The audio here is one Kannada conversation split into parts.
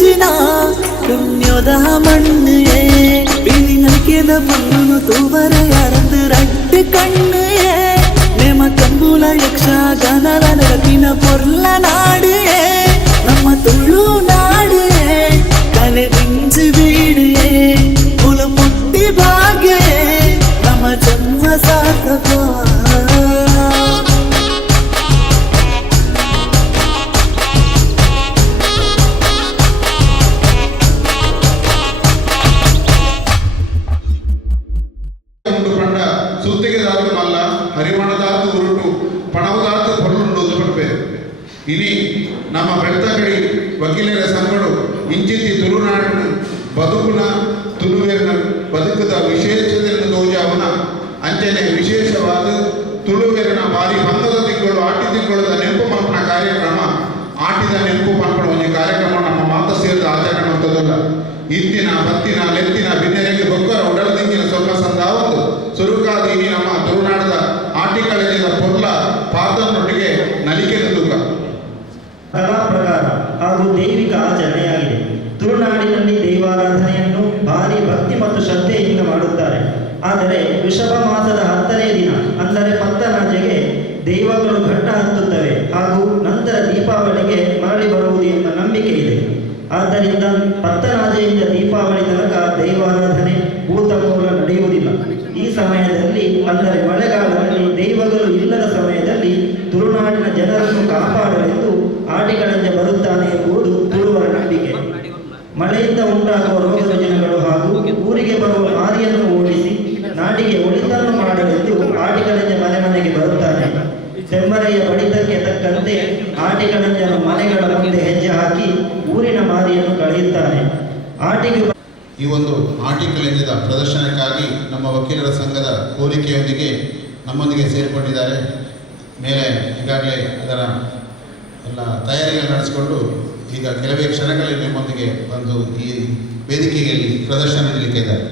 ದಿನ ಪುಣ್ಯದ ಮಣ್ಣು ಬಿಳಿ ನಲ್ಕೆದ ಮಣ್ಣು ತೂವರ ಯಾರಂದು ರಟ್ಟು ಕಣ್ಣು ನೇಮ ಕಂಬುಲ ಯಕ್ಷಗಾನದ ನೆರಪಿನ ಪೊರ್ಲ ನಾಡು ನಮ್ಮ ತುಳು ನಾಡು ಕಲೆ ಬಿಂಜು ಬೀಡು ಕುಲ ಮುಟ್ಟಿ ಭಾಗ್ಯ ನಮ್ಮ ಜನ್ಮ ಸಾರ್ಥಕ ಇನಿ ನಮ್ಮ ಬೆಳ್ತಂಗಡಿ ವಕೀಲರ ಸಂಘಡು ಇಂಚಿತಿ ತುಳುನಾಡಿನ ಬದುಕುನ ತುಳುವಿನ ಬದುಕದ ವಿಶೇಷತೆಯನ್ನು ತೋಜಾವನ ಅಂಚನೆ ವಿಶೇಷವಾದ ತುಳುವಿನ ಬಾರಿ ಬಂಧದ ತಿಂಗಳು ಆಟಿ ತಿಂಗಳದ ನೆನಪು ಮಲ್ಪನ ಕಾರ್ಯಕ್ರಮ ಆಟಿದ ನೆನಪು ಮಲ್ಪನ ಒಂದು ಕಾರ್ಯಕ್ರಮ ನಮ್ಮ ಮಾತ ಸೇರಿದ ಆಚರಣೆ ಮಾಡ್ತದಲ್ಲ ಇತ್ತಿನ ಬತ್ತಿನ ಲೆತ್ತಿನ ಬಿನ್ನೆರೆಗೆ ಬೊಕ್ಕರ ಉಡಲದಿಂಗಿನ ಸೊಲ್ಲ ಸಂದಾವತ್ತು ಸುರುಕಾದಿ ನಮ್ಮ ತುಳುನಾಡದ ಆಟಿಕಳೆದ ಪೊರ್ಲ ಪಾದನೊಟ್ಟಿಗೆ ನಲಿಕೆ ತುಗ ಕಲಾ ಪ್ರಕಾರ ಹಾಗೂ ದೈವಿಕ ಆಚರಣೆಯಾಗಿದೆ. ತುಳುನಾಡಿನಲ್ಲಿ ದೈವಾರಾಧನೆಯನ್ನು ಭಾರಿ ಭಕ್ತಿ ಮತ್ತು ಶ್ರದ್ಧೆಯಿಂದ ಮಾಡುತ್ತಾರೆ. ಆದರೆ ವೃಷಭ ಮಾಸದ 10ನೇ ದಿನ ಅಂದರೆ ಪತ್ತನಾಜೆಗೆ ದೈವಗಳು ಘಟ್ಟ ಹತ್ತುತ್ತವೆ ಹಾಗೂ ನಂತರ ದೀಪಾವಳಿಗೆ ಮರಳಿ ಬರುವುದು ಎಂಬ ನಂಬಿಕೆ ಇದೆ. ಆದ್ದರಿಂದ ಪತ್ತನಾಜೆಯಿಂದ ದೀಪಾವಳಿ ತನಕ ದೈವಾರಾಧನೆ ಭೂತಮೂಲ ನಡೆಯುವುದಿಲ್ಲ. ಈ ಸಮಯದಲ್ಲಿ ಅಂದರೆ ಮಳೆಗಾಲದಲ್ಲಿ ದೈವಗಳು ಇಲ್ಲದ ಸಮಯದಲ್ಲಿ ತುಳುನಾಡಿನ ಜನರನ್ನು ಕಾಪಾಡಲೆಂದು ಆಟಿಗಳಂತೆ ಬರುತ್ತಾನೆ ಎಂಬುದು ತುಳುವರ ನಂಬಿಕೆ. ಮಳೆಯಿಂದ ಉಂಟಾಗುವ ರೋಗ ರುಜಿನಗಳು ಹಾಗೂ ಊರಿಗೆ ಬರುವ ಮಾರಿಯನ್ನು ಓಡಿಸಿ ನಾಡಿಗೆ ಒಳಿತನ್ನು ಮಾಡಲೆಂದು ಆಟಿಗಳಂತೆ ಮನೆ ಮನೆಗೆ ಬರುತ್ತಾನೆ. ಸೆಮ್ಮರೆಯ ಬಡಿತಕ್ಕೆ ತಕ್ಕಂತೆ ಆಟಿಗಳಂಜನು ಮನೆಗಳ ಮುಂದೆ ಹೆಜ್ಜೆ ಹಾಕಿ ಊರಿನ ಮಾರಿಯನ್ನು ಕಳೆಯುತ್ತಾನೆ. ಈ ಒಂದು ಆಟಿಕಲೆಂಜದ ಪ್ರದರ್ಶನಕ್ಕಾಗಿ ನಮ್ಮ ವಕೀಲರ ಸಂಘದ ಕೋರಿಕೆಯೊಂದಿಗೆ ನಮ್ಮೊಂದಿಗೆ ಸೇರಿಕೊಂಡಿದ್ದಾರೆ. ಮೇಲೆ ಈಗಾಗಲೇ ಅದರ ಎಲ್ಲ ತಯಾರಿಗಳು ನಡೆಸಿಕೊಂಡು ಈಗ ಕೆಲವೇ ಕ್ಷಣಗಳಲ್ಲಿ ನಿಮ್ಮೊಂದಿಗೆ ಬಂದು ಈ ವೇದಿಕೆಯಲ್ಲಿ ಪ್ರದರ್ಶನ ನೀಡಲಿಕ್ಕೆ ಇದ್ದಾರೆ.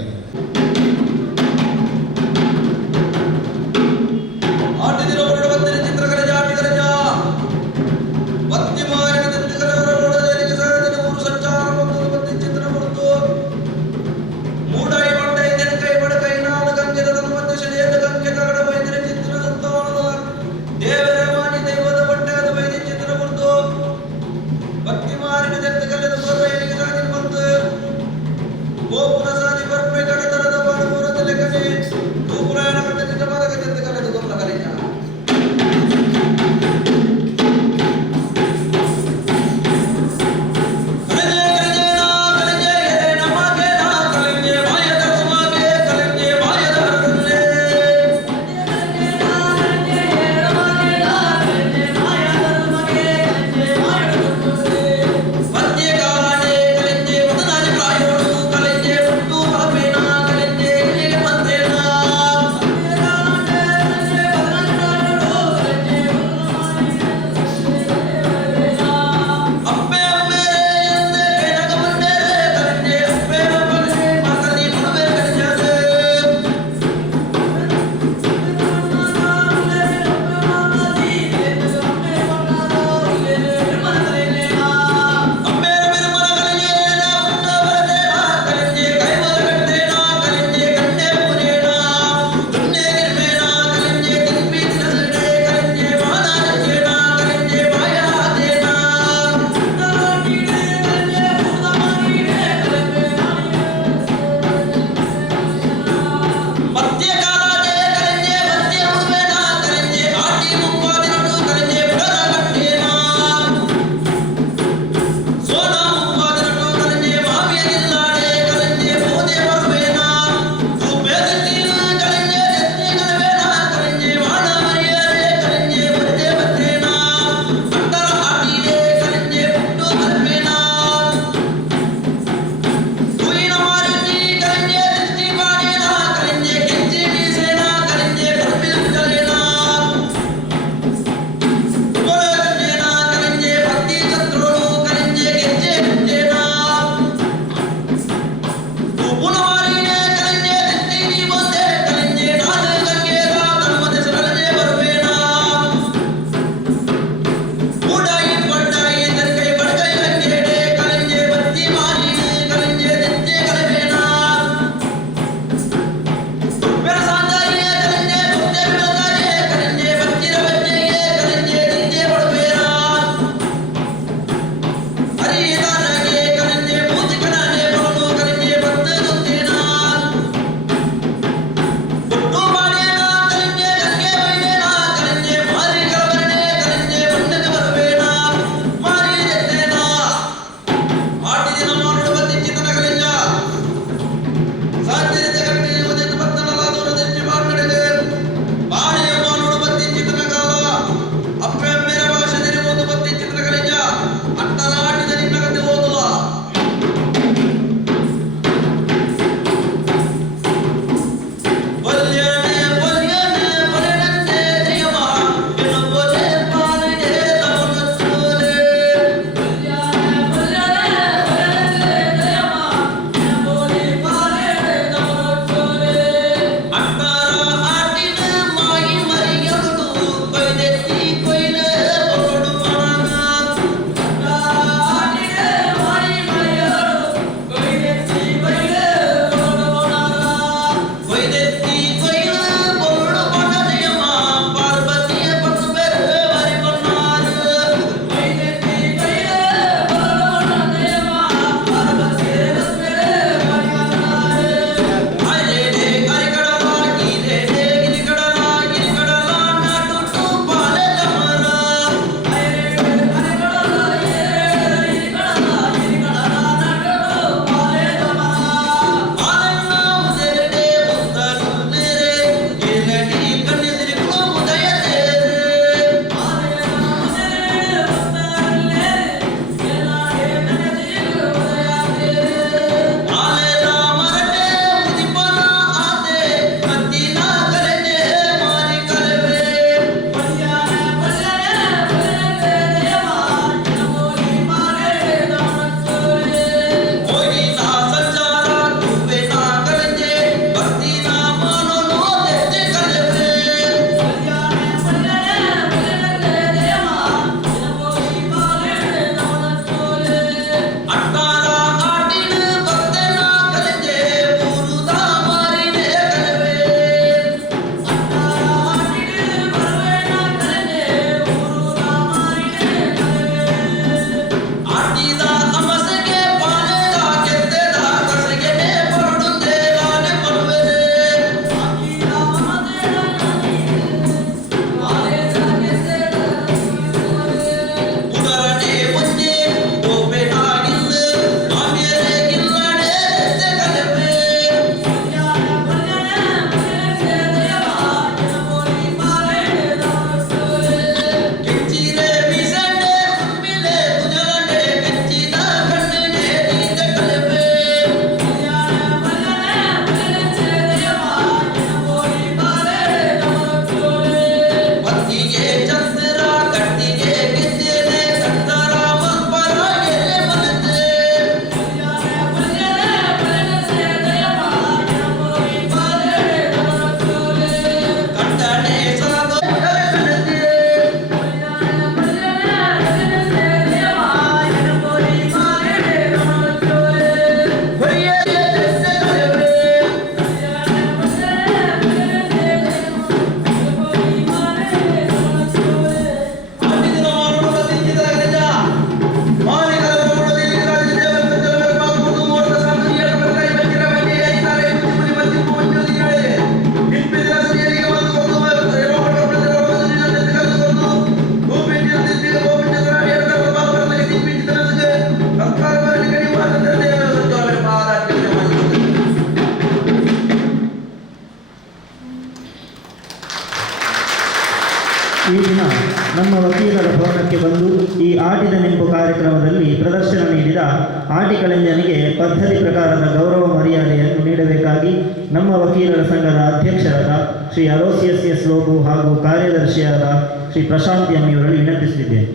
ಆಟಿಕಳಂಜನಿಗೆ ಪದ್ಧತಿ ಪ್ರಕಾರದ ಗೌರವ ಮರ್ಯಾದೆಯನ್ನು ನೀಡಬೇಕಾಗಿ ನಮ್ಮ ವಕೀಲರ ಸಂಘದ ಅಧ್ಯಕ್ಷರಾದ ಶ್ರೀ ಅಲೋಸಿಯಸ್ ಎಸ್ ಲೋಬು ಹಾಗೂ ಕಾರ್ಯದರ್ಶಿಯಾದ ಶ್ರೀ ಪ್ರಶಾಂತ್ ಎಂ ಇವರಲ್ಲಿ ವಿನಂತಿಸುತ್ತಿದ್ದೇನೆ.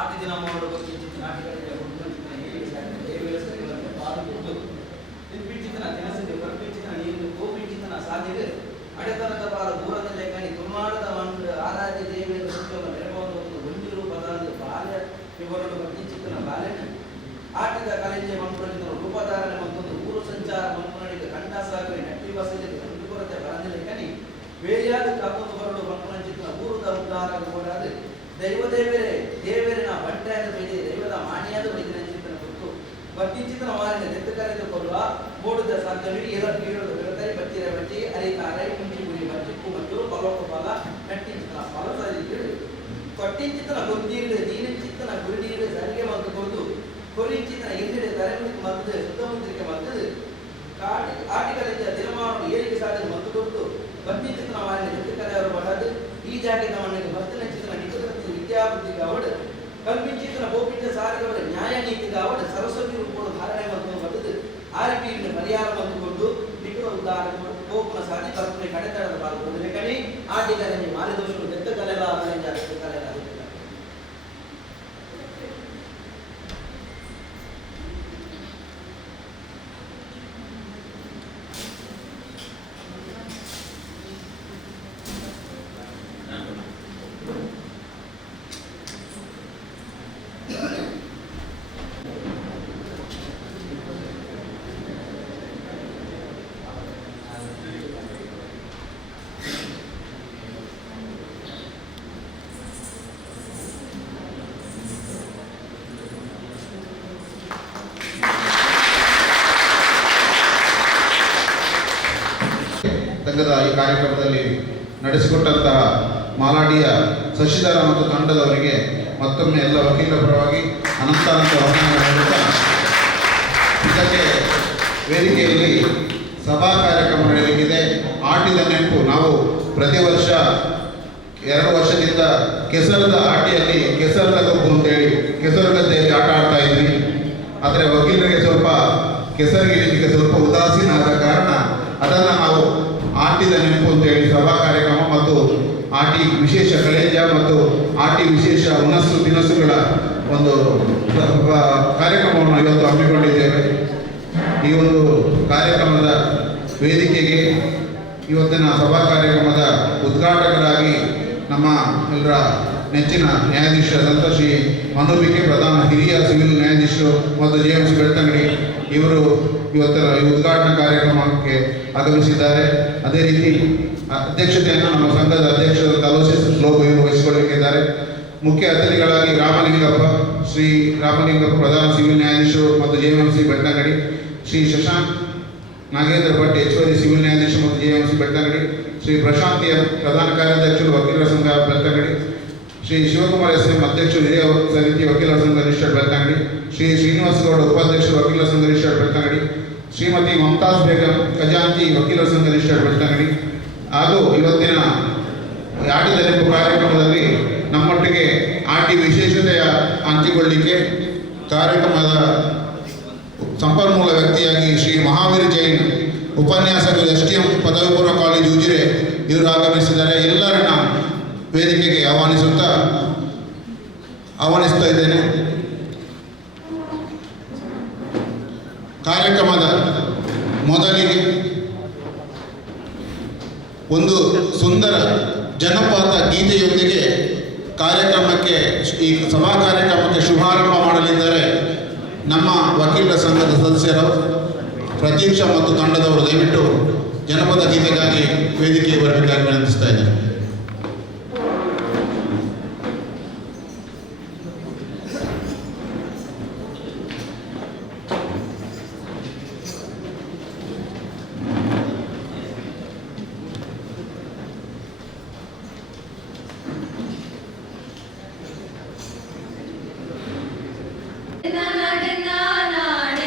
ಆಟಿದ ನಮ್ಮವರ ಬಗ್ಗೆ ನಾಟಿಗಳಿಗೆ ಪಿಂಚಿತನ ತಿನಸಿದೆ ಹೊರಪಿಂಚಿತನ ನೀರು ಗೋಪಿಂಚಿತನ ಸಾಧ್ಯತೆ ಅಡೆತನದ ಬಾರ ದೂರದ ಲೆಕ್ಕನಿ ತುರ್ಮಾಡದ ಮಂಡ ಆರಾಧ್ಯ ದೇವಿಯ ಸತ್ಯವನ್ನು ನೆರವನ್ನು ಒಂದಿರು ಪದಾರ್ಥ ಬಾಲ್ಯ ಇವರನ್ನು ಪಿಂಚಿತನ ಬಾಲ್ಯನ ಆಟಿದ ಕಲೆಂಜೆ ಮಂತ್ರಿತರು ರೂಪಧಾರಣೆ ಮತ್ತೊಂದು ಊರು ಸಂಚಾರ ಮಂತ್ರಿಗಳಿಗೆ ಕಂಡ ಸಾಗರಿ ನಟ್ಟಿ ವಸತಿ ಕೊರತೆ ಬರಂದ ಲೆಕ್ಕನಿ ಬೇಯಾದ ಕಾಕೊಂಡು ಬರಲು ಮಂತ್ರಿಚಿತನ ಊರದ ಉದ್ಧಾರ ಓಡಾದ ದೈವ ದೇವರಿನ ಬಂಟೆಯಾದ ಬೈದೆ ದೈವದ ಮಾಣಿಯಾದ ಬೈದಿನ ಚಿಂತನೆ ಕೊಟ್ಟು ಬರ್ತಿಂಚಿತನ ಮಾರಿನ ತೆತ್ತು ಕರೆದು ಕೊಲ್ಲುವ ಮೂಡುದ ಸಾಧ್ಯವಿಡಿ ನೀಡುವುದು ಬೆಳತರಿ ಬತ್ತಿರ ಬಟ್ಟಿ ಅರಿತಾರೈ ಮುಂಚಿ ಗುರಿ ಬಚ್ಚಿಕ್ಕು ಮತ್ತು ಬಲೋಕ ಬಲ ನಟ್ಟಿಂಚಿತನ ಫಲಸರಿಗಳು ಕೊಟ್ಟಿಂಚಿತನ ಗೊತ್ತಿರದೆ ದೀನಿಂಚಿತನ ಗುರುಡಿಯದೆ ಸರಿಗೆ ಮತ್ತು ಕೊದ್ದು ಕೊರಿಂಚಿತನ ಎಲ್ಲಿಡೆ ತಲೆಮುಖ ಮದ್ದು ಸುತ್ತಮುದ್ರಿಕೆ ಮದ್ದು ಆಟಿಗಳಿಂದ ದಿನಮಾನು ಏಳಿಗೆ ಸಾಧನೆ ಮತ್ತು ಕೊಟ್ಟು ಬರ್ತಿಂಚಿತನ ಮಾರಿನ ತೆತ್ತು ಕರೆಯವರು ಬಡದು ಈ ಜಾಗದ ಮಣ್ಣಿಗೆ ಭಕ್ತನ ಚಿತ್ರ ನಿಕಟದ ವಿದ್ಯಾಬುದ್ಧಿಗೆ ಅವಡು ಕಲ್ಪಿಂಚಿತನ ಗೋಪಿಂಚ ಸಾರಿಗಳ ನ್ಯಾಯ ನೀತಿಗೆ ಅವಡು ಸರಸ್ವತಿ ರೂಪದ ಧಾರಣೆ ಮತ್ತು ಬದದು ಆರ್ಪಿಯಿಂದ ಪರಿಹಾರ ಬಂದುಕೊಂಡು ನಿಕಟ ಉದಾರ ಗೋಪನ ಸಾಧಿ ಕಲ್ಪನೆ ಕಡೆತಳದ ಪಾಲ್ಗೊಂಡು ಕಣಿ ಆಟಿಗಳಲ್ಲಿ ಮಾರಿದೋಷಗಳು ಬೆತ್ತ ಕಲೆಲ ಅದರಿಂದ ಬೆತ್ತ ಕಲೆಲ ಸಂಘದ ಈ ಕಾರ್ಯಕ್ರಮದಲ್ಲಿ ನಡೆಸಿಕೊಟ್ಟಂತಹ ಮಾಲಾಡಿಯ ಶಶಿಧರ ಮತ್ತು ತಂಡದವರಿಗೆ ಮತ್ತೊಮ್ಮೆ ಎಲ್ಲ ವಕೀಲರ ಪರವಾಗಿ ಅನಂತ ವಂದನೆಗಳನ್ನು ಇದಕ್ಕೆ ವೇದಿಕೆಯಲ್ಲಿ ಸಭಾ ಕಾರ್ಯಕ್ರಮ ನಡೆಯಲಿಕ್ಕಿದೆ. ಆಟಿದ ನೆನಪು ನಾವು ಪ್ರತಿ ವರ್ಷ 2 ವರ್ಷದಿಂದ ಕೆಸರದ ಆಟಿಯಲ್ಲಿ ಕೆಸರದ ಕಬ್ಬು ಅಂತೇಳಿ ಕೆಸರು ಗದ್ದೆಯಲ್ಲಿ ಆಟ ಆಡ್ತಾ ಇದ್ವಿ. ಆದರೆ ವಕೀಲರಿಗೆ ಸ್ವಲ್ಪ ಕೆಸರಿಗೆ ಸ್ವಲ್ಪ ಉದಾಸೀನ ಆದ ಕಾರಣ ಅದನ್ನು ನಾವು ಆಟಿದ ನೆನಪು ಅಂತೇಳಿ ಸಭಾ ಕಾರ್ಯಕ್ರಮ ಮತ್ತು ಆಟಿ ವಿಶೇಷ ಕಲೇಜ ಮತ್ತು ಆಟಿ ವಿಶೇಷ ಹುನಸ್ಸು ತಿನಸುಗಳ ಒಂದು ಕಾರ್ಯಕ್ರಮವನ್ನು ಇವತ್ತು ಹಮ್ಮಿಕೊಂಡಿದ್ದೇವೆ. ಈ ಒಂದು ಕಾರ್ಯಕ್ರಮದ ವೇದಿಕೆಗೆ ಇವತ್ತಿನ ಸಭಾ ಕಾರ್ಯಕ್ರಮದ ಉದ್ಘಾಟಕರಾಗಿ ನಮ್ಮ ಎಲ್ಲರ ನೆಚ್ಚಿನ ನ್ಯಾಯಾಧೀಶರಾದಂಥ ಶ್ರೀ ಮನೋಬಿಕೆ ಪ್ರಧಾನ ಹಿರಿಯ ಸಿವಿಲ್ ನ್ಯಾಯಾಧೀಶರು ಮತ್ತು JMC ಬೆಳ್ತಂಗಡಿ ಇವರು ಇವತ್ತಿನ ಈ ಉದ್ಘಾಟನಾ ಕಾರ್ಯಕ್ರಮಕ್ಕೆ ಆಗಮಿಸಿದ್ದಾರೆ. ಅದೇ ರೀತಿ ಅಧ್ಯಕ್ಷತೆಯನ್ನು ನಮ್ಮ ಸಂಘದ ಅಧ್ಯಕ್ಷರಾದ ಅಲೋಸಿಯಸ್ ಲೋಬು ಇವರು ವಹಿಸಿಕೊಳ್ಳಲಿಕ್ಕಿದ್ದಾರೆ. ಮುಖ್ಯ ಅತಿಥಿಗಳಾಗಿ ಶ್ರೀ ರಾಮಲಿಂಗಪ್ಪ ಪ್ರಧಾನ ಸಿವಿಲ್ ನ್ಯಾಯಾಧೀಶರು ಮತ್ತು JMC ಬೆಳ್ತಂಗಡಿ, ಶ್ರೀ ಶಶಾಂಕ್ ನಾಗೇಂದ್ರ ಭಟ್ ಹೆಚ್ಚುವರಿ ಸಿವಿಲ್ ನ್ಯಾಯಾಧೀಶರು ಮತ್ತು JMC ಬೆಳ್ತಂಗಡಿ, ಶ್ರೀ ಪ್ರಶಾಂತ್ ಎಂ ಪ್ರಧಾನ ಕಾರ್ಯಾಧ್ಯಕ್ಷರು ವಕೀಲರ ಸಂಘ ಬೆಳ್ತಂಗಡಿ, ಶ್ರೀ ಶಿವಕುಮಾರ್ SM ಅಧ್ಯಕ್ಷರು ಹಿರಿಯ ಸಮಿತಿ ವಕೀಲರ ಸಂಘ ರಿಜಿಸ್ಟರ್ಡ್ ಬೆಳ್ತಂಗಡಿ, ಶ್ರೀ ಶ್ರೀನಿವಾಸ ಗೌಡ ಉಪಾಧ್ಯಕ್ಷರು ವಕೀಲರ ಸಂಘ ರಿಜಿಸ್ಟರ್ಡ್ ಬೆಳ್ತಂಗಡಿ, ಶ್ರೀಮತಿ ಮಮತಾಜ್ ಬೇಗಂ ಖಜಾಂಚಿ ವಕೀಲರ ಸಂಘ ರಿಜಿಸ್ಟರ್ಡ್ ಬೆಳ್ತಂಗಡಿ. ಹಾಗೂ ಇವತ್ತಿನ ಆಟಿದ ನೆನಪು ಕಾರ್ಯಕ್ರಮದಲ್ಲಿ ನಮ್ಮೊಟ್ಟಿಗೆ ಆಟಿ ವಿಶೇಷತೆಯ ಹಂಚಿಕೊಳ್ಳಿಕ್ಕೆ ಕಾರ್ಯಕ್ರಮದ ಸಂಪನ್ಮೂಲ ವ್ಯಕ್ತಿಯಾಗಿ ಶ್ರೀ ಮಹಾವೀರ್ ಜೈನ್ ಉಪನ್ಯಾಸಕರು STM ಪದವಿ ಪೂರ್ವ ಕಾಲೇಜು ಉಜಿರೆ ಇವರು ಆಗಮಿಸಿದ್ದಾರೆ. ಎಲ್ಲರನ್ನ ವೇದಿಕೆಗೆ ಆಹ್ವಾನಿಸ್ತಾ ಇದ್ದೇನೆ. ಕಾರ್ಯಕ್ರಮದ ಮೊದಲಿಗೆ ಒಂದು ಸುಂದರ ಜನಪದ ಗೀತೆಯೊಂದಿಗೆ ಈ ಸಭಾ ಕಾರ್ಯಕ್ರಮಕ್ಕೆ ಶುಭಾರಂಭ ಮಾಡಲಿದ್ದಾರೆ ನಮ್ಮ ವಕೀಲರ ಸಂಘದ ಸದಸ್ಯರು ಪ್ರತೀಕ್ಷಾ ಮತ್ತು ತಂಡದವರು. ದಯವಿಟ್ಟು ಜನಪದ ಗೀತೆಗಾಗಿ ವೇದಿಕೆಗೆ ಬರಬೇಕಾಗಿ ವಿನಂತಿಸ್ತಾ ಇದ್ದಾರೆ. ನಾಡೆ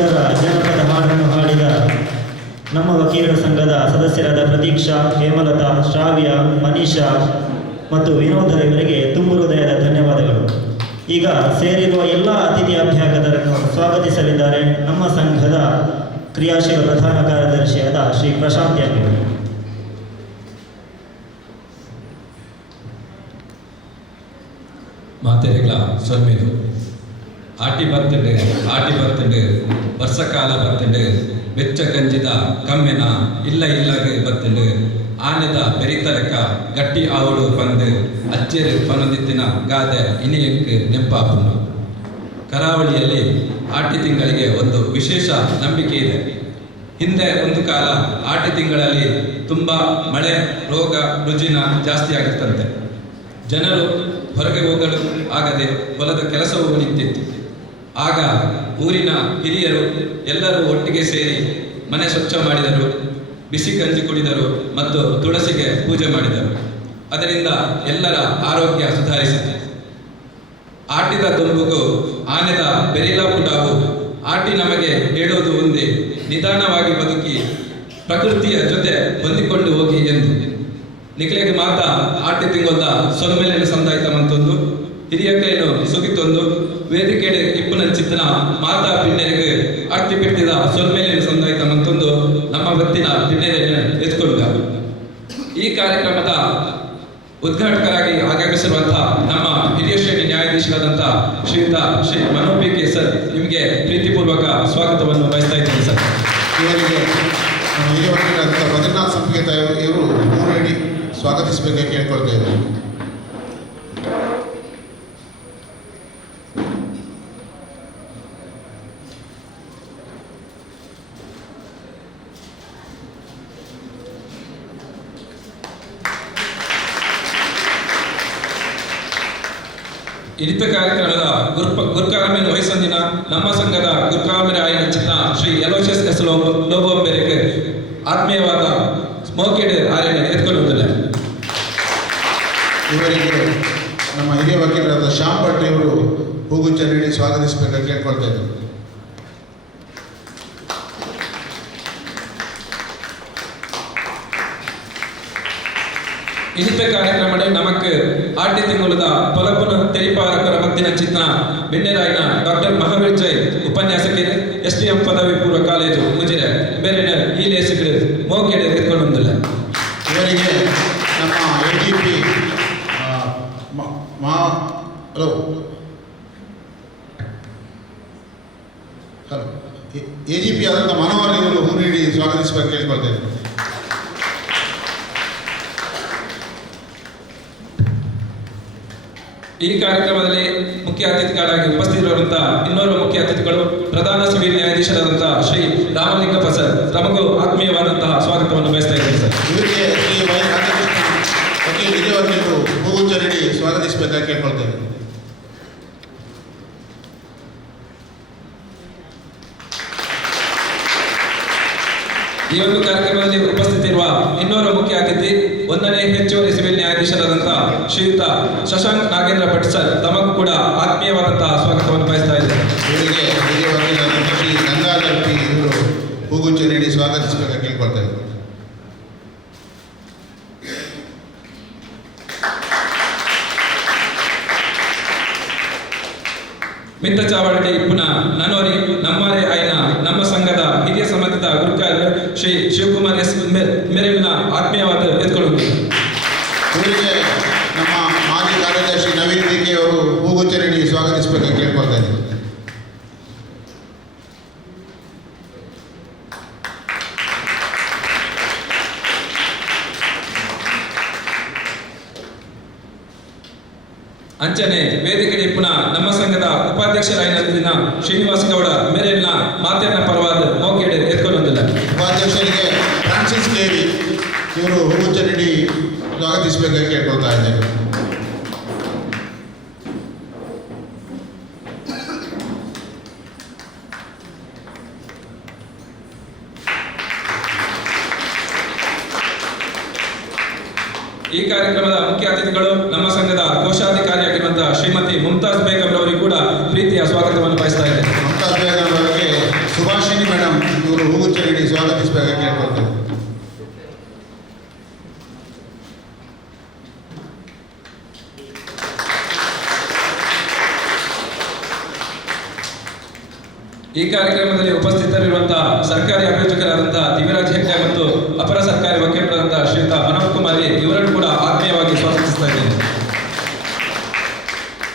ಸುಂದರ ಜನಪದ ಹಾಡನ್ನು ಹಾಡಿದ ನಮ್ಮ ವಕೀಲರ ಸಂಘದ ಸದಸ್ಯರಾದ ಪ್ರತೀಕ್ಷಾ, ಹೇಮಲತಾ, ಶ್ರಾವ್ಯ, ಮನೀಷಾ ಮತ್ತು ವಿನೋದ ಇವರಿಗೆ ತುಂಬು ಹೃದಯದ ಧನ್ಯವಾದಗಳು. ಈಗ ಸೇರಿರುವ ಎಲ್ಲ ಅತಿಥಿ ಅಭ್ಯಾಗತರನ್ನು ಸ್ವಾಗತಿಸಲಿದ್ದಾರೆ ನಮ್ಮ ಸಂಘದ ಕ್ರಿಯಾಶೀಲ ಪ್ರಧಾನ ಕಾರ್ಯದರ್ಶಿಯಾದ ಶ್ರೀ ಪ್ರಶಾಂತ್ ಯಾಗಿರು. ಮಾತೆರೆಗಳ ಸೊಲ್ಮೆದು ಆಟಿ ಬರ್ತಂಡು ವರ್ಷಕಾಲ ಬರ್ತಂಡು ಬೆಚ್ಚ ಗಂಜಿದ ಕಮ್ಮೆನ ಇಲ್ಲಗೆ ಬರ್ತಂಡು ಆನೆದ ಬೆರಿತಲಕ ಗಟ್ಟಿ ಆವಡು ಬಂದು ಅಚ್ಚೇರು ಪನೊಂದಿತ್ತಿನ ಗಾದೆ ಇನಿಯಕ್ಕೆ ನೆಂಪಾಪುಂಡು. ಕರಾವಳಿಯಲ್ಲಿ ಆಟಿ ತಿಂಗಳಿಗೆ ಒಂದು ವಿಶೇಷ ನಂಬಿಕೆ ಇದೆ. ಹಿಂದೆ ಒಂದು ಕಾಲ ಆಟಿ ತಿಂಗಳಲ್ಲಿ ತುಂಬ ಮಳೆ, ರೋಗ ರುಜಿನ ಜಾಸ್ತಿ ಆಗಿತ್ತಂತೆ. ಜನರು ಹೊರಗೆ ಹೋಗಲು ಆಗದೆ ಹೊಲದ ಕೆಲಸವೂ ನಿಂತಿತ್ತು. ಆಗ ಊರಿನ ಹಿರಿಯರು ಎಲ್ಲರೂ ಒಟ್ಟಿಗೆ ಸೇರಿ ಮನೆ ಸ್ವಚ್ಛ ಮಾಡಿದರು, ಬಿಸಿ ಗಂಜಿ ಕುಡಿದರು ಮತ್ತು ತುಳಸಿಗೆ ಪೂಜೆ ಮಾಡಿದರು. ಅದರಿಂದ ಎಲ್ಲರ ಆರೋಗ್ಯ ಸುಧಾರಿಸಿತು. ಆಟಿದ ದುಂಬುಗೂ ಆನೆದ ಬೆರಿಲ ಪುಡಾವು ಆಟಿ ನಮಗೆ ಹೇಳೋದು ಒಂದೇ, ನಿಧಾನವಾಗಿ ಬದುಕಿ ಪ್ರಕೃತಿಯ ಜೊತೆ ಹೊಂದಿಕೊಂಡು ಹೋಗಿ ಎಂದು. ನಿಖಲೆಗೆ ಮಾತ ಆಟಿ ತಿಂಗೊಲ್ಲ ಸೊಲ್ಮೆಲೆನು ಸಂದಾಯಿತ ಮಂತೊಂದು ಹಿರಿಯ ಕೈನು ಸುಗಿತೊಂದು ವೇದಿಕೆಡೆ ಇಪ್ಪುನಂಚಿತ್ತನ ಮಾತಾ ಪಿಣ್ಣೆರಿಗೆ ಆರ್ತಿ ಬಿಟ್ಟಿದ ಸೊಲ್ಮೆಲೆನು ಸಂದಾಯಿತ ಮಂತೊಂದು ನಮ್ಮ ವತ್ತಿನ ಪಿಣ್ಣೆರೆಯನ್ನು ಎತ್ಕೊಂಡ. ಈ ಕಾರ್ಯಕ್ರಮದ ಉದ್ಘಾಟಕರಾಗಿ ಆಗಮಿಸಿರುವಂತಹ ನಮ್ಮ ಹಿರಿಯ ಶ್ರೇಣಿ ನ್ಯಾಯಾಧೀಶರಾದಂತಹ Shri Manoj P K sir, ನಿಮಗೆ ಪ್ರೀತಿಪೂರ್ವಕ ಸ್ವಾಗತವನ್ನು ಬಯಸ್ತಾ ಇದ್ದೀನಿ ಸರ್. ಇವರಿಗೆ ನಮ್ಮ ಹಿರಿಯ ವಕೀಲರಾದಂಥ ಬದ್ರಿನಾಥ್ ಸಂಪಿಗೆ ಇವರು ಮೂರೇಡಿ ಸ್ವಾಗತಿಸಬೇಕಾಗಿ ಕೇಳ್ಕೊಳ್ತಾ ಇದ್ದಾರೆ. ಇರಿತ ಕಾರ್ಯಕ್ರಮದ ಗುರುಕಾರಮೆಯನ್ನು ವಹಿಸೊಂದಿನ ನಮ್ಮ ಸಂಘದ ಗುರುಕಾರಮೆರ ಆಯ್ನ ಚಿನ್ನ ಶ್ರೀ ಎಲೋಶಿಯಸ್ ಎಸ್ ಲೋಬೋಂಬೆರೆಗೆ ಆತ್ಮೀಯವಾದ ಸ್ಮೋಕೆಡ್ ಆರ್ಯನ ಎತ್ಕೊಳ್ಳುವುದಿಲ್ಲ. ಇವರಿಗೆ ನಮ್ಮ ಹಿರಿಯ ವಕೀಲರಾದ ಶ್ಯಾಮ್ ಭಟ್ ಇವರು ಹೂಗುಚ್ಚ ನೀಡಿ ಸ್ವಾಗತಿಸಬೇಕಾಗಿ ಕೇಳ್ಕೊಳ್ತಾ ಇದ್ದಾರೆ. ಇನಿತ ಕಾರ್ಯಕ್ರಮದ ನಮಕ್ ಆಟಿ ತಿಂಗಳದ ಪೊಲಪುನ ತೆರಿಪಾರಕರ ಮತ್ತಿನ ಚಿತ್ರ ಬೆನ್ನೆರಾಯಿನ ಡಾಕ್ಟರ್ ಮಹಾವೀರ್ ಜೈ ಉಪನ್ಯಾಸಕರು STM ಪದವಿ ಪೂರ್ವ ಕಾಲೇಜು ಮುಜಿರೆ ಬೇರೆ ಈ ಲೇಸಿಗಳು ಮೋಕೆಡೆ ಎತ್ಕೊಂಡೊಂದಿಲ್ಲ. ಇವರಿಗೆ ನಮ್ಮ AGP AGP ಆದಂಥ ಮನೋಹರ್ ಇವರು ಹೂ ನೀಡಿ ಸ್ವಾಗತಿಸಬೇಕು ಕೇಳ್ಕೊಳ್ತಾ ಇದ್ದಾರೆ. ಈ ಕಾರ್ಯಕ್ರಮದಲ್ಲಿ ಮುಖ್ಯ ಅತಿಥಿಗಳಾಗಿ ಉಪಸ್ಥಿತರಿರುವಂತಹ ಇನ್ನೋರ್ವ ಮುಖ್ಯ ಅತಿಥಿಗಳು ಪ್ರಧಾನ ಸಿವಿಲ್ ನ್ಯಾಯಾಧೀಶರಾದಂತಹ ಶ್ರೀ ರಾಮಲಿಂಗಪ್ಪ ಸರ್, ತಮಗೂ ಆತ್ಮೀಯವಾದಂತಹ ಸ್ವಾಗತವನ್ನು ಬಯಸ್ತಾ ಇದ್ದೀನಿ ಸರ್. ಇವರಿಗೆ ಶ್ರೀ ವೈ ರಾಧಾಕೃಷ್ಣ ವಕೀಲ್ ಹಿರಿಯ ವಕೀಲರು ಹೂಗುಚ್ಚ ನೀಡಿ ಸ್ವಾಗತಿಸಬೇಕಾಗಿ ಕೇಳ್ಕೊಳ್ತಾ ಇದ್ದಾರೆ. ಈ ಒಂದು ಕಾರ್ಯಕ್ರಮದಲ್ಲಿ ಉಪಸ್ಥಿತಿರುವ ಇನ್ನೋರ್ವ ಮುಖ್ಯ ಅತಿಥಿ 1ನೇ ಹೆಚ್ಚುವರಿ ಸಿವಿಲ್ ನ್ಯಾಯಾಧೀಶರಾದಂತಹ ಶ್ರೀಯುತ ಶಶಾಂಕ್ ನಾಗೇಂದ್ರ ಭಟ್ ಸರ್, ತಮಗೂ ಕೂಡ ಆತ್ಮೀಯವಾದಂತಹ ಸ್ವಾಗತವನ್ನು ಬಯಸ್ತಾ ಇದ್ದಾರೆ. ಇವರಿಗೆ ಹಿರಿಯ ವಕೀಲರಾದಂಥ ಶ್ರೀ ಗಂಗಾಧರ್ ಪಿ ಇವರು ಹೂಗುಚ್ಚ ನೀಡಿ ಸ್ವಾಗತಿಸಬೇಕಾಗಿ ಕೇಳ್ಕೊಳ್ತಾ ಇದ್ದಾರೆ. ಮಿತ್ತ ಚಾವಡಿ ಪುನಃ ನನ್ನೋರಿ ನಮ್ಮರೇ ಆಯ್ನ ನಮ್ಮ ಸಂಘದ ಹಿರಿಯ ಸಮಿತಿದ ಗುರುಕಾರ ಶ್ರೀ ಶಿವಕುಮಾರ್ ಎಸ್ ಮೆರೆಲ್ನ ಆತ್ಮೀಯವಾದ ಎತ್ಕೊಳ್ಳುವುದು. ಇವರಿಗೆ ನಮ್ಮ ಮಾಜಿ ಕಾರ್ಯದರ್ಶಿ ನವೀನ್ ಡಿಕೆ ಅವರು ಹೂಗುಚ್ಚ ನೀಡಿ ಸ್ವಾಗತಿಸಬೇಕಾಗಿ ಕೇಳ್ಕೊಳ್ತಾ ಇದ್ದಾರೆ. ಅಂಚನೆ ವೇದಿಕೆಗೆ ಪುನಃ ನಮ್ಮ ಸಂಘದ ಉಪಾಧ್ಯಕ್ಷರಾಗಿನ ಶ್ರೀನಿವಾಸ ಗೌಡ ಮೇರೆಲ್ನ ಮಾತೆಯನ್ನ ಪರವಾದ ಮೋಕೆಡೆ ಎತ್ಕೊಳ್ಳುವುದಿಲ್ಲ. ಉಪಾಧ್ಯಕ್ಷರಿಗೆ ಫ್ರಾನ್ಸಿಸ್ ದೇವಿ ಇವರು ಹೂಗುಚ್ಚ ನೀಡಿ ಸ್ವಾಗತಿಸಬೇಕಾಗಿ ಕೇಳ್ಕೊಳ್ತಾ ಇದ್ದಾರೆ. ಈ ಕಾರ್ಯಕ್ರಮದ ಮುಖ್ಯ ಅತಿಥಿಗಳು ನಮ್ಮ ಸಂಘದ ಕೋಶಾಧಿಕಾರಿಯಾಗಿರುವಂತಹ ಶ್ರೀಮತಿ ಮುಮ್ತಾಜ್ ಬೇಗಂ ರವರಿಗೂ ಕೂಡ ಪ್ರೀತಿಯ ಸ್ವಾಗತವನ್ನು ಬಯಸ್ತಾ ಇದ್ದೇನೆ. ಮುಮ್ತಾಜ್ ಬೇಗಂ ಅವರಿಗೆ ಸುಭಾಷಿಣಿ ಮೇಡಮ್ ಇವರು ಹೂಗುಚ್ಛ ನೀಡಿ ಸ್ವಾಗತಿಸಬೇಕಾಗಿ ಕೇಳ್ಕೊಳ್ತೇವೆ. ಈ ಕಾರ್ಯಕ್ರಮದಲ್ಲಿ ಉಪಸ್ಥಿತರಿರುವಂತಹ ಸರ್ಕಾರಿ ಅಭಿಯೋಜಕರಾದಂತಹ ದಿವ್ಯರಾಜ್ ಹೆಗ್ಡೆ ಮತ್ತು ಅಪರ ಸರ್ಕಾರಿ ವಕೀಲರಾದಂತಹ ಶ್ರೀಯುತ ಮನೋಜ್ ಕುಮಾರಿ ಇವರನ್ನು ಕೂಡ ಆತ್ಮೀಯವಾಗಿ ಸ್ವಾಗತಿಸ್ತಾ ಇದ್ದೇನೆ.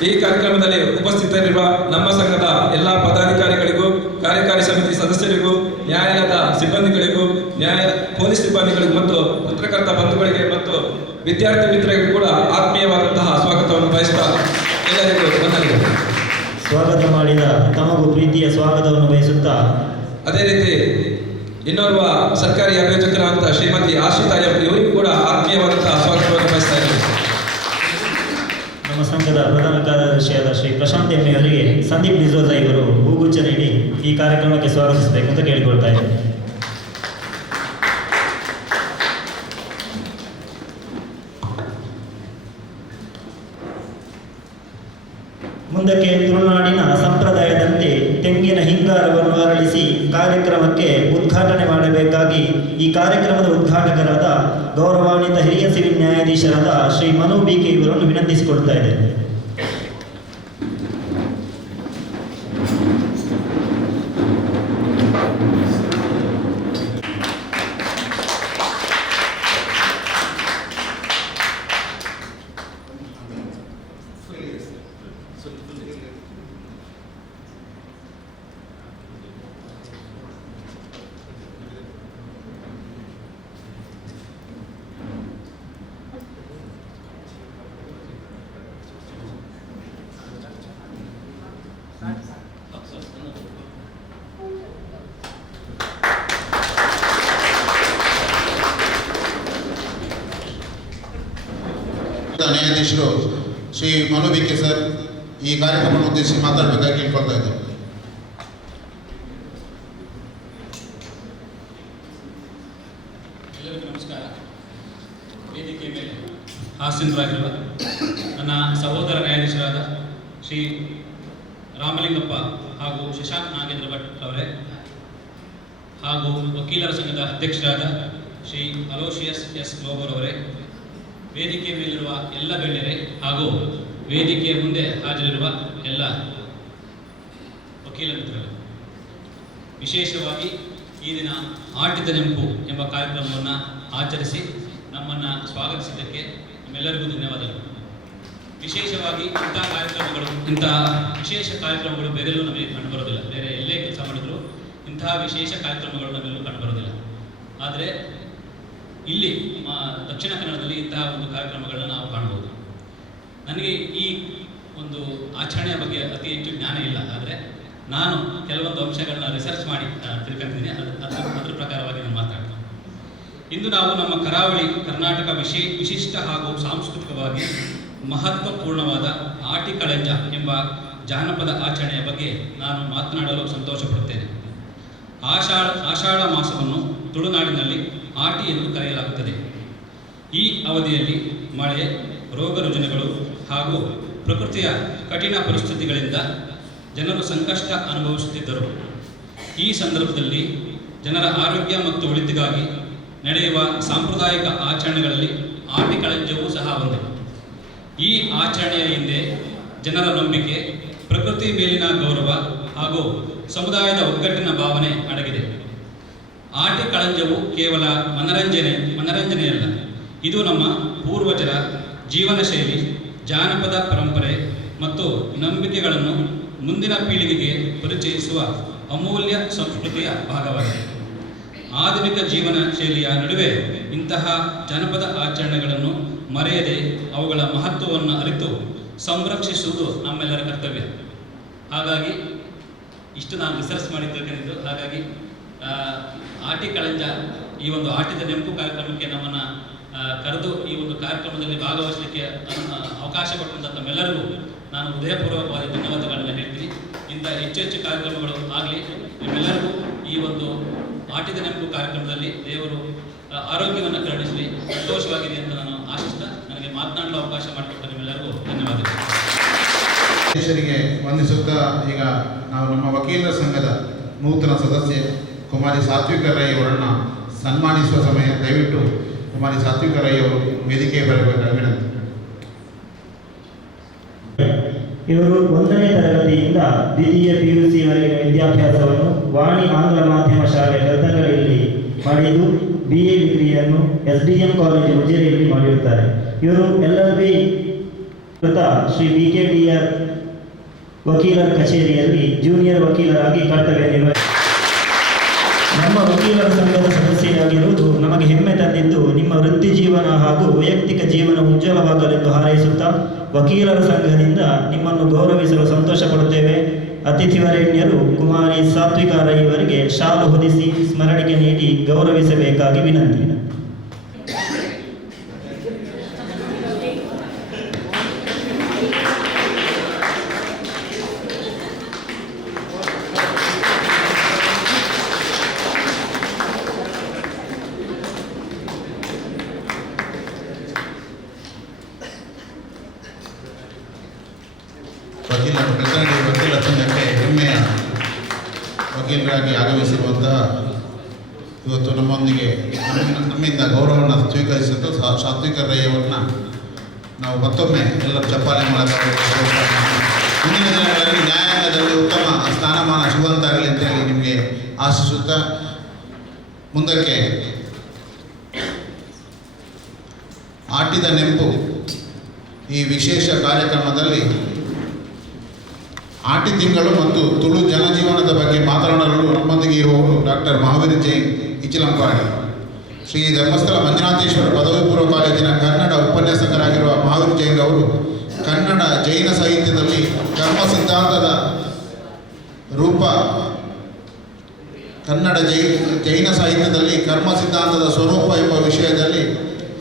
ಈ ಕಾರ್ಯಕ್ರಮದಲ್ಲಿ ಉಪಸ್ಥಿತರಿರುವ ನಮ್ಮ ಸಂಘದ ಎಲ್ಲ ಪದಾಧಿಕಾರಿಗಳಿಗೂ, ಕಾರ್ಯಕಾರಿ ಸಮಿತಿ ಸದಸ್ಯರಿಗೂ, ನ್ಯಾಯಾಲಯದ ಸಿಬ್ಬಂದಿಗಳಿಗೂ, ಪೊಲೀಸ್ ಸಿಬ್ಬಂದಿಗಳಿಗೂ ಮತ್ತು ಪತ್ರಕರ್ತ ಬಂಧುಗಳಿಗೆ ಮತ್ತು ವಿದ್ಯಾರ್ಥಿ ಮಿತ್ರರಿಗೂ ಕೂಡ ಆತ್ಮೀಯವಾದಂತಹ ಸ್ವಾಗತವನ್ನು ಬಯಸ್ತಾ ಎಲ್ಲರಿಗೂ ವಂದನೆಗಳು. ಸ್ವಾಗತ ಮಾಡಿದ ತಮಗೂ ಪ್ರೀತಿಯ ಸ್ವಾಗತವನ್ನು ಬಯಸುತ್ತಾ, ಅದೇ ರೀತಿ ಇನ್ನೋರ್ವ ಸರ್ಕಾರಿ ಅಭಿಯೋಜಕರಾದಂತಹ ಶ್ರೀಮತಿ ಆಶಿತಾ ಎಂ ಇವರಿಗೂ ಕೂಡ ಆತ್ಮೀಯವಾದಂತಹ ಸ್ವಾಗತವನ್ನು ಬಯಸ್ತಾ ಇದ್ದೇನೆ. ನಮ್ಮ ಸಂಘದ ಪ್ರಧಾನ ಕಾರ್ಯದರ್ಶಿಯಾದ ಶ್ರೀ ಪ್ರಶಾಂತ್ ಎಂ ಅವರಿಗೆ ಸಂದೀಪ್ ಡಿಸೋಜ ಇವರು ಹೂಗುಚ್ಛ ನೀಡಿ ಈ ಕಾರ್ಯಕ್ರಮಕ್ಕೆ ಸ್ವಾಗತಿಸಬೇಕು ಅಂತ ಕೇಳಿಕೊಳ್ತಾ ಇದ್ದಾರೆ. ಮುಂದಕ್ಕೆ ತುಳುನಾಡಿನ ಸಂಪ್ರದಾಯದಂತೆ ತೆಂಗಿನ ಹಿಂಗಾರವನ್ನು ಅರಳಿಸಿ ಕಾರ್ಯಕ್ರಮಕ್ಕೆ ಉದ್ಘಾಟನೆ ಮಾಡಬೇಕಾಗಿ ಈ ಕಾರ್ಯಕ್ರಮದ ಉದ್ಘಾಟಕರಾದ ಗೌರವಾನ್ವಿತ ಹಿರಿಯ ಸಿವಿಲ್ ನ್ಯಾಯಾಧೀಶರಾದ ಶ್ರೀ ಮನು ಬಿ.ಕೆ. ಇವರನ್ನು ವಿನಂತಿಸಿಕೊಳ್ತಾ ಇದ್ದೇನೆ. ನ್ಯಾಯಾಧೀಶರು ಶ್ರೀ ಮನು ಬಿ.ಕೆ. ಸರ್ ಈ ಕಾರ್ಯಕ್ರಮವನ್ನು ಉದ್ದೇಶಿಸಿ ಮಾತಾಡಬೇಕಾಗಿ ಕೇಳ್ಕೊಳ್ತಾ ಇದ್ದೇವೆ. ಎಲ್ಲರಿಗೂ ನಮಸ್ಕಾರ. ವೇದಿಕೆ ಮೇಲೆ ಆಸೀನರಾಗಿರುವ ನನ್ನ ಸಹೋದರ ನ್ಯಾಯಾಧೀಶರಾದ ಶ್ರೀ ರಾಮಲಿಂಗಪ್ಪ ಹಾಗೂ ಶಶಾಂಕ್ ನಾಗೇಂದ್ರ ಭಟ್ ಅವರೇ, ಹಾಗೂ ವಕೀಲರ ಸಂಘದ ಅಧ್ಯಕ್ಷರಾದ ಶ್ರೀ ಅಲೋಶಿಯಸ್ ಎಸ್ ಲೋಬೋರ್ ಅವರೇ, ವೇದಿಕೆ ಮೇಲಿರುವ ಎಲ್ಲ ಗಣ್ಯರೇ ಹಾಗೂ ವೇದಿಕೆಯ ಮುಂದೆ ಹಾಜರಿರುವ ಎಲ್ಲ ವಕೀಲ ಮಿತ್ರರು, ವಿಶೇಷವಾಗಿ ಈ ದಿನ ಆಟಿದ ನೆಂಪು ಎಂಬ ಕಾರ್ಯಕ್ರಮವನ್ನು ಆಚರಿಸಿ ನಮ್ಮನ್ನು ಸ್ವಾಗತಿಸಿದ್ದಕ್ಕೆ ನಮ್ಮೆಲ್ಲರಿಗೂ ಧನ್ಯವಾದಗಳು. ವಿಶೇಷವಾಗಿ ಇಂತಹ ವಿಶೇಷ ಕಾರ್ಯಕ್ರಮಗಳು ಬೇರೆಲ್ಲೂ ನಮಗೆ ಕಂಡುಬರೋದಿಲ್ಲ. ಬೇರೆ ಎಲ್ಲೇ ಕೆಲಸ ಮಾಡಿದ್ರು ಇಂತಹ ವಿಶೇಷ ಕಾರ್ಯಕ್ರಮಗಳು ನಮ್ಮೆಲ್ಲೂ ಕಂಡುಬರೋದಿಲ್ಲ. ಆದರೆ ಇಲ್ಲಿ ದಕ್ಷಿಣ ಕನ್ನಡದಲ್ಲಿ ಇಂತಹ ಒಂದು ಕಾರ್ಯಕ್ರಮಗಳನ್ನು ನಾವು ಕಾಣಬಹುದು. ನನಗೆ ಈ ಒಂದು ಆಚರಣೆಯ ಬಗ್ಗೆ ಅತಿ ಹೆಚ್ಚು ಜ್ಞಾನ ಇಲ್ಲ, ಆದರೆ ನಾನು ಕೆಲವೊಂದು ಅಂಶಗಳನ್ನ ರಿಸರ್ಚ್ ಮಾಡಿ ತಿಳ್ಕೊಂಡಿದ್ದೀನಿ. ಅದರ ಪ್ರಕಾರವಾಗಿ ನಾನು ಮಾತಾಡ್ತೀನಿ. ಇಂದು ನಾವು ನಮ್ಮ ಕರಾವಳಿ ಕರ್ನಾಟಕ ವಿಶಿಷ್ಟ ಹಾಗೂ ಸಾಂಸ್ಕೃತಿಕವಾಗಿ ಮಹತ್ವಪೂರ್ಣವಾದ ಆಟಿಕಳಂಜ ಎಂಬ ಜಾನಪದ ಆಚರಣೆಯ ಬಗ್ಗೆ ನಾನು ಮಾತನಾಡಲು ಸಂತೋಷಪಡುತ್ತೇನೆ. ಆಷಾಢ ಮಾಸವನ್ನು ತುಳುನಾಡಿನಲ್ಲಿ ಆಟಿ ಎಂದು ಕರೆಯಲಾಗುತ್ತದೆ. ಈ ಅವಧಿಯಲ್ಲಿ ಮಳೆ, ರೋಗ ರುಜಿನಗಳು ಹಾಗೂ ಪ್ರಕೃತಿಯ ಕಠಿಣ ಪರಿಸ್ಥಿತಿಗಳಿಂದ ಜನರು ಸಂಕಷ್ಟ ಅನುಭವಿಸುತ್ತಿದ್ದರು. ಈ ಸಂದರ್ಭದಲ್ಲಿ ಜನರ ಆರೋಗ್ಯ ಮತ್ತು ಒಳಿತಿಗಾಗಿ ನಡೆಯುವ ಸಾಂಪ್ರದಾಯಿಕ ಆಚರಣೆಗಳಲ್ಲಿ ಆಟಿಕಳಂಜವೂ ಸಹ ಒಂದು. ಈ ಆಚರಣೆಯ ಹಿಂದೆ ಜನರ ನಂಬಿಕೆ, ಪ್ರಕೃತಿ ಮೇಲಿನ ಗೌರವ ಹಾಗೂ ಸಮುದಾಯದ ಒಗ್ಗಟ್ಟಿನ ಭಾವನೆ ಅಡಗಿದೆ. ಆಟಿಕಳಂಜವು ಕೇವಲ ಮನರಂಜನೆಯಲ್ಲ, ಇದು ನಮ್ಮ ಪೂರ್ವಜರ ಜೀವನ ಶೈಲಿ, ಜಾನಪದ ಪರಂಪರೆ ಮತ್ತು ನಂಬಿಕೆಗಳನ್ನು ಮುಂದಿನ ಪೀಳಿಗೆಗೆ ಪರಿಚಯಿಸುವ ಅಮೂಲ್ಯ ಸಂಸ್ಕೃತಿಯ ಭಾಗವಾಗಿದೆ. ಆಧುನಿಕ ಜೀವನ ಶೈಲಿಯ ನಡುವೆ ಇಂತಹ ಜನಪದ ಆಚರಣೆಗಳನ್ನು ಮರೆಯದೆ ಅವುಗಳ ಮಹತ್ವವನ್ನು ಅರಿತು ಸಂರಕ್ಷಿಸುವುದು ನಮ್ಮೆಲ್ಲರ ಕರ್ತವ್ಯ. ಹಾಗಾಗಿ ಇಷ್ಟು ನಾನು ರಿಸರ್ಚ್ ಮಾಡಿ ತಿಳ್ಕೊಂಡಿದ್ದು. ಹಾಗಾಗಿ ಆಟಿಕಳಂಜ ಈ ಒಂದು ಆಟಿದ ನೆಂಪು ಕಾರ್ಯಕ್ರಮಕ್ಕೆ ನಮ್ಮನ್ನು ಕರೆದು ಈ ಒಂದು ಕಾರ್ಯಕ್ರಮದಲ್ಲಿ ಭಾಗವಹಿಸಲಿಕ್ಕೆ ಅವಕಾಶ ಕೊಟ್ಟಂಥ ತಮ್ಮೆಲ್ಲರಿಗೂ ನಾನು ಹೃದಯಪೂರ್ವಕವಾದ ಧನ್ಯವಾದಗಳನ್ನು ಹೇಳ್ತೀನಿ. ಇಂಥ ಹೆಚ್ಚು ಕಾರ್ಯಕ್ರಮಗಳು ಆಗಲಿ. ನಿಮ್ಮೆಲ್ಲರಿಗೂ ಈ ಒಂದು ಆಟಿದ ನೆಂಪು ಕಾರ್ಯಕ್ರಮದಲ್ಲಿ ದೇವರು ಆರೋಗ್ಯವನ್ನು ಕರುಣಿಸಲಿ, ಸಂತೋಷವಾಗಿದೆ ಅಂತ ನಾನು ಆಶಿಸ್ತಾ ನನಗೆ ಮಾತನಾಡಲು ಅವಕಾಶ ಮಾಡಿಕೊಟ್ಟ ನಿಮ್ಮೆಲ್ಲರಿಗೂ ಧನ್ಯವಾದಗಳು. ವಂದಿಸುತ್ತಾ ಈಗ ನಾವು ನಮ್ಮ ವಕೀಲರ ಸಂಘದ ನೂತನ ಸದಸ್ಯೆ ಕುಮಾರಿ ಸಾತ್ವಿಕ ರೈ ಅವರನ್ನು ಸನ್ಮಾನಿಸುವ ಸಮಯ. ದಯವಿಟ್ಟು ಕುಮಾರಿ ಸಾತ್ವಿಕ ರೈ ಅವರು ವೇದಿಕೆ ಬರಬೇಕಾಗಿ ವಿನಂತಿ. ಇವರು 1ನೇ ತರಗತಿಯಿಂದ ದ್ವಿತೀಯ PUC-ವರೆಗಿನ ವಿದ್ಯಾಭ್ಯಾಸವನ್ನು ವಾಣಿ ಆಂಗ್ಲ ಮಾಧ್ಯಮ ಶಾಲೆ ಬೆಳ್ತಂಗಡಿಯಲ್ಲಿ ಮಾಡಿದ್ದು BA ಡಿಗ್ರಿಯನ್ನು SDM ಕಾಲೇಜು ಉಜಿರೆಯಲ್ಲಿ ಮಾಡಿರುತ್ತಾರೆ. ಇವರು LLB ಶ್ರೀ BKDR ವಕೀಲರ ಕಚೇರಿಯಲ್ಲಿ ಜೂನಿಯರ್ ವಕೀಲರಾಗಿ ಕರ್ತವ್ಯ ನಿರ್ವಹಿಸಿದ್ದಾರೆ. ನಮ್ಮ ವಕೀಲರ ಸಂಘದ ಸದಸ್ಯರಾಗಿರುವುದು ನಮಗೆ ಹೆಮ್ಮೆ ತಂದಿದ್ದು, ನಿಮ್ಮ ವೃತ್ತಿ ಜೀವನ ಹಾಗೂ ವೈಯಕ್ತಿಕ ಜೀವನ ಉಜ್ವಲವಾಗಲೆಂದು ಹಾರೈಸುತ್ತಾ ವಕೀಲರ ಸಂಘದಿಂದ ನಿಮ್ಮನ್ನು ಗೌರವಿಸಲು ಸಂತೋಷ ಪಡುತ್ತೇವೆ. ಅತಿಥಿವರೇಣ್ಯರು ಕುಮಾರಿ ಸಾತ್ವಿಕ ರೈ ಅವರಿಗೆ ಶಾಲು ಹೊದಿಸಿ ಸ್ಮರಣಿಕೆ ನೀಡಿ ಗೌರವಿಸಬೇಕಾಗಿ ವಿನಂತಿ. ಬೆಳ್ತಂಗಡಿ ವಕೀಲರ ಸಂಘಕ್ಕೆ ಹೆಮ್ಮೆಯ ವಕೀಲರಾಗಿ ಆಗಮಿಸಿರುವಂತಹ ಇವತ್ತು ನಮ್ಮೊಂದಿಗೆ ನಮ್ಮಿಂದ ಗೌರವವನ್ನು ಸ್ವೀಕರಿಸಿದ್ದು ಸಾತ್ವಿಕ ರೈ ಅವರನ್ನ ನಾವು ಮತ್ತೊಮ್ಮೆ ಎಲ್ಲರ ಚಪ್ಪಾಳೆ ಮೂಲಕ ಮುಂದಿನ ದಿನಗಳಲ್ಲಿ ನ್ಯಾಯಾಂಗದಲ್ಲಿ ಉತ್ತಮ ಸ್ಥಾನಮಾನ ಸಿಗುವಂತಾಗಲಿ ಅಂತೇಳಿ ನಿಮಗೆ ಆಶಿಸುತ್ತಾ ಮುಂದಕ್ಕೆ ಆಟಿದ ನೆಂಪು ಈ ವಿಶೇಷ ಕಾರ್ಯಕ್ರಮದಲ್ಲಿ ಆಟಿ ತಿಂಗಳು ಮತ್ತು ತುಳು ಜನಜೀವನದ ಬಗ್ಗೆ ಮಾತನಾಡಲು ನಮ್ಮೊಂದಿಗೆ ಇರುವವರು ಡಾಕ್ಟರ್ ಮಹಾವೀರ್ ಜೈನ್ ಇಚಿಲಂಪಾಡಿ. ಶ್ರೀ ಧರ್ಮಸ್ಥಳ ಮಂಜುನಾಥೇಶ್ವರ ಪದವಿ ಪೂರ್ವ ಕಾಲೇಜಿನ ಕನ್ನಡ ಉಪನ್ಯಾಸಕರಾಗಿರುವ ಮಹಾವೀರ್ ಜೈನ್ ಅವರು ಕನ್ನಡ ಜೈನ ಸಾಹಿತ್ಯದಲ್ಲಿ ಕರ್ಮ ಸಿದ್ಧಾಂತದ ರೂಪ ಕನ್ನಡ ಜೈನ ಸಾಹಿತ್ಯದಲ್ಲಿ ಕರ್ಮ ಸಿದ್ಧಾಂತದ ಸ್ವರೂಪ ಎಂಬ ವಿಷಯದಲ್ಲಿ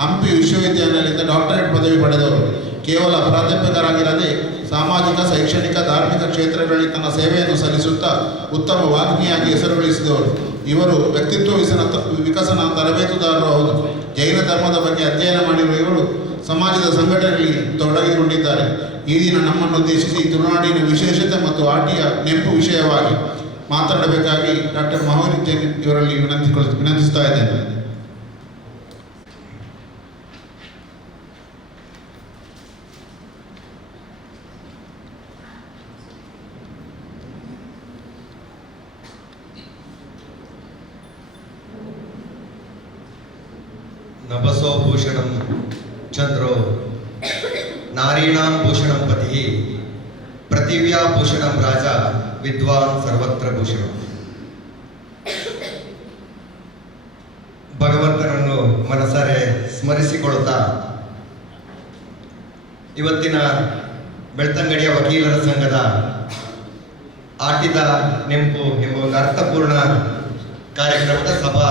ಹಂಪಿ ವಿಶ್ವವಿದ್ಯಾನಿಲಯದಿಂದ ಡಾಕ್ಟರೇಟ್ ಪದವಿ ಪಡೆದವರು. ಕೇವಲ ಪ್ರಾಧ್ಯಾಪಕರಾಗಿರದೆ ಸಾಮಾಜಿಕ, ಶೈಕ್ಷಣಿಕ, ಧಾರ್ಮಿಕ ಕ್ಷೇತ್ರಗಳಲ್ಲಿ ತನ್ನ ಸೇವೆಯನ್ನು ಸಲ್ಲಿಸುತ್ತಾ ಉತ್ತಮ ವಾಗ್ಮಿಯಾಗಿ ಹೆಸರು ಗಳಿಸಿದವರು. ಇವರು ವ್ಯಕ್ತಿತ್ವ ವಿಕಸನ ತರಬೇತುದಾರರು ಹೌದು. ಜೈನ ಧರ್ಮದ ಬಗ್ಗೆ ಅಧ್ಯಯನ ಮಾಡಿರುವ ಇವರು ಸಮಾಜದ ಸಂಘಟನೆಯಲ್ಲಿ ತೊಡಗಿಕೊಂಡಿದ್ದಾರೆ. ಈ ದಿನ ನಮ್ಮನ್ನು ಉದ್ದೇಶಿಸಿ ತುಳುನಾಡಿನ ವಿಶೇಷತೆ ಮತ್ತು ಆಟಿಯ ನೆಂಪು ವಿಷಯವಾಗಿ ಮಾತನಾಡಬೇಕಾಗಿ ಡಾಕ್ಟರ್ ಮಹಾವೀರ್ ಜೈನ್ ಇವರಲ್ಲಿ ವಿನಂತಿಸ್ತಾ ಇದ್ದೇನೆ. ನಭಸೋ ಭೂಷಣಂ ಚಂದ್ರೋ ನಾರೀಣಾಂ ಭೂಷಣಂ ಪತಿ ಪೃಥಿವ್ಯಾ ಭೂಷಣಂ ರಾಜ ವಿದ್ವಾನ್ ಸರ್ವತ್ರ ಭೂಷಣಂ. ಭಗವಂತನನ್ನು ಮನಸಾರೆ ಸ್ಮರಿಸಿಕೊಳ್ಳುತ್ತಾ ಇವತ್ತಿನ ಬೆಳ್ತಂಗಡಿಯ ವಕೀಲರ ಸಂಘದ ಆಟಿದ ನೆಂಪು ಎಂಬ ಒಂದು ಅರ್ಥಪೂರ್ಣ ಕಾರ್ಯಕ್ರಮದ ಸಭಾ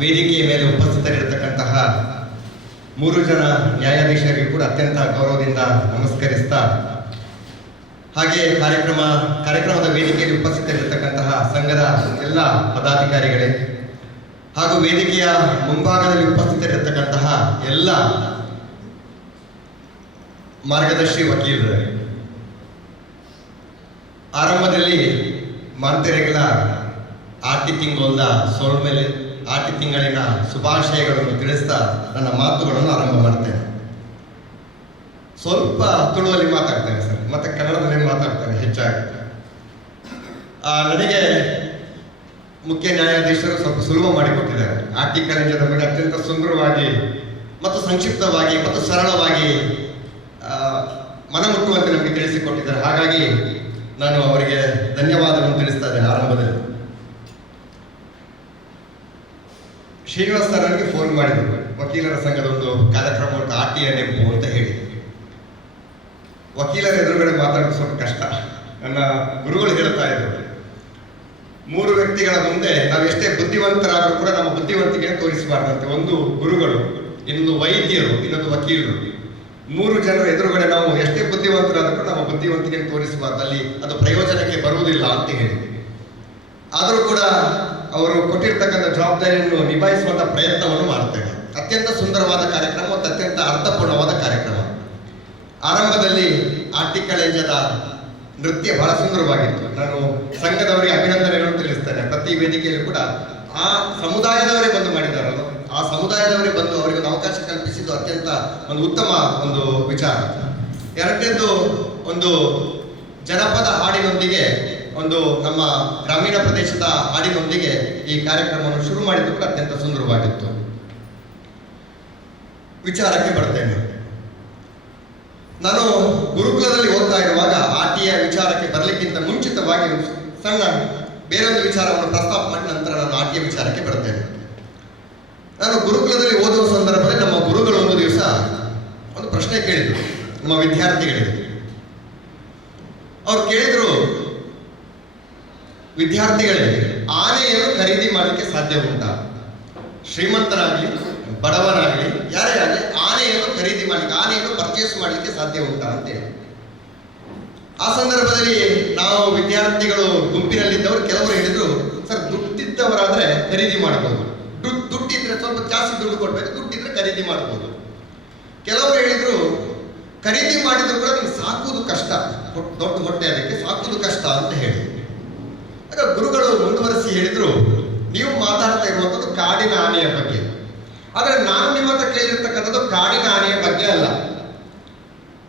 ವೇದಿಕೆಯ ಮೇಲೆ ಉಪಸ್ಥಿತರಿರತಕ್ಕಂತಹ 3 ಜನ ನ್ಯಾಯಾಧೀಶರಿಗೂ ಕೂಡ ಅತ್ಯಂತ ಗೌರವದಿಂದ ನಮಸ್ಕರಿಸ್ತಾ, ಹಾಗೆ ಕಾರ್ಯಕ್ರಮದ ವೇದಿಕೆಯಲ್ಲಿ ಉಪಸ್ಥಿತರಿರತಕ್ಕಂತಹ ಸಂಘದ ಎಲ್ಲ ಪದಾಧಿಕಾರಿಗಳೇ ಹಾಗೂ ವೇದಿಕೆಯ ಮುಂಭಾಗದಲ್ಲಿ ಉಪಸ್ಥಿತರಿರತಕ್ಕಂತಹ ಎಲ್ಲ ಮಾರ್ಗದರ್ಶಿ ವಕೀಲರೇ, ಆರಂಭದಲ್ಲಿ ಮಾಂತೆರೆಗಳ ಆಟಿ ತಿಂಗಳ ಸೋಲ್ಮೇಲೆ ಆಟಿ ತಿಂಗಳಿನ ಶುಭಾಶಯಗಳನ್ನು ತಿಳಿಸ್ತಾ ನನ್ನ ಮಾತುಗಳನ್ನು ಆರಂಭ ಮಾಡ್ತೇನೆ. ಸ್ವಲ್ಪ ತುಳುವಲ್ಲಿ ಮಾತಾಡ್ತೇನೆ ಸರ್, ಮತ್ತೆ ಕನ್ನಡದಲ್ಲಿ ಮಾತಾಡ್ತೇನೆ ಹೆಚ್ಚಾಗಿ. ನನಗೆ ಮುಖ್ಯ ನ್ಯಾಯಾಧೀಶರು ಸ್ವಲ್ಪ ಸುಲಭ ಮಾಡಿಕೊಟ್ಟಿದ್ದಾರೆ. ಆಟಿ ಕಲೆಂಜದ ಬಗ್ಗೆ ಅತ್ಯಂತ ಸುಂದರವಾಗಿ ಮತ್ತು ಸಂಕ್ಷಿಪ್ತವಾಗಿ ಮತ್ತು ಸರಳವಾಗಿ ಮನಮುಟ್ಟುವಂತೆ ನಮಗೆ ತಿಳಿಸಿಕೊಟ್ಟಿದ್ದಾರೆ. ಹಾಗಾಗಿ ನಾನು ಅವರಿಗೆ ಧನ್ಯವಾದಗಳನ್ನು ತಿಳಿಸ್ತಾ ಇದ್ದೇನೆ. ಆರಂಭದಲ್ಲಿ ಶ್ರೀನಿವಾಸ್ ಸರ್ ನನಗೆ ಫೋನ್ ಮಾಡಿದ್ರು, ವಕೀಲರ ಸಂಘದ ಒಂದು ಕಾರ್ಯಕ್ರಮ ಉಂಟು ಆಟಿಯ ನೆಂಪು ಅಂತ ಹೇಳಿ. ವಕೀಲರ ಎದುರುಗಡೆ ಮಾತಾಡೋದು ಸ್ವಲ್ಪ ಕಷ್ಟ. ನನ್ನ ಗುರುಗಳು ಹೇಳ್ತಾ ಇದ್ರು, 3 ವ್ಯಕ್ತಿಗಳ ಮುಂದೆ ನಾವು ಎಷ್ಟೇ ಬುದ್ಧಿವಂತರಾದರೂ ಕೂಡ ನಮ್ಮ ಬುದ್ಧಿವಂತಿಕೆಯನ್ನು ತೋರಿಸಬಾರ್ದಂತೆ. ಒಂದು ಗುರುಗಳು, ಇನ್ನೊಂದು ವೈದ್ಯರು, ಇನ್ನೊಂದು ವಕೀಲರು. 3 ಜನರ ಎದುರುಗಡೆ ನಾವು ಎಷ್ಟೇ ಬುದ್ಧಿವಂತರಾದರೂ ಕೂಡ ನಮ್ಮ ಬುದ್ಧಿವಂತಿಕೆಯನ್ನು ತೋರಿಸಬಾರ್ದು, ಅಲ್ಲಿ ಅದು ಪ್ರಯೋಜನಕ್ಕೆ ಬರುವುದಿಲ್ಲ ಅಂತ ಹೇಳಿ. ಆದರೂ ಕೂಡ ಅವರು ಕೊಟ್ಟಿರ್ತಕ್ಕಂಥ ಜವಾಬ್ದಾರಿಯನ್ನು ನಿಭಾಯಿಸುವಂಥ ಪ್ರಯತ್ನವನ್ನು ಮಾಡ್ತೇವೆ. ಅತ್ಯಂತ ಸುಂದರವಾದ ಕಾರ್ಯಕ್ರಮ ಮತ್ತು ಅತ್ಯಂತ ಅರ್ಥಪೂರ್ಣವಾದ ಕಾರ್ಯಕ್ರಮ. ಆರಂಭದಲ್ಲಿ ಆಟಿ ಕಲೆಂಜದ ನೃತ್ಯ ಬಹಳ ಸುಂದರವಾಗಿತ್ತು. ನಾನು ಸಂಘದವರಿಗೆ ಅಭಿನಂದನೆಗಳನ್ನು ತಿಳಿಸ್ತೇನೆ. ಪ್ರತಿ ವೇದಿಕೆಯಲ್ಲೂ ಕೂಡ ಆ ಸಮುದಾಯದವರೇ ಬಂದು ಮಾಡಿದಾರಲ್ಲ, ಆ ಸಮುದಾಯದವರೇ ಬಂದು ಅವರಿಗೆ ಒಂದು ಅವಕಾಶ ಕಲ್ಪಿಸಿದ್ದು ಅತ್ಯಂತ ಒಂದು ಉತ್ತಮ ಒಂದು ವಿಚಾರ. ಎರಡನೇದು, ಒಂದು ಜನಪದ ಹಾಡಿನೊಂದಿಗೆ, ಒಂದು ನಮ್ಮ ಗ್ರಾಮೀಣ ಪ್ರದೇಶದ ಹಾಡಿನೊಂದಿಗೆ ಈ ಕಾರ್ಯಕ್ರಮವನ್ನು ಶುರು ಮಾಡಿದ್ದು ಕೂಡ ಅತ್ಯಂತ ಸುಂದರವಾಗಿತ್ತು. ವಿಚಾರಕ್ಕೆ ಬರ್ತೇನೆ. ನಾನು ಗುರುಕುಲದಲ್ಲಿ ಓದ್ತಾ ಇರುವಾಗ ಆಟಿಯ ವಿಚಾರಕ್ಕೆ ಬರಲಿಕ್ಕಿಂತ ಮುಂಚಿತವಾಗಿ ಸಣ್ಣ ಬೇರೊಂದು ವಿಚಾರವನ್ನು ಪ್ರಸ್ತಾಪ ಮಾಡಿ ನಂತರ ನಾನು ಆಟಿಯ ವಿಚಾರಕ್ಕೆ ಬರ್ತೇನೆ. ನಾನು ಗುರುಕುಲದಲ್ಲಿ ಓದುವ ಸಂದರ್ಭದಲ್ಲಿ ನಮ್ಮ ಗುರುಗಳು ಒಂದು ದಿವಸ ಒಂದು ಪ್ರಶ್ನೆ ಕೇಳಿದರು ನಮ್ಮ ವಿದ್ಯಾರ್ಥಿಗಳಿಗೆ. ಅವ್ರು ಕೇಳಿದ್ರು, ವಿದ್ಯಾರ್ಥಿಗಳಿಗೆ ಆನೆಯನ್ನು ಖರೀದಿ ಮಾಡಲಿಕ್ಕೆ ಸಾಧ್ಯ ಉಂಟಾ? ಶ್ರೀಮಂತನಾಗಲಿ ಬಡವನಾಗಲಿ ಯಾರೇ ಆಗಲಿ ಆನೆಯನ್ನು ಖರೀದಿ ಮಾಡಲಿಕ್ಕೆ, ಆನೆಯನ್ನು ಪರ್ಚೇಸ್ ಮಾಡಲಿಕ್ಕೆ ಸಾಧ್ಯ ಉಂಟಾ ಅಂತ ಹೇಳಿ. ಆ ಸಂದರ್ಭದಲ್ಲಿ ನಾವು ವಿದ್ಯಾರ್ಥಿಗಳು ಗುಂಪಿನಲ್ಲಿದ್ದವರು ಕೆಲವರು ಹೇಳಿದ್ರು, ಸರ್ ದುಡ್ಡಿದ್ದವರಾದ್ರೆ ಖರೀದಿ ಮಾಡಬಹುದು, ದುಡ್ಡಿದ್ರೆ ಸ್ವಲ್ಪ ಜಾಸ್ತಿ ದುಡ್ಡು ಕೊಡ್ಬೇಕು, ದುಡ್ಡಿದ್ರೆ ಖರೀದಿ ಮಾಡಬಹುದು. ಕೆಲವರು ಹೇಳಿದ್ರು, ಖರೀದಿ ಮಾಡಿದ್ರು ಕೂಡ ನಿಮ್ಗೆ ಸಾಕುವುದು ಕಷ್ಟ, ದೊಡ್ಡ ಹೊಟ್ಟೆ ಅದಕ್ಕೆ ಸಾಕುವುದು ಕಷ್ಟ ಅಂತ ಹೇಳಿ. ಆಗ ಗುರುಗಳು ಮುಂದುವರಿಸಿ ಹೇಳಿದ್ರು, ನೀವು ಮಾತಾಡ್ತಾ ಇರುವಂಥದ್ದು ಕಾಡಿನ ಆನೆಯ ಬಗ್ಗೆ, ಆದರೆ ನಾನು ನಿಮ್ಮ ಹತ್ರ ಕೇಳಿರ್ತಕ್ಕಂಥದ್ದು ಕಾಡಿನ ಆನೆಯ ಬಗ್ಗೆ ಅಲ್ಲ.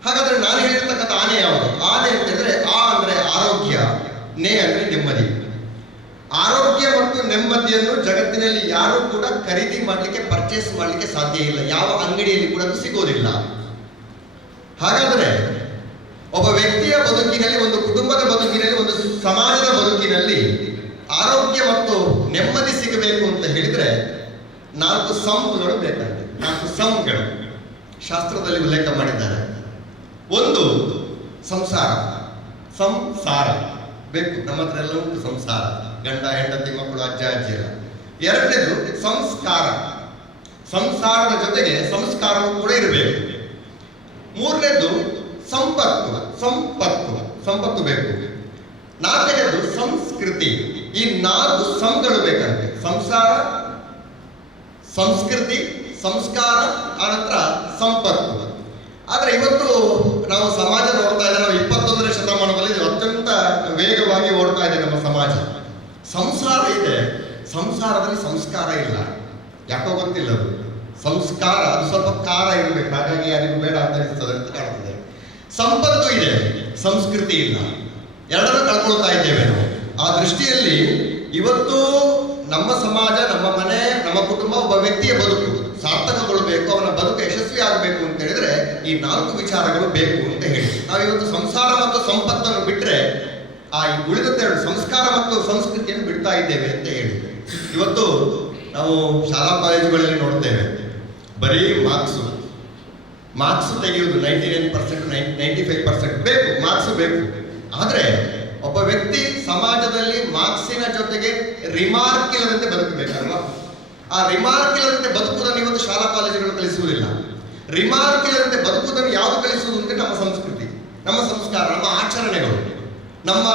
ಹಾಗಾದ್ರೆ ನಾನು ಹೇಳಿರ್ತಕ್ಕಂಥ ಆನೆ ಯಾವುದು? ಆನೆ ಅಂತಂದ್ರೆ ಆ ಅಂದ್ರೆ ಆರೋಗ್ಯ, ನೇ ಅಂದ್ರೆ ನೆಮ್ಮದಿ. ಆರೋಗ್ಯ ಮತ್ತು ನೆಮ್ಮದಿಯನ್ನು ಜಗತ್ತಿನಲ್ಲಿ ಯಾರು ಕೂಡ ಖರೀದಿ ಮಾಡಲಿಕ್ಕೆ, ಪರ್ಚೇಸ್ ಮಾಡಲಿಕ್ಕೆ ಸಾಧ್ಯ ಇಲ್ಲ. ಯಾವ ಅಂಗಡಿಯಲ್ಲಿ ಕೂಡ ಅದು ಸಿಗೋದಿಲ್ಲ. ಹಾಗಾದ್ರೆ ಒಬ್ಬ ವ್ಯಕ್ತಿಯ ಬದುಕಿನಲ್ಲಿ, ಒಂದು ಕುಟುಂಬದ ಬದುಕಿನಲ್ಲಿ, ಒಂದು ಸಮಾಜದ ಬದುಕಿನಲ್ಲಿ ಆರೋಗ್ಯ ಮತ್ತು ನೆಮ್ಮದಿ ಸಿಗಬೇಕು ಅಂತ ಹೇಳಿದ್ರೆ 4 ಸಂಗಳು ಬೇಕಾಗಿದೆ. 4 ಸಂಗಳು ಶಾಸ್ತ್ರದಲ್ಲಿ ಉಲ್ಲೇಖ ಮಾಡಿದ್ದಾರೆ. ಒಂದು ಸಂಸಾರ, ಸಂಸಾರ ಬೇಕು. ನಮ್ಮ ಹತ್ರ ಎಲ್ಲ ಉಂಟು ಸಂಸಾರ, ಗಂಡ ಹೆಂಡತಿ ಮಕ್ಕಳು ಅಜ್ಜ ಅಜ್ಜಿ ಎಲ್ಲ. ಎರಡನೇದು ಸಂಸ್ಕಾರ, ಸಂಸಾರದ ಜೊತೆಗೆ ಸಂಸ್ಕಾರವೂ ಕೂಡ ಇರಬೇಕು. ಮೂರನೇದು ಸಂಪತ್ತು, ಸಂಪತ್ತು ಬೇಕು. ನಾಲ್ಕನೇದು ಸಂಸ್ಕೃತಿ. ಈ 4 ಸಂಗಳು ಬೇಕಂತೆ. ಸಂಸಾರ, ಸಂಸ್ಕೃತಿ, ಸಂಸ್ಕಾರ, ಆನಂತರ ಸಂಪತ್ತು. ಆದ್ರೆ ಇವತ್ತು ನಾವು ಸಮಾಜ ನೋಡ್ತಾ ಇದ್ದೇವೆ, ನಾವು 21ನೇ ಶತಮಾನದಲ್ಲಿ ಅತ್ಯಂತ ವೇಗವಾಗಿ ಓಡ್ತಾ ಇದೆ ನಮ್ಮ ಸಮಾಜ. ಸಂಸಾರ ಇದೆ, ಸಂಸಾರದಲ್ಲಿ ಸಂಸ್ಕಾರ ಇಲ್ಲ. ಯಾಕೋ ಗೊತ್ತಿಲ್ಲ. ಅದು ಸಂಸ್ಕಾರ, ಅದು ಸ್ವಲ್ಪ ಖಾರ ಇರಬೇಕು, ಹಾಗಾಗಿ ಯಾರಿಗೂ ಬೇಡ ಅಂತ ಅನಿಸ್ತದೆ ಅಂತ ಕಾಣ್ತದೆ. ಸಂಪತ್ತು ಇದೆ, ಸಂಸ್ಕೃತಿ ಇಲ್ಲ. ಎರಡನ್ನೂ ಕಳ್ಕೊಳ್ತಾ ಇದ್ದೇವೆ ನಾವು. ಆ ದೃಷ್ಟಿಯಲ್ಲಿ ಇವತ್ತು ನಮ್ಮ ಸಮಾಜ, ನಮ್ಮ ಮನೆ, ನಮ್ಮ ಕುಟುಂಬ, ಒಬ್ಬ ವ್ಯಕ್ತಿಯ ಬದುಕು ಸಾರ್ಥಕಗೊಳ್ಳಬೇಕು, ಅವನ ಬದುಕು ಯಶಸ್ವಿ ಆಗಬೇಕು ಅಂತ ಹೇಳಿದ್ರೆ ಈ 4 ವಿಚಾರಗಳು ಬೇಕು ಅಂತ ಹೇಳಿ ನಾವು ಇವತ್ತು ಸಂಸಾರ ಮತ್ತು ಸಂಪತ್ತನ್ನು ಬಿಟ್ಟರೆ ಆ ಉಳಿದಂತೆ ಸಂಸ್ಕಾರ ಮತ್ತು ಸಂಸ್ಕೃತಿಯನ್ನು ಬಿಡ್ತಾ ಇದ್ದೇವೆ ಅಂತ ಹೇಳಿ. ಇವತ್ತು ನಾವು ಶಾಲಾ ಕಾಲೇಜುಗಳಲ್ಲಿ ನೋಡ್ತೇವೆ, ಬರೀ ಮಾರ್ಕ್ಸ್ ತೆಗೆಯುವುದು 99%, 95% ಬೇಕು, ಮಾರ್ಕ್ಸ್ ಬೇಕು. ಆದರೆ ಒಬ್ಬ ವ್ಯಕ್ತಿ ಸಮಾಜದಲ್ಲಿ ಮಾರ್ಕ್ಸಿನ ಜೊತೆಗೆ ರಿಮಾರ್ಕ್ ಇಲ್ಲದಂತೆ ಬದುಕಬೇಕಲ್ವಾ? ಆ ರಿಮಾರ್ಕ್ ಇಲ್ಲದಂತೆ ಬದುಕುವುದನ್ನು ಇವತ್ತು ಶಾಲಾ ಕಾಲೇಜುಗಳು ಕಲಿಸುವುದಿಲ್ಲ. ರಿಮಾರ್ಕ್ ಇಲ್ಲದಂತೆ ಬದುಕುವುದನ್ನು ಯಾವುದು ಕಲಿಸುವುದು ಅಂದ್ರೆ ನಮ್ಮ ಸಂಸ್ಕೃತಿ, ನಮ್ಮ ಸಂಸ್ಕಾರ, ನಮ್ಮ ಆಚರಣೆಗಳು, ನಮ್ಮ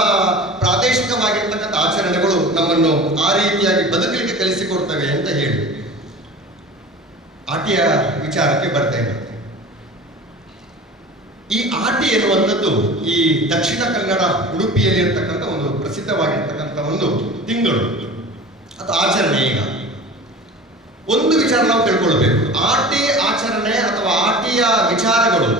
ಪ್ರಾದೇಶಿಕವಾಗಿರ್ತಕ್ಕಂಥ ಆಚರಣೆಗಳು ನಮ್ಮನ್ನು ಆ ರೀತಿಯಾಗಿ ಬದುಕಲಿಕ್ಕೆ ಕಲಿಸಿಕೊಡ್ತವೆ ಅಂತ ಹೇಳಿ ಆಟಿಯ ವಿಚಾರಕ್ಕೆ ಬರ್ತೇನೆ. ಈ ಆಟಿ ಎನ್ನುವಂಥದ್ದು ಈ ದಕ್ಷಿಣ ಕನ್ನಡ ಉಡುಪಿಯಲ್ಲಿ ಇರ್ತಕ್ಕಂಥ ಒಂದು ಪ್ರಸಿದ್ಧವಾಗಿರ್ತಕ್ಕಂಥ ಒಂದು ತಿಂಗಳು ಅಥವಾ ಆಚರಣೆ. ಈಗ ಒಂದು ವಿಚಾರ ನಾವು ತಿಳ್ಕೊಳ್ಬೇಕು, ಆಟಿ ಆಚರಣೆ ಅಥವಾ ಆಟಿಯ ವಿಚಾರಗಳು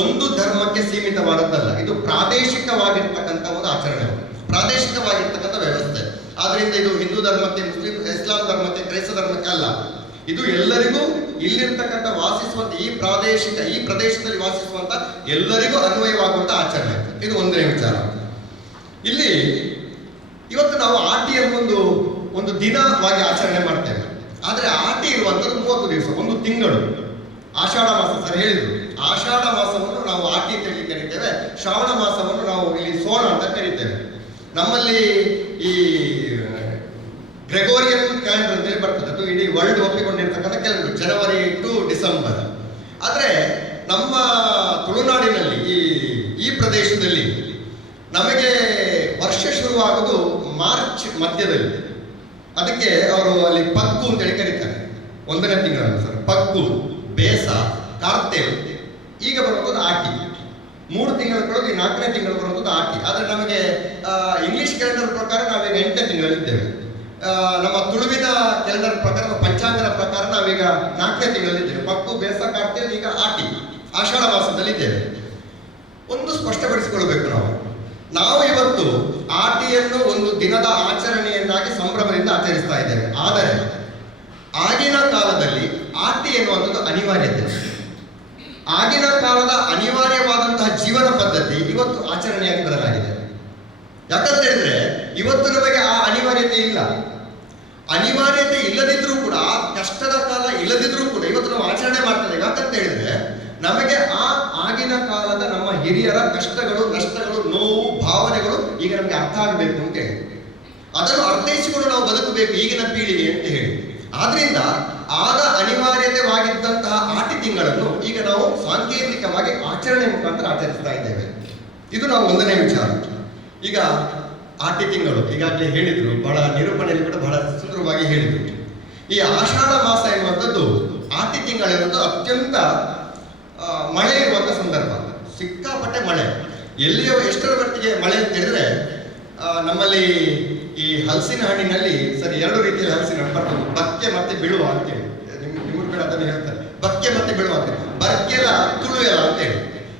ಒಂದು ಧರ್ಮಕ್ಕೆ ಸೀಮಿತವಾದದ್ದಲ್ಲ. ಇದು ಪ್ರಾದೇಶಿಕವಾಗಿರ್ತಕ್ಕಂಥ ಒಂದು ಆಚರಣೆ, ಪ್ರಾದೇಶಿಕವಾಗಿರ್ತಕ್ಕಂಥ ವ್ಯವಸ್ಥೆ. ಆದ್ರಿಂದ ಇದು ಹಿಂದೂ ಧರ್ಮಕ್ಕೆ, ಮುಸ್ಲಿಂ, ಇಸ್ಲಾಂ ಧರ್ಮಕ್ಕೆ, ಕ್ರೈಸ್ತ ಧರ್ಮಕ್ಕೆ ಅಲ್ಲ. ಇದು ಎಲ್ಲರಿಗೂ ಇಲ್ಲಿರ್ತಕ್ಕಂಥ ವಾಸಿಸುವಂತ ಈ ಪ್ರದೇಶದಲ್ಲಿ ವಾಸಿಸುವಂತ ಎಲ್ಲರಿಗೂ ಅನ್ವಯವಾಗುವಂತ ಆಚರಣೆ. ಇದು ಒಂದನೇ ವಿಚಾರ. ಇಲ್ಲಿ ಇವತ್ತು ನಾವು ಆಟಿಯನ್ನು ಒಂದು ದಿನವಾಗಿ ಆಚರಣೆ ಮಾಡ್ತೇವೆ. ಆದ್ರೆ ಆಟಿ ಇರುವಂತದ್ದು 30 ದಿವಸ, ಒಂದು ತಿಂಗಳು. ಆಷಾಢ ಮಾಸ, ಸರ್ ಹೇಳಿದ್ರು, ಆಷಾಢ ಮಾಸವನ್ನು ನಾವು ಆಟಿ ಅಂತ ಹೇಳಿ ಕರಿತೇವೆ. ಶ್ರಾವಣ ಮಾಸವನ್ನು ನಾವು ಇಲ್ಲಿ ಸೋಣ ಅಂತ ಕರಿತೇವೆ. ನಮ್ಮಲ್ಲಿ ಈ ಗ್ರೆಗೋರಿಯನ್ ಕ್ಯಾಲೆಂಡರ್ ಅಂತೇಳಿ ಬರ್ತದೆ, ಅದು ಇಡೀ ವರ್ಲ್ಡ್ ಒಪ್ಪಿಕೊಂಡಿರ್ತಕ್ಕಂಥ ಕ್ಯಾಲೆಂಡರ್, ಜನವರಿ ಟು ಡಿಸೆಂಬರ್. ಆದರೆ ನಮ್ಮ ತುಳುನಾಡಿನಲ್ಲಿ ಈ ಪ್ರದೇಶದಲ್ಲಿ ನಮಗೆ ವರ್ಷ ಶುರುವಾಗುವುದು ಮಾರ್ಚ್ ಮಧ್ಯದಲ್ಲಿ. ಅದಕ್ಕೆ ಅವರು ಅಲ್ಲಿ ಪಕ್ಕು ಅಂತೇಳಿ ಕರೀತಾರೆ. 1ನೇ ತಿಂಗಳು ಸರ್, ಪಕ್ಕು, ಬೇಸ, ಕಾರ್ತೆಲ್, ಈಗ ಬರುವಂಥದ್ದು ಆಟಿ. 3 ತಿಂಗಳೊಳಗೆ ಈ 4ನೇ ತಿಂಗಳು ಬರುವಂಥದ್ದು ಆಟಿ. ಆದರೆ ನಮಗೆ ಇಂಗ್ಲಿಷ್ ಕ್ಯಾಲೆಂಡರ್ ಪ್ರಕಾರ ನಾವೀಗ 8ನೇ ತಿಂಗಳಲ್ಲಿದ್ದೇವೆ. ನಮ್ಮ ತುಳುವಿನ ಕ್ಯಾಲೆಂಡರ್ ಪ್ರಕಾರ, ಪಂಚಾಂಗದ ಪ್ರಕಾರ ನಾವೀಗ 4ನೇ ತಿಂಗಳಲ್ಲಿದ್ದೇವೆ. ಪಕ್ಕು ಬೇಸ ಕಾರ್ತಿಯಲ್ಲಿ ಈಗ ಆಟಿ, ಆಷಾಢ ಮಾಸದಲ್ಲಿದ್ದೇವೆ. ಒಂದು ಸ್ಪಷ್ಟಪಡಿಸಿಕೊಳ್ಬೇಕು, ನಾವು ಇವತ್ತು ಆಟಿಯನ್ನು ಒಂದು ದಿನದ ಆಚರಣೆಯನ್ನಾಗಿ ಸಂಭ್ರಮದಿಂದ ಆಚರಿಸ್ತಾ ಇದ್ದೇವೆ. ಆದರೆ ಆಗಿನ ಕಾಲದಲ್ಲಿ ಆಟಿ ಎನ್ನುವಂಥದ್ದು ಅನಿವಾರ್ಯತೆ. ಆಗಿನ ಕಾಲದ ಅನಿವಾರ್ಯವಾದಂತಹ ಜೀವನ ಪದ್ಧತಿ ಇವತ್ತು ಆಚರಣೆಯಾಗಿ ಬದಲಾಗಿದೆ. ಯಾಕಂತ ಹೇಳಿದ್ರೆ ಇವತ್ತು ನಮಗೆ ಆ ಅನಿವಾರ್ಯತೆ ಇಲ್ಲ. ಅನಿವಾರ್ಯತೆ ಇಲ್ಲದಿದ್ರೂ ಕೂಡ, ಕಷ್ಟದ ಕಾಲ ಇಲ್ಲದಿದ್ರೂ ಕೂಡ ಇವತ್ತು ನಾವು ಆಚರಣೆ ಮಾಡ್ತೇವೆ. ಯಾಕಂತ ಹೇಳಿದ್ರೆ ನಮಗೆ ಆಗಿನ ಕಾಲದ ನಮ್ಮ ಹಿರಿಯರ ಕಷ್ಟಗಳು, ನಷ್ಟಗಳು, ನೋವು, ಭಾವನೆಗಳು ಈಗ ನಮಗೆ ಅರ್ಥ ಆಗಬೇಕು ಅಂತ ಹೇಳಿ, ಅದನ್ನು ಅರ್ಥೈಸಿಕೊಂಡು ನಾವು ಬದುಕಬೇಕು ಈಗಿನ ಪೀಳಿಗೆ ಅಂತ ಹೇಳಿ. ಆದ್ರಿಂದ ಆಗ ಅನಿವಾರ್ಯತೆವಾಗಿದ್ದಂತಹ ಆಟಿ ತಿಂಗಳನ್ನು ಈಗ ನಾವು ಸಾಂಕೇತಿಕವಾಗಿ ಆಚರಣೆ ಮುಖಾಂತರ ಆಚರಿಸ್ತಾ ಇದ್ದೇವೆ. ಇದು ನಾವು 1ನೇ ವಿಚಾರ. ಈಗ ಆಟಿ ತಿಂಗಳು ಈಗಾಗಲೇ ಹೇಳಿದ್ರು, ಬಹಳ ನಿರೂಪಣೆಯಲ್ಲಿ ಕೂಡ ಬಹಳ ಸುಂದರವಾಗಿ ಹೇಳಿದ್ರು. ಈ ಆಷಾಢ ಮಾಸ ಎನ್ನುವಂಥದ್ದು, ಆಟಿ ತಿಂಗಳಿರುವಂಥ ಅತ್ಯಂತ ಮಳೆ ಇರುವಂಥ ಸಂದರ್ಭ. ಸಿಕ್ಕಾಪಟ್ಟೆ ಮಳೆ. ಎಲ್ಲಿಯೋ ಎಷ್ಟರ ಮಟ್ಟಿಗೆ ಮಳೆ ಅಂತ ಹೇಳಿದ್ರೆ, ನಮ್ಮಲ್ಲಿ ಈ ಹಲಸಿನ ಹಣ್ಣಿನಲ್ಲಿ 2 ರೀತಿಯ ಹಲಸಿನ ಹಣ್ಣು ಬರ್ತದೆ. ಬಕ್ಕೆ ಮತ್ತೆ ಬಿಳುವ ಅಂತೇಳಿ, ನಿಮ್ಮ ಕಡೆ ಅದನ್ನು ಹೇಳ್ತಾರೆ, ಬಕ್ಕೆ ಮತ್ತೆ ಬಿಳುವ ಅಂತೇಳಿ. ಬರ್ಕೆಲ ತುಳುವೆಲ ಅಂತೇಳಿ.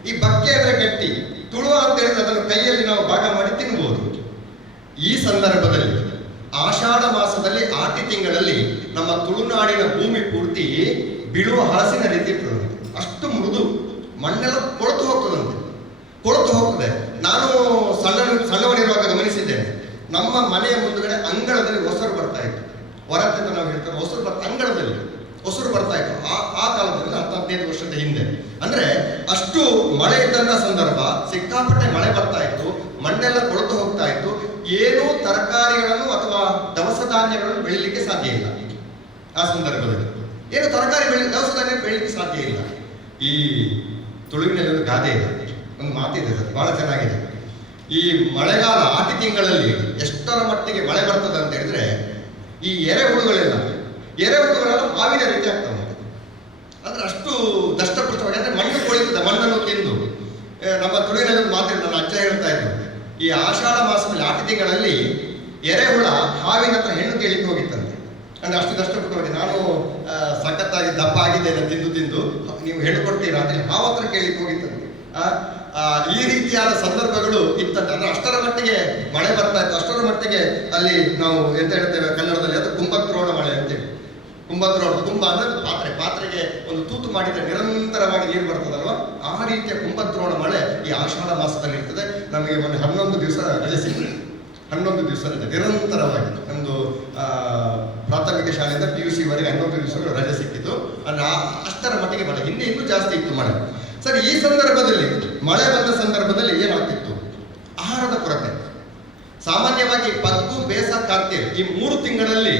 ಈ ಬಕ್ಕೆ ಅಂದ್ರೆ ಗಟ್ಟಿ, ತುಳುವ ಅಂತ ಹೇಳಿದ್ರೆ ಅದನ್ನು ಕೈಯಲ್ಲಿ ನಾವು ಭಾಗ ಮಾಡಿ ತಿನ್ಬಹುದು. ಈ ಸಂದರ್ಭದಲ್ಲಿ ಆಷಾಢ ಮಾಸದಲ್ಲಿ ಆಟಿ ತಿಂಗಳಲ್ಲಿ ನಮ್ಮ ತುಳುನಾಡಿನ ಭೂಮಿ ಪೂರ್ತಿ ಬಿಳುವ ಹಲಸಿನ ರೀತಿ ಇರ್ತದೆ. ಅಷ್ಟು ಮೃದು, ಮಣ್ಣೆಲ್ಲ ಕೊಳತು ಹೋಗ್ತದೆ. ನಾನು ಸಣ್ಣವನಿರುವಾಗ ಗಮನಿಸಿದ್ದೇನೆ. ನಮ್ಮ ಮನೆಯ ಮುಂದುಗಡೆ ಅಂಗಳದಲ್ಲಿ ಹೊಸರು ಬರ್ತಾ ಇತ್ತು. ಹೊರತೆ ನಾವು ಹೇಳ್ತೇವೆ, ಹೊಸರು ಬರ್ತಾ ಇತ್ತು. ಆ ಕಾಲದಲ್ಲಿ 10-15 ವರ್ಷದ ಹಿಂದೆ. ಅಂದ್ರೆ ಅಷ್ಟು ಮಳೆ ಇದ್ದಂತ ಸಂದರ್ಭ, ಸಿಕ್ಕಾಪಟ್ಟೆ ಮಳೆ ಬರ್ತಾ ಇತ್ತು, ಮಣ್ಣೆಲ್ಲ ಕೊಳತು ಹೋಗ್ತಾ ಇತ್ತು. ಏನೂ ತರಕಾರಿಗಳನ್ನು ಅಥವಾ ದವಸ ಧಾನ್ಯಗಳನ್ನು ಬೆಳಿಲಿಕ್ಕೆ ಸಾಧ್ಯ ಇಲ್ಲ. ಆ ಸಂದರ್ಭದಲ್ಲಿ ಏನು ದವಸ ಧಾನ್ಯ ಬೆಳಿಲಿಕ್ಕೆ ಸಾಧ್ಯ ಇಲ್ಲ. ಈ ತುಳುವಿನಲ್ಲಿ ಒಂದು ಗಾದೆ ಇದೆ, ಒಂದು ಮಾತಿದೆ ಸರ್, ಬಹಳ ಚೆನ್ನಾಗಿದೆ. ಈ ಮಳೆಗಾಲ ಆಟಿ ತಿಂಗಳಲ್ಲಿ ಎಷ್ಟರ ಮಟ್ಟಿಗೆ ಮಳೆ ಬರ್ತದೆ ಅಂತ ಹೇಳಿದ್ರೆ, ಈ ಎರೆಹುಳುಗಳೆಲ್ಲ ಹಾವಿನ ರೀತಿ ಆಗ್ತವೆ. ಅಂದ್ರೆ ಅಷ್ಟು ದಷ್ಟಪುಷ್ಟವಾಗಿ, ಅಂದ್ರೆ ಮಣ್ಣು ಕೊಳಿತದೆ, ಮಣ್ಣನ್ನು ತಿಂದು. ನಮ್ಮ ತುಳುವಿನಲ್ಲಿ ಒಂದು ಮಾತಿದೆ, ನನ್ನ ಅಜ್ಜ ಹೇಳ್ತಾ ಇದ್ರು, ಈ ಆಷಾಢ ಮಾಸದಲ್ಲಿ ಆಟಿ ತಿಂಗಳಲ್ಲಿ ಎರೆಹುಳ ಹಾವಿನ ಹತ್ರ ಹೆಣ್ಣು ಕೇಳಿಕ್ಕೆ ಹೋಗಿತ್ತಂತೆ. ಅಂದ್ರೆ ಅಷ್ಟು ದಷ್ಟಪುಷ್ಟವಾಗಿ, ನಾನು ಸಖತ್ತಾಗಿ ದಪ್ಪ ಆಗಿದ್ದೇನೆ ತಿಂದು ನೀವು ಹೆಣ್ಣು ಕೊಡ್ತೀರಾ ಅಂತ ಹೇಳಿ ಹಾವು ಹತ್ರ ಕೇಳಿಕ್ಕೆ ಹೋಗಿತ್ತಂತೆ. ಈ ರೀತಿಯಾದ ಸಂದರ್ಭಗಳು ಇತ್ತಂತೆ. ಅಂದ್ರೆ ಅಷ್ಟರ ಮಟ್ಟಿಗೆ ಮಳೆ ಬರ್ತಾ ಇತ್ತು. ಅಷ್ಟರ ಮಟ್ಟಿಗೆ ಅಲ್ಲಿ ನಾವು ಎಂತ ಹೇಳ್ತೇವೆ ಕನ್ನಡದಲ್ಲಿ, ಅದು ಕುಂಭದ್ರೋಣ ಮಳೆ ಅಂತೇಳಿ. ಕುಂಭ ಅಂದ್ರೆ ಪಾತ್ರೆಗೆ ಒಂದು ತೂತು ಮಾಡಿದ್ರೆ ನಿರಂತರವಾಗಿ ನೀರು ಬರ್ತದಲ್ವಾ, ಆ ರೀತಿಯ ಕುಂಭದ್ರೋಣ ಮಳೆ ಈ ಆಷಾಢ ಮಾಸದಲ್ಲಿ ಇರ್ತದೆ. ನಮಗೆ ಒಂದು 11 ದಿವಸ ರಜೆ ಸಿಗ್ತದೆ. 11 ದಿವಸ ರಜೆ ನಿರಂತರವಾಗಿ. ನಮ್ದು ಪ್ರಾಥಮಿಕ ಶಾಲೆಯಿಂದ PUC ವರೆಗೆ 11 ದಿವಸಗಳು ರಜೆ ಸಿಕ್ಕಿತ್ತು. ಅಂದ್ರೆ ಅಷ್ಟರ ಮಟ್ಟಿಗೆ ಮಳೆ, ಹಿಂದೆ ಇನ್ನೂ ಜಾಸ್ತಿ ಇತ್ತು ಮಳೆ. ಸರಿ, ಈ ಸಂದರ್ಭದಲ್ಲಿ ಮಳೆ ಬಂದ ಸಂದರ್ಭದಲ್ಲಿ ಏನಾಗ್ತಿತ್ತು? ಆಹಾರದ ಕೊರತೆ. ಸಾಮಾನ್ಯವಾಗಿ ಪಗ್ಗು, ಬೇಸ, ಕಾರ್ತಿಗೆ ಈ 3 ತಿಂಗಳಲ್ಲಿ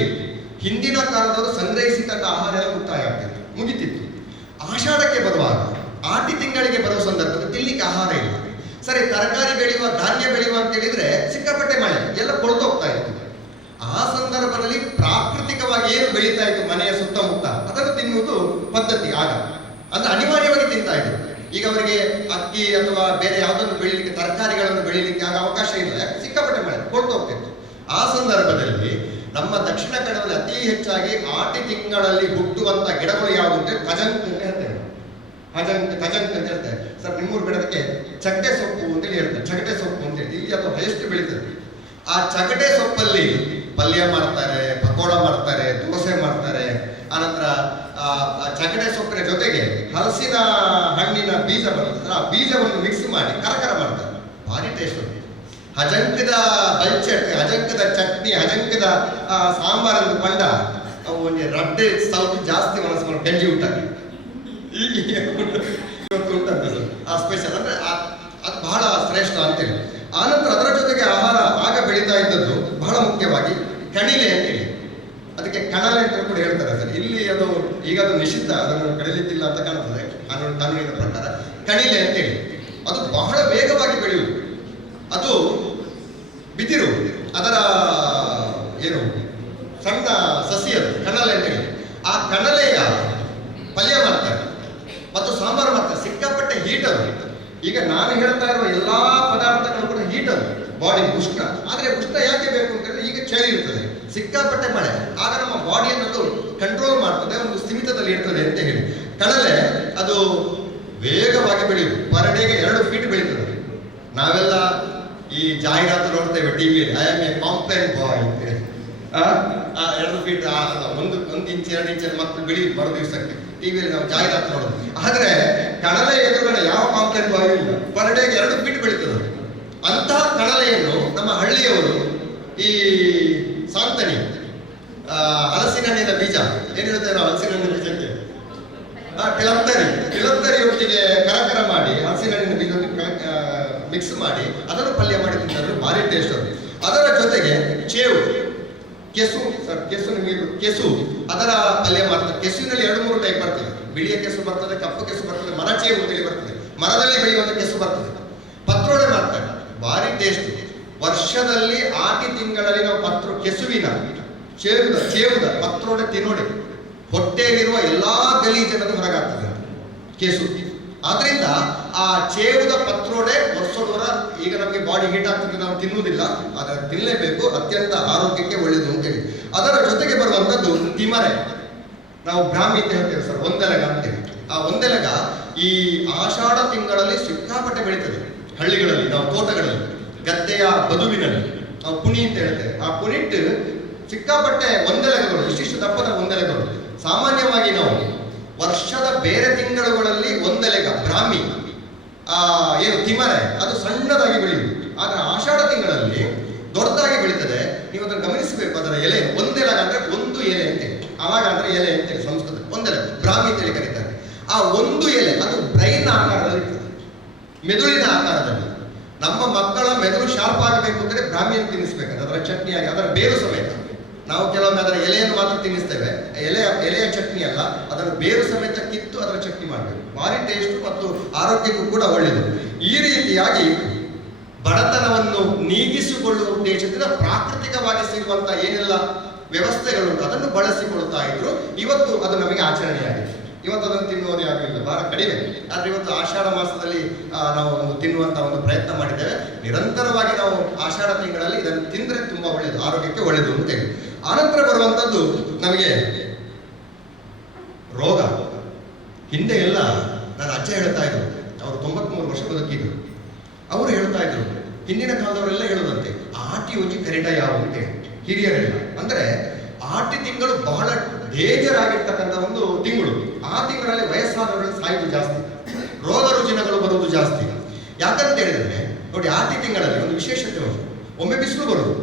ಹಿಂದಿನ ಕಾಲದವರು ಸಂಗ್ರಹಿಸಿದಂತ ಆಹಾರ ಎಲ್ಲ ಮುಕ್ತಾಯ ಆಗ್ತಿತ್ತು, ಮುಗಿತಿತ್ತು. ಆಷಾಢಕ್ಕೆ ಬರುವಾಗ, ಆಟಿ ತಿಂಗಳಿಗೆ ಬರುವ ಸಂದರ್ಭದಲ್ಲಿ ತಿನ್ಲಿಕ್ಕೆ ಆಹಾರ ಇಲ್ಲ. ಸರಿ, ತರಕಾರಿ ಬೆಳೆಯುವ, ಧಾನ್ಯ ಬೆಳೆಯುವ ಅಂತ ಹೇಳಿದ್ರೆ ಸಿಕ್ಕಾಪಟ್ಟೆ ಮಳೆ, ಎಲ್ಲ ಕೊಳ್ತು ಹೋಗ್ತಾ ಇತ್ತು. ಆ ಸಂದರ್ಭದಲ್ಲಿ ಪ್ರಾಕೃತಿಕವಾಗಿ ಏನು ಬೆಳೀತಾ ಇತ್ತು ಮನೆಯ ಸುತ್ತಮುತ್ತ, ಅದನ್ನು ತಿನ್ನುವುದು ಪದ್ಧತಿ ಆಗ. ಅಂದ್ರೆ ಅನಿವಾರ್ಯವಾಗಿ ತಿಂತಾ ಇದ್ರು. ಈಗ ಅವರಿಗೆ ಅಕ್ಕಿ ಅಥವಾ ಬೇರೆ ಯಾವುದನ್ನು ಬೆಳೀಲಿಕ್ಕೆ, ತರಕಾರಿಗಳನ್ನು ಬೆಳೀಲಿಕ್ಕೆ ಆಗ ಅವಕಾಶ ಇಲ್ಲ. ಸಿಕ್ಕಾಪಟ್ಟೆ ಮಳೆ, ಕೊಳ್ತು ಹೋಗ್ತಿತ್ತು. ಆ ಸಂದರ್ಭದಲ್ಲಿ ನಮ್ಮ ದಕ್ಷಿಣ ಕನ್ನಡದಲ್ಲಿ ಅತಿ ಹೆಚ್ಚಾಗಿ ಆಟಿ ತಿಂಗಳಲ್ಲಿ ಹುಟ್ಟುವಂತ ಗಿಡಗಳು ಯಾವುದು ಅಂತ ಕಜಂಕ್ ಅಂತ ಹೇಳ್ತೇವೆ. ಕಜಂಕ್ ಅಂತ ಹೇಳ್ತೇವೆ ಸರ್. ನಿಮ್ಮೂರು ಗಿಡದಕ್ಕೆ ಚಗಟೆ ಸೊಪ್ಪು ಅಂತೇಳಿ ಹೇಳ್ತಾರೆ. ಚಗಟೆ ಸೊಪ್ಪು ಅಂತೇಳಿ ಇಲ್ಲಿ ಅಥವಾ ಹೈಯೆಸ್ಟ್ ಬೆಳೀತದೆ. ಆ ಚಗಟೆ ಸೊಪ್ಪಲ್ಲಿ ಪಲ್ಯ ಮಾಡ್ತಾರೆ, ಪಕೋಡ ಮಾಡ್ತಾರೆ, ದೋಸೆ ಮಾಡ್ತಾರೆ. ಆನಂತರ ಚಗಟೆ ಸೊಪ್ಪಿನ ಜೊತೆಗೆ ಹಲಸಿನ ಹಣ್ಣಿನ ಬೀಜ ಬರ್ತದೆ, ಆ ಬೀಜವನ್ನು ಮಿಕ್ಸ್ ಮಾಡಿ ಕರಕರ ಮಾಡ್ತಾರೆ. ಭಾರಿ ಟೇಸ್ಟ್. ಹಜಂಕದ ಬಲ್ಚಟ್ನಿ, ಹಜಂಕದ ಚಟ್ನಿ, ಹಜಂಕದ ಸಾಂಬಾರನ್ನು ಪಂಡ ಅವು ಒಂದು ರಡ್ಡೆ ಸ್ವಲ್ಪ ಜಾಸ್ತಿ ಮನಸ್ಸು ಮಾಡಿ ಗಂಜಿ ಊಟಕ್ಕೆ ಉಂಟಂತೆ ಸರ್. ಆ ಸ್ಪೆಷಲ್ ಅಂದ್ರೆ ಅದು ಬಹಳ ಶ್ರೇಷ್ಠ ಅಂತೇಳಿ. ಆನಂತರ ಅದರ ಜೊತೆಗೆ ಆಹಾರ ಆಗ ಬೆಳೀತಾ ಇದ್ದದ್ದು ಬಹಳ ಮುಖ್ಯವಾಗಿ ಕಣಿಲೆ ಅಂತೇಳಿ, ಅದಕ್ಕೆ ಕಣಲೆ ಅಂತ ಕೂಡ ಹೇಳ್ತಾರೆ ಸರ್. ಇಲ್ಲಿ ಅದು ಈಗ ಅದು ನಿಷಿದ್ಧ, ಅದನ್ನು ಕಡಿಲಿಕ್ಕಿಲ್ಲ ಅಂತ ಕಾಣ್ತದೆ ಕಾನೂನಿನ ಪ್ರಕಾರ. ಕಣಿಲೆ ಅಂತೇಳಿ ಅದು ಬಹಳ ವೇಗವಾಗಿ ಬೆಳೆಯುವುದು. ಅದು ಬಿದಿರು, ಅದರ ಏನು ಸಣ್ಣ ಸಸಿ, ಅದು ಕಣಲೆ ಅಂತೇಳಿ. ಆ ಕಣಲೆಯ ಪಲ್ಯ ಮಾಡ್ತಾರೆ ಮತ್ತು ಸಾಂಬಾರು ಮಾಡ್ತಾರೆ. ಸಿಕ್ಕಾಪಟ್ಟೆ ಹೀಟ್ ಅದು. ಈಗ ನಾನು ಹೇಳ್ತಾ ಇರುವ ಎಲ್ಲಾ ಪದಾರ್ಥಗಳು ಕೂಡ ಹೀಟರ್ ಬಾಡಿ ಉಷ್ಣ. ಆದ್ರೆ ಉಷ್ಣ ಯಾಕೆ ಬೇಕು ಅಂತ ಹೇಳಿದ್ರೆ ಈಗ ಚಳಿ ಇರ್ತದೆ, ಸಿಕ್ಕಾಪಟ್ಟೆ ಮಳೆ, ಆಗ ನಮ್ಮ ಬಾಡಿಯನ್ನು ಕಂಟ್ರೋಲ್ ಮಾಡ್ತದೆ, ಒಂದು ಸ್ಥಿಮಿತದಲ್ಲಿ ಇರ್ತದೆ ಅಂತ ಹೇಳಿ. ಕಡಲೆ ಅದು ವೇಗವಾಗಿ ಬೆಳೆಯುದು, ಪರ್ ಡೇಗೆ 2 ಫೀಟ್ ಬೆಳೀತದೆ. ನಾವೆಲ್ಲ ಈ ಜಾಹೀರಾತು ನೋಡ್ತೇವೆ ಟಿವಿಯಲ್ಲಿ, ಐ ಆಮ್ ಎ ಕಾಂಪ್ಲೇನ್ ಬಾಯ್ ಅಂತೇಳಿ. 2 ಫೀಟ್ ಒಂದು ಇಂಚ್ 2 ಇಂಚಲ್ಲಿ ಮಕ್ಕಳು ಬೆಳೆಯುದು ಬರೋ ದಿವಸಕ್ಕೆ ಟಿವಿಯಲ್ಲಿ ನಾವು ಜಾಹೀರಾತು ನೋಡೋದು. ಆದ್ರೆ ಕಡಲೆ ಎದುರುಗಡೆ ಯಾವ ಕಾಂಪ್ಲೇನ್ ಬಾಯ್ ಇಲ್ಲ, ಪರ್ ಡೇಗೆ 2 ಫೀಟ್ ಬೆಳೀತದೆ. ಅಂತಹ ಕಡಲೆಯನ್ನು ನಮ್ಮ ಹಳ್ಳಿಯವರು ಈ ಸಾಂತನಿ ಹಲಸಿನ ಹಣ್ಣಿನ ಬೀಜ ಏನ್ ಹೇಳ್ತೇವೆ ನಾವು, ಹಲಸಿನ ಹಣ್ಣಿನ ಬೀಜಕ್ಕೆ ಕಿಲಂತರಿ ಒಟ್ಟಿಗೆ ಕರಕರ ಮಾಡಿ ಹಲಸಿನ ಹಣ್ಣಿನ ಬೀಜ ಮಿಕ್ಸ್ ಮಾಡಿ ಅದನ್ನು ಪಲ್ಯ ಮಾಡಿ ತಿಂತಾರೆ, ಭಾರಿ ಟೇಸ್ಟ್ ಅದು. ಅದರ ಜೊತೆಗೆ ಚೇವು, ಕೆಸು ಅದರ ಪಲ್ಯ ಮಾಡ್ತಾರೆ. ಕೆಸುವಿನಲ್ಲಿ 2-3 ಟೈಪ್ ಬರ್ತದೆ, ಬಿಳಿಯ ಕೆಸು ಬರ್ತದೆ, ಕಪ್ಪು ಕೆಸು ಬರ್ತದೆ, ಮರಚೇವು ಅಂತೇಳಿ ಬರ್ತದೆ, ಮರದಲ್ಲಿ ಬೆಳೆಯುವಂತ ಕೆಸು ಬರ್ತದೆ. ಪತ್ರೋಡೆ ಮಾಡ್ತಾರೆ, ಭಾರಿ ಟೇಸ್ಟ್. ವರ್ಷದಲ್ಲಿ ಆಟಿ ತಿಂಗಳಲ್ಲಿ ನಾವು ಕೆಸುವಿನ ಚೇವುದ ಪತ್ರೋಡೆ ತಿನ್ನೋಡೆ ಹೊಟ್ಟೆಯಲ್ಲಿರುವ ಎಲ್ಲಾ ಗಲೀಜನ್ನು ಹೊರಗಾಗ್ತದೆ ಕೆಸು. ಆದ್ರಿಂದ ಆ ಚೇವುದ ಪತ್ರೋಡೆ ವರ್ಷದವರ ಈಗ ನಮಗೆ ಬಾಡಿ ಹೀಟ್ ಆಗ್ತದೆ, ನಾವು ತಿನ್ನುವುದಿಲ್ಲ, ಆದರೆ ತಿನ್ನಲೇಬೇಕು, ಅತ್ಯಂತ ಆರೋಗ್ಯಕ್ಕೆ ಒಳ್ಳೆಯದು ಅಂತೇಳಿ. ಅದರ ಜೊತೆಗೆ ಬರುವಂತದ್ದು ತಿಮರೆ, ನಾವು ಬ್ರಾಹ್ಮಿ ಅಂತ ಹೇಳ್ತೇವೆ ಸರ್, ಒಂದೆಲಗ ಅಂತೇಳಿ. ಆ ಒಂದೆಲಗ ಈ ಆಷಾಢ ತಿಂಗಳಲ್ಲಿ ಸಿಕ್ಕಾಪಟ್ಟೆ ಬೆಳೀತದೆ ಹಳ್ಳಿಗಳಲ್ಲಿ, ನಾವು ತೋಟಗಳಲ್ಲಿ, ಗದ್ದೆಯ ಬದುವಿನಲ್ಲಿ ನಾವು ಪುಣಿ ಅಂತ ಹೇಳ್ತೇವೆ. ಆ ಪುಣಿಟ್ಟು ಸಿಕ್ಕಾಪಟ್ಟೆ ಒಂದೆಲಗಗಳು, ಇಷ್ಟಿಷ್ಟು ದಪ್ಪದ ಒಂದೆಲಗಗಳು. ಸಾಮಾನ್ಯವಾಗಿ ನಾವು ವರ್ಷದ ಬೇರೆ ತಿಂಗಳುಗಳಲ್ಲಿ ಒಂದೆಲೆಗ ಬ್ರಾಹ್ಮಿ ಏನು ತಿಮರೆ ಅದು ಸಣ್ಣದಾಗಿ ಬೆಳೆಯುವುದು, ಆದ್ರೆ ಆಷಾಢ ತಿಂಗಳಲ್ಲಿ ದೊಡ್ಡದಾಗಿ ಬೆಳೀತದೆ. ನೀವು ಅದನ್ನು ಗಮನಿಸಬೇಕು. ಅದರ ಎಲೆ ಒಂದೆಲಗ ಅಂದ್ರೆ ಒಂದು ಎಲೆ ಅಂತೇಳಿ, ಅವಾಗ ಅಂದ್ರೆ ಎಲೆ ಅಂತೇಳಿ ಸಂಸ್ಕೃತ, ಒಂದೆಲೆ ಬ್ರಾಹ್ಮಿ ಅಂತೇಳಿ ಕರೀತಾರೆ. ಆ ಒಂದು ಎಲೆ ಅದು ಬ್ರೈನ್ ಆಕಾರದಲ್ಲಿ ಇರ್ತದೆ, ಮೆದುಳಿನ ಆಕಾರದಲ್ಲಿ. ನಮ್ಮ ಮಕ್ಕಳ ಮೆದುಳು ಶಾರ್ಪ್ ಆಗಬೇಕು ಅಂದರೆ ಬ್ರಾಹ್ಮಿಯನ್ನು ತಿನ್ನಿಸ್ಬೇಕಂದ್ರೆ ಅದರ ಚಟ್ನಿಯಾಗಿ, ಅದರ ಬೇರು ಸಮೇತ. ನಾವು ಕೆಲವೊಮ್ಮೆ ಅದರ ಎಲೆಯನ್ನು ಮಾತ್ರ ತಿನ್ನಿಸ್ತೇವೆ, ಎಲೆಯ ಚಟ್ನಿ ಅಲ್ಲ, ಅದರ ಬೇರು ಸಮೇತ ಕಿತ್ತು ಅದರ ಚಟ್ನಿ ಮಾಡಬೇಕು, ಭಾರಿ ಟೇಸ್ಟ್ ಮತ್ತು ಆರೋಗ್ಯಕ್ಕೂ ಕೂಡ ಒಳ್ಳೆಯದು. ಈ ರೀತಿಯಾಗಿ ಬಡತನವನ್ನು ನೀಗಿಸಿಕೊಳ್ಳುವ ಉದ್ದೇಶದಿಂದ ಪ್ರಾಕೃತಿಕವಾಗಿ ಸಿಗುವಂತಹ ಏನೆಲ್ಲ ವ್ಯವಸ್ಥೆಗಳುಂಟು ಅದನ್ನು ಬಳಸಿಕೊಳ್ತಾ ಇದ್ರು. ಇವತ್ತು ಅದು ನಮಗೆ ಆಚರಣೆಯಾಗಿದೆ. ಇವತ್ತು ಅದನ್ನು ತಿನ್ನುವುದು ಯಾಕಿಲ್ಲ, ಬಹಳ ಕಡಿಮೆ. ಆದ್ರೆ ಇವತ್ತು ಆಷಾಢ ಮಾಸದಲ್ಲಿ ನಾವು ಒಂದು ತಿನ್ನುವಂತ ಒಂದು ಪ್ರಯತ್ನ ಮಾಡಿದ್ದೇವೆ. ನಿರಂತರವಾಗಿ ನಾವು ಆಷಾಢ ತಿಂಗಳಲ್ಲಿ ಇದನ್ನು ತಿಂದ್ರೆ ತುಂಬಾ ಒಳ್ಳೆಯದು, ಆರೋಗ್ಯಕ್ಕೆ ಒಳ್ಳೆಯದು ಅಂತ ಹೇಳಿ. ಆನಂತರ ಬರುವಂತದ್ದು ನಮಗೆ ರೋಗ. ಹಿಂದೆ ಎಲ್ಲ ನನ್ನ ಅಜ್ಜ ಹೇಳ್ತಾ ಇದ್ರು, ಅವರು 93 ವರ್ಷ ಬದುಕಿದ್ರು. ಅವರು ಹೇಳ್ತಾ ಇದ್ರು, ಹಿಂದಿನ ಕಾಲದವರೆಲ್ಲ ಹೇಳೋದಂತೆ ಆಟಿ ಒಂಜಿ ಕರೆಟ ಯಾವ ಅಂತ ಹಿರಿಯರೆಲ್ಲ. ಅಂದ್ರೆ ಆಟಿ ತಿಂಗಳು ಬಹಳ ಡೇಂಜರ್ ಆಗಿರ್ತಕ್ಕಂಥ ಒಂದು ತಿಂಗಳು. ಆ ತಿಂಗಳಲ್ಲಿ ವಯಸ್ಸಾದವರಲ್ಲಿ ಸಾಯುವುದು ಜಾಸ್ತಿ, ರೋಗ ರುಜಿನಗಳು ಬರುವುದು ಜಾಸ್ತಿ. ಯಾಕಂತ ಹೇಳಿದ್ರೆ ನೋಡಿ, ಆಟಿ ತಿಂಗಳಲ್ಲಿ ಒಂದು ವಿಶೇಷತೆ ಉಂಟು. ಒಮ್ಮೆ ಬಿಸಿಲು ಬರುವುದು,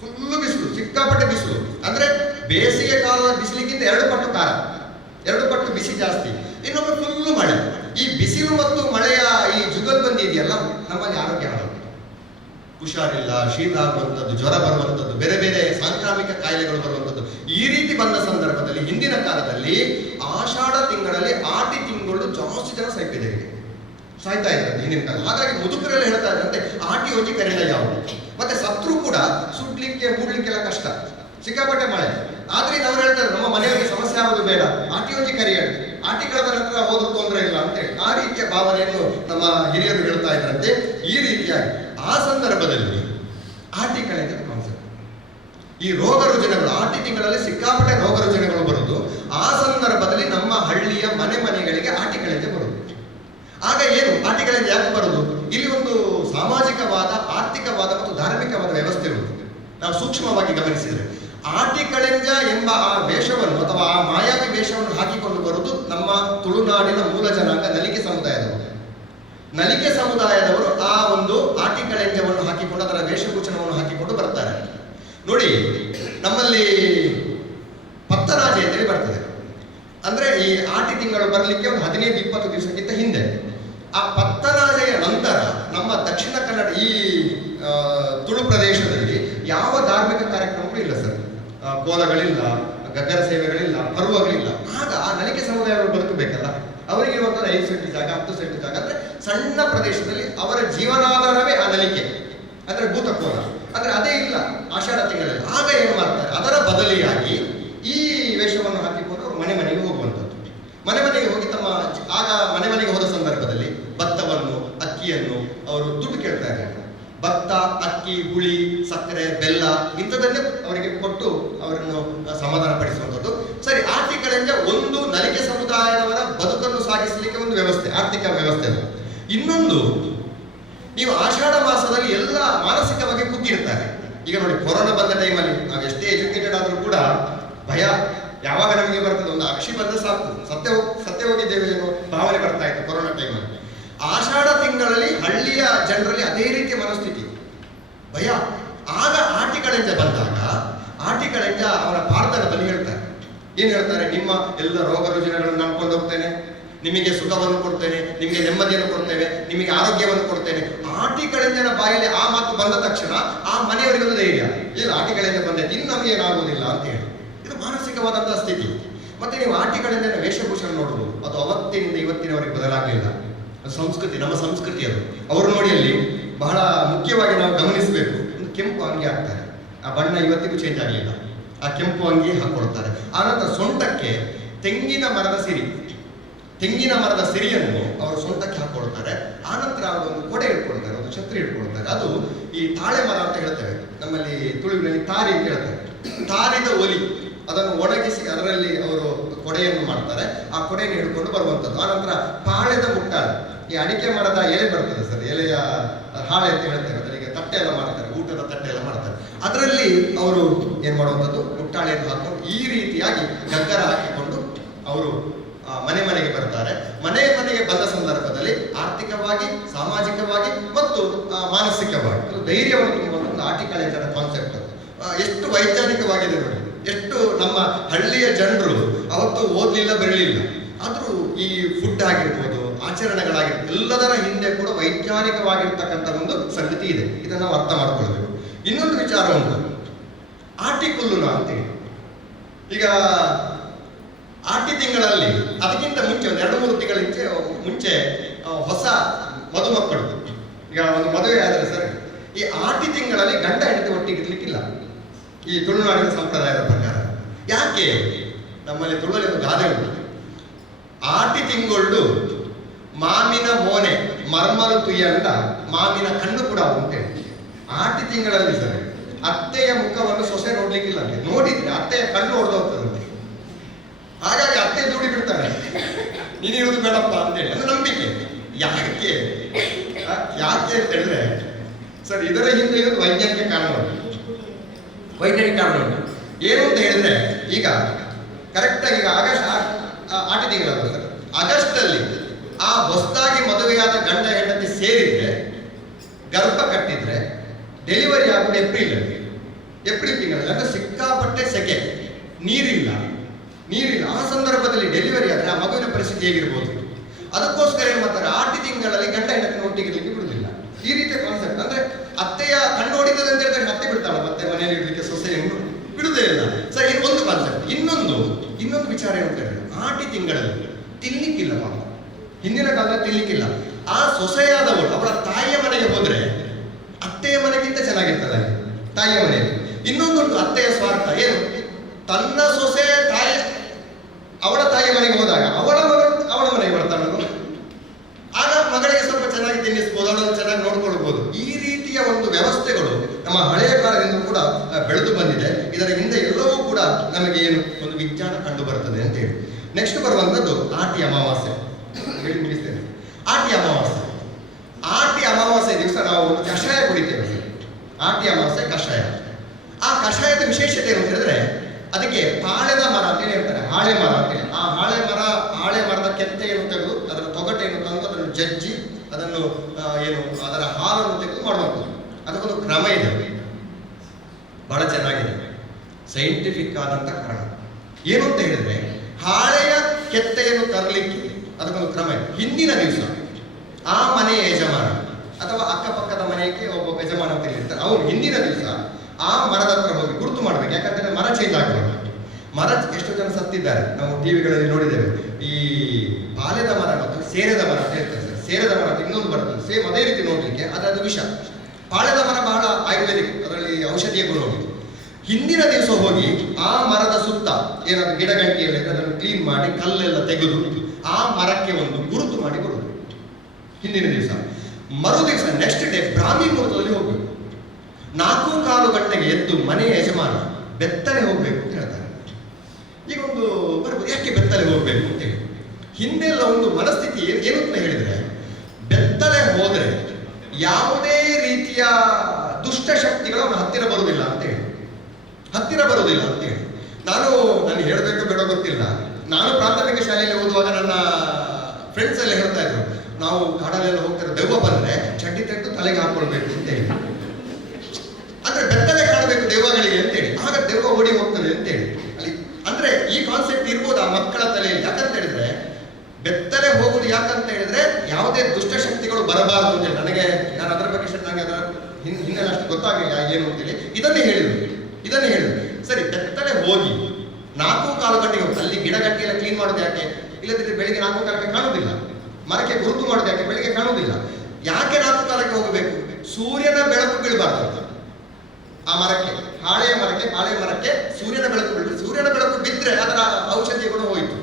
ಫುಲ್ಲು ಬಿಸಿಲು, ಸಿಕ್ಕಾಪಟ್ಟೆ ಬಿಸಿಲು. ಅಂದ್ರೆ ಬೇಸಿಗೆ ಕಾಲದ ಬಿಸಿಲಿಗಿಂತ 2 ಪಟ್ಟು ಕಾಲ, 2 ಪಟ್ಟು ಬಿಸಿ ಜಾಸ್ತಿ. ಇನ್ನೊಮ್ಮೆ ಫುಲ್ಲು ಮಳೆ. ಈ ಬಿಸಿಲು ಮತ್ತು ಮಳೆಯ ಈ ಜುಗಲ್ಬಂದಿ ಇದೆಯಲ್ಲ, ನಮ್ಮಲ್ಲಿ ಆರೋಗ್ಯ ಹಾಳಾಗುತ್ತೆ. ಹುಷಾರಿಲ್ಲ, ಶೀತ ಆಗುವಂಥದ್ದು, ಜ್ವರ ಬರುವಂಥದ್ದು, ಬೇರೆ ಬೇರೆ ಸಾಂಕ್ರಾಮಿಕ ಕಾಯಿಲೆಗಳು ಬರುವಂಥದ್ದು. ಈ ರೀತಿ ಬಂದ ಸಂದರ್ಭದಲ್ಲಿ ಹಿಂದಿನ ಕಾಲದಲ್ಲಿ ಆಷಾಢ ತಿಂಗಳಲ್ಲಿ ಆಟಿ ತಿಂಗಳು ಜಾಸ್ತಿ ಜನ ಸಾಯ್ತಾ ಇದ್ದಾರೆ ಹಿಂದಿನ ಕಾಲ. ಹಾಗಾಗಿ ಮುದುಕರೆಲ್ಲ ಹೇಳ್ತಾ ಇದ್ರಂತೆ ಆಟಿ ಒಂಜಿ ಕರೆಂಡ ಯಾವುದು. ಮತ್ತೆ ಸತ್ರು ಕೂಡ ಸುಡ್ಲಿಕ್ಕೆ ಹೂಡ್ಲಿಕ್ಕೆಲ್ಲ ಕಷ್ಟ, ಸಿಕ್ಕಾಪಟ್ಟೆ ಮಳೆ. ಆದ್ರಿಂದ ಅವ್ರು ಹೇಳ್ತಾರೆ ನಮ್ಮ ಮನೆಯವರಿಗೆ ಸಮಸ್ಯೆ ಆಗೋದು ಬೇಡ, ಆಟಿ ಒಂಜಿ ಕರಿಯಾಡಿ, ಆಟಿ ಕಳೆದ ನಂತರ ಹೋದ್ರೂ ತೊಂದರೆ ಇಲ್ಲ ಅಂತೇಳಿ. ಆ ರೀತಿಯ ಭಾವನೆಯನ್ನು ನಮ್ಮ ಹಿರಿಯರು ಹೇಳ್ತಾ ಇದ್ರಂತೆ. ಈ ರೀತಿಯಾಗಿ ಆ ಸಂದರ್ಭದಲ್ಲಿ ಆಟಿ ಕಳೆದ ಕಾನ್ಸೆಪ್ಟ್, ಈ ರೋಗ ರುಜಿನಗಳು ಆಟಿ ತಿಂಗಳಲ್ಲಿ ಸಿಕ್ಕಾಪಟ್ಟೆ ರೋಗ ರುಜಿನಗಳು ಬರುವುದು. ಆ ಸಂದರ್ಭದಲ್ಲಿ ನಮ್ಮ ಹಳ್ಳಿಯ ಮನೆಗಳಿಗೆ ಆಟಿ ಕಳೆದ ಬರುವುದು. ಆಗ ಏನು ಆಟಿ ಕಳೆದ ಯಾಕೆ ಬರುವುದು? ಇಲ್ಲಿ ಒಂದು ಸಾಮಾಜಿಕವಾದ, ಆರ್ಥಿಕವಾದ ಮತ್ತು ಧಾರ್ಮಿಕವಾದ ವ್ಯವಸ್ಥೆ ಇರುತ್ತದೆ. ನಾವು ಸೂಕ್ಷ್ಮವಾಗಿ ಗಮನಿಸಿದರೆ ಆಟಿ ಕಳೆಂಜ ಎಂಬ ಆ ವೇಷವನ್ನು ಅಥವಾ ಆ ಮಾಯಾವಿ ವೇಷವನ್ನು ಹಾಕಿಕೊಂಡು ಬರುವುದು ನಮ್ಮ ತುಳುನಾಡಿನ ಮೂಲ ಜನಾಂಗ ನಲಿಕೆ ಸಮುದಾಯದವರು ಆ ಒಂದು ಆಟಿ ಕಳೆಂಜವನ್ನು ಹಾಕಿಕೊಂಡು ಅದರ ವೇಷಭೂಷಣವನ್ನು ಹಾಕಿಕೊಂಡು ಬರ್ತಾರೆ. ನೋಡಿ, ನಮ್ಮಲ್ಲಿ ಪತ್ತರಾಜೆ ಅಂತೇಳಿ ಬರ್ತದೆ. ಅಂದ್ರೆ ಈ ಆಟಿ ತಿಂಗಳು ಬರಲಿಕ್ಕೆ ಒಂದು 15-20 ದಿವಸಕ್ಕಿಂತ ಹಿಂದೆ. ಆ ಪತ್ತರಾಜೆಯ ನಂತರ ನಮ್ಮ ದಕ್ಷಿಣ ಕನ್ನಡ ಈ ತುಳು ಪ್ರದೇಶದಲ್ಲಿ ಯಾವ ಧಾರ್ಮಿಕ ಕಾರ್ಯಕ್ರಮಗಳು ಇಲ್ಲ ಸರ್. ಕೋಲಗಳಿಲ್ಲ, ಗಗ್ಗರ ಸೇವೆಗಳಿಲ್ಲ, ಪರ್ವಗಳಿಲ್ಲ. ಆಗ ಆ ನಲಿಕೆ ಸಮುದಾಯಗಳು ಬದುಕಬೇಕಲ್ಲ, ಅವರಿಗೆ ಇರುವಂತಹ 5 ಸೆಂಟ್ ಜಾಗ, 10 ಸೆಂಟ್ ಜಾಗ, ಅಂದ್ರೆ ಸಣ್ಣ ಪ್ರದೇಶದಲ್ಲಿ ಅವರ ಜೀವನಾಧಾರವೇ ಆ ನಲಿಕೆ, ಅಂದ್ರೆ ಭೂತಕೋಲ. ಅಂದ್ರೆ ಅದೇ ಇಲ್ಲ ಆಷಾಢ ತಿಂಗಳಲ್ಲಿ. ಆಗ ಏನು ಮಾಡ್ತಾರೆ, ಅದರ ಬದಲಿಯಾಗಿ ಈ ವೇಷವನ್ನು ಹಾಕಿಕೊಂಡು ಅವರು ಮನೆಗೆ ಹೋಗುವಂಥದ್ದು. ಮನೆಗೆ ಹೋಗಿ ತಮ್ಮ ಆಗ ಮನೆಗೆ ಹೋದ ಸಂದರ್ಭದಲ್ಲಿ ಭತ್ತವನ್ನು ಅಕ್ಕಿ, ಹುಳಿ, ಸಕ್ಕರೆ, ಬೆಲ್ಲ ಇಂಥದನ್ನೇ ಅವರಿಗೆ ಕೊಟ್ಟು ಅವರನ್ನು ಸಮಾಧಾನ ಪಡಿಸುವಂಥದ್ದು. ಸರಿ, ಆಟಿಕಳಂಜ ಒಂದು ನಲಿಕೆ ಸಮುದಾಯದವರ ಬದುಕನ್ನು ಸಾಗಿಸಲಿಕ್ಕೆ ಒಂದು ವ್ಯವಸ್ಥೆ, ಆರ್ಥಿಕ ವ್ಯವಸ್ಥೆ. ಇನ್ನೊಂದು, ನೀವು ಆಷಾಢ ಮಾಸದಲ್ಲಿ ಎಲ್ಲ ಮಾನಸಿಕವಾಗಿ ಕುಗ್ಗಿರ್ತಾರೆ. ಈಗ ನೋಡಿ, ಕೊರೋನಾ ಬಂದ ಟೈಮಲ್ಲಿ ನಾವು ಎಷ್ಟೇ ಎಜುಕೇಟೆಡ್ ಆದರೂ ಕೂಡ ಭಯ ಯಾವಾಗ ನಮಗೆ ಬರ್ತದೆ, ಒಂದು ಅಕ್ಷಿ ಬಂದ ಸಾಕು, ಸತ್ಯ ಹೋಗಿದ್ದೇವೆ ಅನ್ನೋ ಭಾವನೆ ಬರ್ತಾ ಇತ್ತು ಕೊರೋನಾ ಟೈಮಲ್ಲಿ. ಆಷಾಢ ತಿಂಗಳಲ್ಲಿ ಹಳ್ಳಿಯ ಜನರಲ್ಲಿ ಅದೇ ರೀತಿಯ ಮನಸ್ಥಿತಿ, ಭಯ. ಆಗ ಆಟಿಕಳೆಂಜ ಬಂದಾಗ ಆಟಿಕಳೆಂಜ ಅವರ ಪ್ರಾರ್ಥನೆಯಲ್ಲಿ ಹೇಳ್ತಾರೆ. ಏನ್ ಹೇಳ್ತಾರೆ? ನಿಮ್ಮ ಎಲ್ಲ ರೋಗ ರುಜಿನಗಳನ್ನು ನಡ್ಕೊಂಡು ಹೋಗ್ತೇನೆ, ನಿಮಗೆ ಸುಖವನ್ನು ಕೊಡ್ತೇನೆ, ನಿಮಗೆ ನೆಮ್ಮದಿಯನ್ನು ಕೊಡ್ತೇವೆ, ನಿಮಗೆ ಆರೋಗ್ಯವನ್ನು ಕೊಡ್ತೇನೆ. ಆಟಿಕಳೆಂಜನ ಬಾಯಲ್ಲಿ ಆ ಮಾತು ಬಂದ ತಕ್ಷಣ ಆ ಮನೆಯವರಿಗೊಂದು ಧೈರ್ಯ, ಏನು ಆಟಿಕಳೆಂಜ ಬಂದೈತೆ, ಇನ್ನು ನಮಗೆ ಏನಾಗುವುದಿಲ್ಲ ಅಂತ ಹೇಳಿ. ಇದು ಮಾನಸಿಕವಾದಂತಹ ಸ್ಥಿತಿ. ಮತ್ತೆ ನೀವು ಆಟಿಕಳೆಂಜನ ವೇಷಭೂಷಣ ನೋಡಬಹುದು, ಅದು ಅವತ್ತಿನಿಂದ ಇವತ್ತಿನವರೆಗೆ ಬದಲಾಗಲಿಲ್ಲ. ಅದು ಸಂಸ್ಕೃತಿ, ನಮ್ಮ ಸಂಸ್ಕೃತಿ ಅದು. ಅವರು ನೋಡಿ, ಅಲ್ಲಿ ಬಹಳ ಮುಖ್ಯವಾಗಿ ನಾವು ಗಮನಿಸಬೇಕು, ಒಂದು ಕೆಂಪು ಅಂಗಿ ಹಾಕ್ತಾರೆ, ಆ ಬಣ್ಣ ಇವತ್ತಿಗೂ ಚೇಂಜ್ ಆಗಲಿಲ್ಲ. ಆ ಕೆಂಪು ಅಂಗಿ ಹಾಕೊಳ್ತಾರೆ. ಆನಂತರ ಸೊಂಟಕ್ಕೆ ತೆಂಗಿನ ಮರದ ಸಿರಿಯನ್ನು ಅವರು ಸೊಂಟಕ್ಕೆ ಹಾಕೊಳ್ತಾರೆ. ಆನಂತರ ಅವರು ಒಂದು ಕೊಡೆ ಇಟ್ಕೊಳ್ತಾರೆ, ಒಂದು ಛತ್ರಿ ಇಟ್ಕೊಳ್ತಾರೆ. ಅದು ಈ ತಾಳೆ ಮರ ಅಂತ ಹೇಳ್ತೇವೆ, ನಮ್ಮಲ್ಲಿ ತುಳುವಿನಲ್ಲಿ ತಾರಿ ಅಂತ ಹೇಳ್ತಾರೆ. ತಾರಿದ ಒಲಿ ಅದನ್ನು ಒಣಗಿಸಿ ಅದರಲ್ಲಿ ಅವರು ಕೊಡೆಯನ್ನು ಮಾಡ್ತಾರೆ. ಆ ಕೊಡೆಯನ್ನು ಹಿಡ್ಕೊಂಡು ಬರುವಂಥದ್ದು. ಆನಂತರ ಪಾಳೆದ ಮುಟ್ಟಾಳೆ, ಈ ಅಡಿಕೆ ಮರದ ಎಲೆ ಬರ್ತದೆ ಸರ್, ಎಲೆಯ ಹಾಳೆ ಅಂತ ಹೇಳ್ತೇವೆ, ಅದರಿಗೆ ತಟ್ಟೆ ಎಲ್ಲ ಮಾಡ್ತಾರೆ, ಊಟದ ತಟ್ಟೆ ಎಲ್ಲ ಮಾಡ್ತಾರೆ. ಅದರಲ್ಲಿ ಅವರು ಏನ್ ಮಾಡುವಂಥದ್ದು, ಮುಟ್ಟಾಳೆಯನ್ನು ಹಾಕೊಂಡು ಈ ರೀತಿಯಾಗಿ ಗಗ್ಗರ ಹಾಕಿಕೊಂಡು ಅವರು ಮನೆಗೆ ಬರ್ತಾರೆ. ಮನೆಗೆ ಬಂದ ಸಂದರ್ಭದಲ್ಲಿ ಆರ್ಥಿಕವಾಗಿ, ಸಾಮಾಜಿಕವಾಗಿ ಮತ್ತು ಮಾನಸಿಕವಾಗಿ ಧೈರ್ಯವನ್ನು ತುಂಬುವಂಥ ಒಂದು ಆಟಿಕಳೆಂಜನ ಕಾನ್ಸೆಪ್ಟ್. ಎಷ್ಟು ವೈಜ್ಞಾನಿಕವಾಗಿದೆ ನೋಡಿ, ಎಷ್ಟು ನಮ್ಮ ಹಳ್ಳಿಯ ಜನರು ಅವತ್ತು ಓದಲಿಲ್ಲ, ಬರಲಿಲ್ಲ, ಆದರೂ ಈ ಫುಡ್ ಆಗಿರ್ಬೋದು, ಆಚರಣೆಗಳಾಗಿರ್ಬೋದು, ಎಲ್ಲದರ ಹಿಂದೆ ಕೂಡ ವೈಜ್ಞಾನಿಕವಾಗಿರ್ತಕ್ಕಂಥ ಒಂದು ಸಂಗತಿ ಇದೆ. ಇದನ್ನು ನಾವು ಅರ್ಥ ಮಾಡ್ಕೊಳ್ಬೇಕು. ಇನ್ನೊಂದು ವಿಚಾರ ಉಂಟು, ಆಟಿಕುಲ್ಲುನ ಅಂತೇಳಿ. ಈಗ ಆಟಿ ತಿಂಗಳಲ್ಲಿ ಅದಕ್ಕಿಂತ ಮುಂಚೆ ಒಂದು 2-3 ತಿಂಗಳ ಮುಂಚೆ ಹೊಸ ಮದುಮಕ್ಕಳು, ಈಗ ಒಂದು ಮದುವೆ ಆದರೆ ಸರ್, ಈ ಆಟಿ ತಿಂಗಳಲ್ಲಿ ಗಂಡ ಹೆಂಡತಿ ಒಟ್ಟಿಗೆ ಇರ್ಲಿಕ್ಕಿಲ್ಲ ಈ ತುಳುನಾಡಿನ ಸಂಪ್ರದಾಯದ ಪ್ರಕಾರ. ಯಾಕೆ? ನಮ್ಮಲ್ಲಿ ತುಳುವಲ್ಲಿ ಒಂದು ಗಾದೆ ಉಂಟು, ಆಟಿ ತಿಂಗೊಳ್ಳು ಮಾಮಿನ ಮೋನೆ ಮರ್ಮಲು ತುಯ್ಯಂಡ ಮಾಮಿನ ಕಣ್ಣು ಕೂಡ ಅಂತೇಳಿ. ಆಟಿ ತಿಂಗಳಲ್ಲಿ ಸರ್ ಅತ್ತೆಯ ಮುಖವನ್ನು ಸೊಸೆ ನೋಡ್ಲಿಕ್ಕಿಲ್ಲ ಅಂತೆ, ನೋಡಿದ್ರೆ ಅತ್ತೆಯ ಕಣ್ಣು ಹೊಡೆದು ಹೋಗ್ತದಂತೆ. ಹಾಗಾಗಿ ಅತ್ತೆ ದೂಡಿ ಬಿಡ್ತಾರೆ, ನೀನಿರುವುದು ಬೇಡಪ್ಪ ಅಂತೇಳಿ. ಅದು ನಂಬಿಕೆ. ಯಾಕೆ ಅಂತ ಹೇಳಿದ್ರೆ ಸರ್, ಇದರ ಹಿಂದೆ ಇರೋದು ವೈಜ್ಞಾನಿಕ ಕಾರಣ ಉಂಟು. ಏನು ಅಂತ ಹೇಳಿದ್ರೆ, ಈಗ ಕರೆಕ್ಟಾಗಿ ಈಗ ಆಗಸ್ಟ್ ಆಟಿ ತಿಂಗಳಲ್ಲ ಸರ್, ಆಗಸ್ಟ್ ಅಲ್ಲಿ ಆ ಹೊಸದಾಗಿ ಮದುವೆಯಾದ ಗಂಡ ಹೆಂಡತಿ ಸೇರಿದ್ರೆ, ಗರ್ಭ ಕಟ್ಟಿದ್ರೆ ಡೆಲಿವರಿ ಆಗೋದು ಏಪ್ರಿಲ್ ತಿಂಗಳಲ್ಲಿ. ಅಂದ್ರೆ ಸಿಕ್ಕಾಪಟ್ಟೆ ಸೆಕೆ, ನೀರಿಲ್ಲ. ಆ ಸಂದರ್ಭದಲ್ಲಿ ಡೆಲಿವರಿ ಆದ್ರೆ ಆ ಮಗುವಿನ ಪರಿಸ್ಥಿತಿ ಹೇಗಿರ್ಬೋದು? ಅದಕ್ಕೋಸ್ಕರ ಏನ್ ಮಾಡ್ತಾರೆ, ಆಟಿ ತಿಂಗಳಲ್ಲಿ ಗಂಡ ಹೆಂಡತಿ ಒಟ್ಟಿಗಿರ್ಲಿಕ್ಕೆ ಬಿಡುದಿಲ್ಲ. ಈ ರೀತಿಯ ಕಾನ್ಸೆಪ್ಟ್. ಅಂದ್ರೆ ಅತ್ತೆಯ ಕಣ್ಣು ಹೊಡಿತದೆ ಅಂತ ಹೇಳಿದ್ರೆ ಅತ್ತೆ ಬಿಡ್ತಾಳೆ, ಮತ್ತೆ ಮನೆಯಲ್ಲಿ ಇರ್ಲಿಕ್ಕೆ ಸೊಸೆಯನ್ನು ಬಿಡುದೇ ಇಲ್ಲ. ಸರ್, ಇದು ಒಂದು ಕಾನ್ಸೆಪ್ಟ್. ಇನ್ನೊಂದು ವಿಚಾರ ಏನು ಅಂತ ಹೇಳಿದ್ರೆ, ಆಟಿ ತಿಂಗಳಲ್ಲಿ ತಿನ್ಲಿಕ್ಕಿಲ್ಲ ಪಾಪ, ಹಿಂದಿನ ಕಾಲದಲ್ಲಿ ತಿನ್ಲಿಕ್ಕಿಲ್ಲ. ಆ ಸೊಸೆಯಾದವಳು ಅವಳ ತಾಯಿಯ ಮನೆಗೆ ಹೋದ್ರೆ ಅತ್ತೆಯ ಮನೆಗಿಂತ ಚೆನ್ನಾಗಿರ್ತದೆ ತಾಯಿಯ ಮನೆಯಲ್ಲಿ. ಇನ್ನೊಂದುಂಟು ಅತ್ತೆಯ ಸ್ವಾರ್ಥ. ಏನು? ತನ್ನ ಸೊಸೆ ಅವಳ ತಾಯಿಯ ಮನೆಗೆ ಹೋದಾಗ ಅವಳ ಮನೆಗೆ ಬರ್ತಾಳಲ್ಲ, ಆಗ ಮಗಳಿಗೆ ಸ್ವಲ್ಪ ಚೆನ್ನಾಗಿ ತಿನ್ನಿಸ್ಬೋದು, ಅವಳನ್ನು ಚೆನ್ನಾಗಿ ನೋಡ್ಕೊಳ್ಬಹುದು. ಈ ರೀತಿಯ ಒಂದು ವ್ಯವಸ್ಥೆಗಳು ನಮ್ಮ ಹಳೆಯ ಕಾಲದಿಂದ ಕೂಡ ಬೆಳೆದು ಬಂದಿದೆ. ಇದರ ಹಿಂದೆ ಎಲ್ಲವೂ ಕೂಡ ನಮಗೆ ಏನು ಒಂದು ವಿಜ್ಞಾನ ಕಂಡು ಬರ್ತದೆ ಅಂತ ಹೇಳಿ. ನೆಕ್ಸ್ಟ್ ಬರುವಂತದ್ದು ಆಟಿ ಅಮಾವಾಸ್ಯೆ. ಹೇಳಿ ಮುಗಿಸ್ತೇನೆ. ಆಟಿ ಅಮಾವಾಸ್ಯೆ ದಿವಸ ನಾವು ಒಂದು ಕಷಾಯ ಕುಡಿತೇವೆ. ಆಟಿ ಅಮಾವಾಸ್ಯೆ ಕಷಾಯ. ಆ ಕಷಾಯದ ವಿಶೇಷತೆ ಏನು ಅಂತ ಹೇಳಿದ್ರೆ, ಅದಕ್ಕೆ ಪಾಳೆದ ಮರ ಅಂತೇಳಿ ಹೇಳ್ತಾರೆ, ಹಾಳೆ ಮರ ಅಂತೇಳಿ. ಆ ಹಾಳೆ ಮರದ ಕೆತ್ತೆಯನ್ನು ತೆಗೆದು ಅದರ ತೊಗಟೆಯನ್ನು ತಂದು ಅದನ್ನು ಜಜ್ಜಿ ಅದನ್ನು ಅದರ ಹಾಲನ್ನು ತೆಗೆದು ಮಾಡುವಂಥದ್ದು. ಅದಕ್ಕೊಂದು ಕ್ರಮ ಇದೆ, ಬಹಳ ಚೆನ್ನಾಗಿದೆ, ಸೈಂಟಿಫಿಕ್ ಆದಂತ ಕಾರಣ. ಏನು ಅಂತ ಹೇಳಿದ್ರೆ, ಹಾಳೆಯ ಕೆತ್ತೆಯನ್ನು ತರಲಿಕ್ಕೆ ಅದಕ್ಕೊಂದು ಕ್ರಮ ಇದೆ. ಹಿಂದಿನ ದಿವಸ ಆ ಮನೆಯ ಯಜಮಾನ ಅಥವಾ ಅಕ್ಕಪಕ್ಕದ ಮನೆಗೆ ಒಬ್ಬ ಯಜಮಾನ ಅಂತ ಹೇಳಿರ್ತಾರೆ, ಅವ್ರು ಹಿಂದಿನ ದಿವಸ ಆ ಮರದ ಹತ್ರ ಹೋಗಿ ಗುರುತು ಮಾಡ್ಬೇಕು. ಯಾಕಂದ್ರೆ ಮರ ಚೇಂಜ್ ಆಗಬೇಕು. ಮರ ಎಷ್ಟು ಜನ ಸತ್ತಿದ್ದಾರೆ ನಾವು ಟಿವಿಗಳಲ್ಲಿ ನೋಡಿದ್ದೇವೆ. ಈ ಬಾಲ್ಯದ ಮರ ಮತ್ತು ಸೇರೆದ ಮರ ಅಂತ ಹೇಳ್ತಾರೆ ಸರ್. ಸೇರೆದ ಮರ ಅಂತ ಇನ್ನೊಂದು ಬರ್ತದೆ, ಸೇಮ್ ಅದೇ ರೀತಿ ನೋಡ್ಲಿಕ್ಕೆ, ಅದು ವಿಷ. ಬಾಳೆದ ಮರ ಬಹಳ ಆಯುರ್ವೇದಿಕ್, ಅದರಲ್ಲಿ ಔಷಧೀಯ ಗುಣ ಉಂಟು. ಹಿಂದಿನ ದಿವಸ ಹೋಗಿ ಆ ಮರದ ಸುತ್ತ ಏನಾದ್ರು ಗಿಡಗಂಟಿಯಲ್ಲಿ ಅದನ್ನು ಕ್ಲೀನ್ ಮಾಡಿ ಕಲ್ಲೆಲ್ಲ ತೆಗೆದು ಆ ಮರಕ್ಕೆ ಒಂದು ಗುರುತು ಮಾಡಿ ಬರುವುದು ಹಿಂದಿನ ದಿವಸ. ಮರು ದಿವಸ ನೆಕ್ಸ್ಟ್ ಡೇ ಬ್ರಾಹ್ಮಿ ಮುಹೂರ್ತದಲ್ಲಿ ಹೋಗ್ಬೇಕು. 4:15 ಗಂಟೆಗೆ ಎದ್ದು ಮನೆಯ ಯಜಮಾನ ಬೆತ್ತಲೆ ಹೋಗ್ಬೇಕು ಅಂತ ಹೇಳ್ತಾರೆ. ಈಗ ಒಂದು ಬರ್ಬೋದು, ಯಾಕೆ ಬೆತ್ತಲೆ ಹೋಗ್ಬೇಕು ಅಂತೇಳಿ. ಹಿಂದೆಲ್ಲ ಒಂದು ಮನಸ್ಥಿತಿ ಏನು ಅಂತ ಹೇಳಿದ್ರೆ, ಬೆತ್ತಲೆ ಹೋದ್ರೆ ಯಾವುದೇ ರೀತಿಯ ದುಷ್ಟಶಕ್ತಿಗಳು ಅವನ ಹತ್ತಿರ ಬರುವುದಿಲ್ಲ ಅಂತೇಳಿ. ನಾನು ಹೇಳಬೇಕು ಬೇಡ ಗೊತ್ತಿಲ್ಲ. ನಾನು ಪ್ರಾಥಮಿಕ ಶಾಲೆಯಲ್ಲಿ ಓದುವಾಗ ನನ್ನ ಫ್ರೆಂಡ್ಸ್ ಎಲ್ಲ ಹೇಳ್ತಾ ಇದ್ರು, ನಾವು ಕಾಡಲ್ಲೆಲ್ಲ ಹೋಗ್ತಾರೆ, ದೆವ್ವ ಬಂದ್ರೆ ಚಡ್ಡಿ ತೆಗೆದು ತಲೆಗೆ ಹಾಕೊಳ್ಬೇಕು ಅಂತೇಳಿ. ಅಂದ್ರೆ ಬೆತ್ತಲೆ ಕಾಣಬೇಕು ದೆವ್ವಗಳಿಗೆ ಅಂತೇಳಿ, ಆಗ ದೆವ್ವ ಓಡಿ ಹೋಗ್ತದೆ ಅಂತೇಳಿ. ಅಲ್ಲಿ ಅಂದ್ರೆ ಈ ಕಾನ್ಸೆಪ್ಟ್ ಇರ್ಬೋದು ಆ ಮಕ್ಕಳ ತಲೆಯಲ್ಲಿ. ಯಾಕಂತ ಹೇಳಿದ್ರೆ ಬೆತ್ತಲೆ ಹೋಗುದು ಯಾಕಂತ ಹೇಳಿದ್ರೆ ಯಾವುದೇ ದುಷ್ಟಶಕ್ತಿಗಳು ಬರಬಾರದು ಅಂತ. ನಾನು ಅದರ ಬಗ್ಗೆ ನಂಗೆ ಅದರ ಹಿನ್ನೆಲೆ ಅಷ್ಟು ಗೊತ್ತಾಗಿಲ್ಲ ಏನು ಅಂತೇಳಿ. ಇದನ್ನೇ ಹೇಳಿದ್ರು. ಸರಿ, ಬೆತ್ತಲೆ ಹೋಗಿ 4:15 ಗಂಟೆಗೆ ಹೋಗಿ ಅಲ್ಲಿ ಗಿಡಗಟ್ಟಿ ಎಲ್ಲ ಕ್ಲೀನ್ ಮಾಡೋದು ಯಾಕೆ? ಇಲ್ಲದಿದ್ರೆ ಬೆಳಿಗ್ಗೆ 4:15ಕ್ಕೆ ಕಾಣುವುದಿಲ್ಲ. ಮರಕ್ಕೆ ಗುರುತು ಮಾಡೋದು ಯಾಕೆ? ಬೆಳಿಗ್ಗೆ ಕಾಣುವುದಿಲ್ಲ. ಯಾಕೆ 4:15ಕ್ಕೆ ಹೋಗಬೇಕು? ಸೂರ್ಯನ ಬೆಳಕು ಬೀಳಬಾರ್ದು ಆ ಮರಕ್ಕೆ, ಪಾಳೆ ಮರಕ್ಕೆ ಸೂರ್ಯನ ಬೆಳಕು ಬೀಳ್ಬೇಕು. ಸೂರ್ಯನ ಬೆಳಕು ಬಿದ್ದರೆ ಅದರ ಔಷಧಿ ಕೂಡ ಹೋಯಿತು.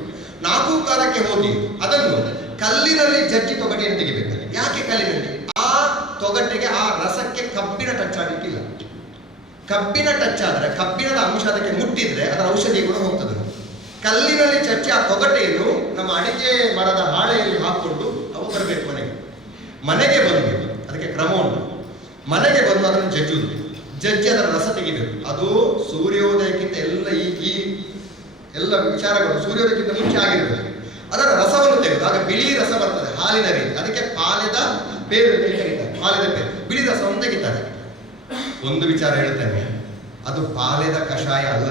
4:15ಕ್ಕೆ ಹೋಗಿ ಅದನ್ನು ಕಲ್ಲಿನಲ್ಲಿ ಜಜ್ಜಿ ತೊಗಟೆಯನ್ನು ತೆಗಿಬೇಕು. ಯಾಕೆ ಕಲ್ಲಿನಲ್ಲಿ? ಆ ತೊಗಟೆಗೆ, ಆ ರಸಕ್ಕೆ ಕಬ್ಬಿಣ ಟಚ್ ಆಗಲಿಕ್ಕಿಲ್ಲ. ಕಬ್ಬಿನ ಟಚ್ ಆದ್ರೆ, ಕಬ್ಬಿಣದ ಅಂಶ ಅದಕ್ಕೆ ಮುಟ್ಟಿದ್ರೆ ಅದರ ಔಷಧಿ ಕೂಡ ಹೋಗ್ತದೆ. ಕಲ್ಲಿನಲ್ಲಿ ಚಚ್ಚಿ ಆ ತೊಗಟೆಯನ್ನು ನಮ್ಮ ಅಡಿಕೆ ಮರದ ಹಾಳೆಯಲ್ಲಿ ಹಾಕೊಂಡು ಅವು ಬರಬೇಕು ಮನೆಗೆ ಬಂದು ಅದಕ್ಕೆ ಕ್ರಮ ಉಂಟು. ಮನೆಗೆ ಬಂದು ಅದನ್ನು ಜಜ್ಜಿ ಅದರ ರಸ ತೆಗಿಬೇಕು. ಅದು ಸೂರ್ಯೋದಯಕ್ಕಿಂತ ಎಲ್ಲ ವಿಚಾರಗಳು ಸೂರ್ಯೋದಯಕ್ಕಿಂತ ಮುಂಚೆ ಆಗಿರಬೇಕು. ಅದರ ರಸವನ್ನು ತೆಗೆದು ಆಗ ಬಿಳಿ ರಸ ಬರ್ತದೆ, ಹಾಲಿನ ರೀತಿ. ಅದಕ್ಕೆ ಪಾಲೆದ ಬೇರು ತೆಗಿತಾರೆ. ಪಾಲೆದ ಬೇರು ಬಿಳಿ ರಸವನ್ನು ತೆಗಿತಾರೆ. ಒಂದು ವಿಚಾರ ಹೇಳ್ತೇನೆ, ಅದು ಪಾಲೆದ ಕಷಾಯ ಅಲ್ಲ.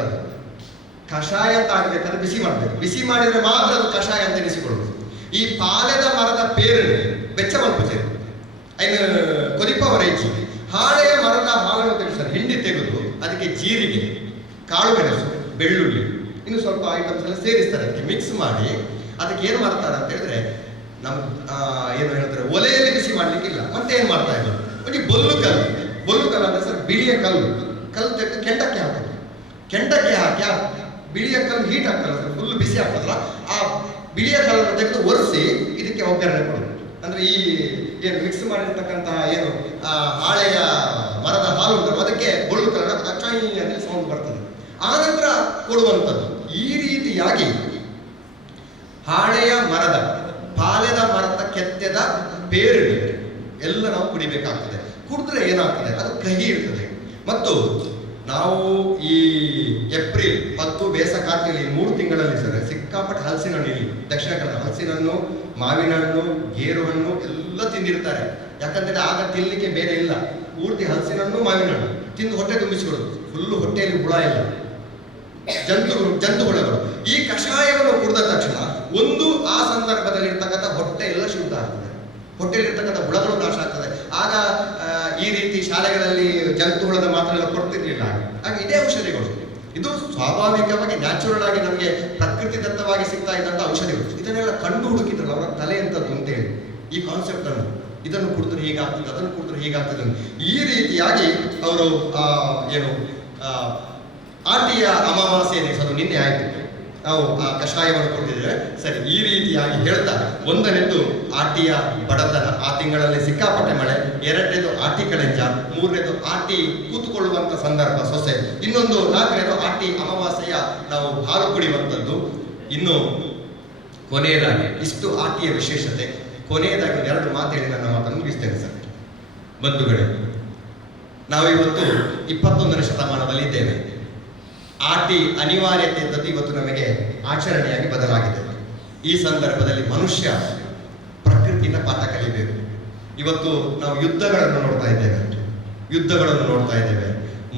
ಕಷಾಯ ಅಂತ ಆಗ್ಬೇಕಾದ್ರೆ ಬಿಸಿ ಮಾಡಬೇಕು. ಬಿಸಿ ಮಾಡಿದ್ರೆ ಮಾತ್ರ ಅದು ಕಷಾಯ ಅಂತ ಎನಿಸಿಕೊಳ್ಳುವುದು. ಈ ಪಾಲೆದ ಮರದ ಬೇರು ಬೆಚ್ಚ ಮಲ್ಪುತ್ತೆ ಅದನ್ನು ಕೊದಿಪವರೈಚಿ ಹಾಳೆಯ ಮರದ ಹಾಲನ್ನು ತೆಗೆಸ್ತಾರೆ. ಹಿಂಡಿ ತೆಗೆದು ಅದಕ್ಕೆ ಜೀರಿಗೆ, ಕಾಳು ಮೆಣಸು, ಬೆಳ್ಳುಳ್ಳಿ, ಇನ್ನು ಸ್ವಲ್ಪ ಐಟಮ್ಸ್ ಎಲ್ಲ ಸೇರಿಸ್ತಾರೆ. ಅದಕ್ಕೆ ಮಿಕ್ಸ್ ಮಾಡಿ ಅದಕ್ಕೆ ಏನು ಮಾಡ್ತಾರೆ ಅಂತ ಹೇಳಿದ್ರೆ, ಏನು ಹೇಳ್ತಾರೆ, ಒಲೆಯಲ್ಲಿ ಬಿಸಿ ಮಾಡ್ಲಿಕ್ಕಿಲ್ಲ. ಮತ್ತೆ ಏನ್ ಮಾಡ್ತಾ ಇದ್ರು, ಒಂದು ಬೊಲ್ಲು ಕಲ್ಲು ಅಂದ್ರೆ ಸರ್ ಬಿಳಿಯ ಕಲ್ಲು ತೆಗೆದು ಕೆಂಡಕ್ಕೆ ಹಾಕೋದು. ಕೆಂಡಕ್ಕೆ ಹಾಕಿ ಆ ಬಿಳಿಯ ಕಲ್ಲು ಹೀಟ್ ಹಾಕಲ್ಲ ಸರ್, ಫುಲ್ ಬಿಸಿ ಹಾಕೋದ್ರ ಆ ಬಿಳಿಯ ಕಲ್ಲನ್ನು ತೆಗೆದು ಒರೆಸಿ ಇದಕ್ಕೆ ಒಗ್ಗರಣೆ ಕೊಡೋದು. ಅಂದ್ರೆ ಈ ಏನು ಮಿಕ್ಸ್ ಮಾಡಿರ್ತಕ್ಕಂತಹ ಏನು ಹಾಳೆಯ ಮರದ ಹಾಲು ಉಂಟಲ್ಲ ಅದಕ್ಕೆ ಬೊಳ್ಳು ಕಲರ್ ಚೈ ಅಂತ ಸೌಂಡ್ ಬರ್ತದೆ. ಆ ನಂತರ ಕೊಡುವಂಥದ್ದು. ಈ ರೀತಿಯಾಗಿ ಹಾಳೆಯ ಮರದ, ಪಾಲೆದ ಮರದ ಕೆತ್ತೆದ ಬೇರು ಎಲ್ಲ ನಾವು ಕುಡಿಬೇಕಾಗ್ತದೆ. ಕುಡಿದ್ರೆ ಏನಾಗ್ತದೆ, ಅದು ಕಹಿ ಇರ್ತದೆ. ಮತ್ತು ನಾವು ಈ ಏಪ್ರಿಲ್ ಮತ್ತು ಬೇಸಕಾರ್ತಿಯಲ್ಲಿ 3 ತಿಂಗಳಲ್ಲಿ ಸರ್ ಸಿಕ್ಕಾಪಟ್ಟೆ ಹಲಸಿನ ಹಣ್ಣು, ಇಲ್ಲಿ ದಕ್ಷಿಣ ಕನ್ನಡ ಹಲಸಿನ ಹಣ್ಣು, ಮಾವಿನ ಹಣ್ಣು, ಗೇರು ಹಣ್ಣು ಎಲ್ಲ ತಿಂದಿರ್ತಾರೆ. ಯಾಕಂದ್ರೆ ಆಗ ತಿನ್ನಲಿಕ್ಕೆ ಬೇರೆ ಇಲ್ಲ. ಪೂರ್ತಿ ಹಲಸಿನ ಹಣ್ಣು, ಮಾವಿನ ಹಣ್ಣು ತಿಂದು ಹೊಟ್ಟೆ ತುಂಬಿಸಿಕೊಳ್ಳೋದು. ಫುಲ್ಲು ಹೊಟ್ಟೆಯಲ್ಲಿ ಹುಳ ಇಲ್ಲ, ಜಂತು ಹುಳಗಳು. ಈ ಕಷಾಯವನ್ನು ಕುಡಿದ ತಕ್ಷಣ ಒಂದು ಆ ಸಂದರ್ಭದಲ್ಲಿ ಇರ್ತಕ್ಕಂಥ ಹೊಟ್ಟೆ ಎಲ್ಲ ಶುದ್ಧ ಆಗ್ತದೆ, ಹೊಟ್ಟೆಯಲ್ಲಿರ್ತಕ್ಕಂಥ ಹುಳಗಳು ನಾಶ ಆಗ್ತದೆ. ಆಗ ಈ ರೀತಿ ಶಾಲೆಗಳಲ್ಲಿ ಜಂತು ಹುಳದ ಮಾತ್ರ ಕೊಡ್ತಿರ್ಲಿಲ್ಲ. ಹಾಗೆ ಇದೇ ಔಷಧಿಗಳು, ಇದು ಸ್ವಾಭಾವಿಕವಾಗಿ ನ್ಯಾಚುರಲ್ ಆಗಿ ನಮಗೆ ಪ್ರಕೃತಿ ದತ್ತವಾಗಿ ಸಿಗ್ತಾ ಇದ್ದಂಥ ಔಷಧಿಗಳು. ಇದನ್ನೆಲ್ಲ ಕಂಡು ಹುಡುಕಿದ್ರಲ್ಲ ಅವರ ತಲೆ ಎಂತದ್ದು ಅಂತೇಳಿ ಈ ಕಾನ್ಸೆಪ್ಟ್ ಅನ್ನು, ಇದನ್ನು ಕುಡಿದ್ರೆ ಹೀಗಾಗ್ತದೆ, ಅದನ್ನು ಕುಡಿದ್ರೆ ಹೀಗಾಗ್ತದೆ. ಈ ರೀತಿಯಾಗಿ ಅವರು ಏನು ಆಟಿಯ ಅಮಾವಾಸ್ಯೆ ದಿವಸ ನಿನ್ನೆ ಆಯ್ತು, ನಾವು ಆ ಕಷಾಯವನ್ನು ಕೊಟ್ಟಿದ್ದೇವೆ. ಸರಿ, ಈ ರೀತಿಯಾಗಿ ಹೇಳ್ತಾ, ಒಂದನೇದು ಆಟಿಯ ಬಡತನ, ಆ ತಿಂಗಳಲ್ಲಿ ಸಿಕ್ಕಾಪಟ್ಟೆ ಮಳೆ. 2ನೇದು ಆಟಿ ಕಳೆಂಜ, 3ನೇದು ಆಟಿ ಕೂತ್ಕೊಳ್ಳುವಂತ ಸಂದರ್ಭ ಸೊಸೆ, ಇನ್ನೊಂದು 4ನೇದು ಆಟಿ ಅಮಾವಾಸ್ಯೆಯ ನಾವು ಹಾಲು ಕುಡಿಯುವಂಥದ್ದು. ಇನ್ನು ಕೊನೆಯದಾಗಿ ಇಷ್ಟು ಆಟಿಯ ವಿಶೇಷತೆ. ಕೊನೆಯದಾಗಿ 2 ಮಾತು ಹೇಳಿ ನನ್ನ ಮಾತನ್ನು ಮುಗಿಸ್ತೇನೆ ಸರ್. ಬಂಧುಗಳೇ, ನಾವಿವತ್ತು 21ನೇ ಶತಮಾನದಲ್ಲಿ ಇದ್ದೇವೆ. ಆಟಿ ಅನಿವಾರ್ಯತೆ ಇದ್ದದ್ದು ಇವತ್ತು ನಮಗೆ ಆಚರಣೆಯಾಗಿ ಬದಲಾಗಿದೆ. ಈ ಸಂದರ್ಭದಲ್ಲಿ ಮನುಷ್ಯ ಪ್ರಕೃತಿಯಿಂದ ಪಾಠ ಕಲಿಬೇಕು. ಇವತ್ತು ನಾವು ಯುದ್ಧಗಳನ್ನು ನೋಡ್ತಾ ಇದ್ದೇವೆ,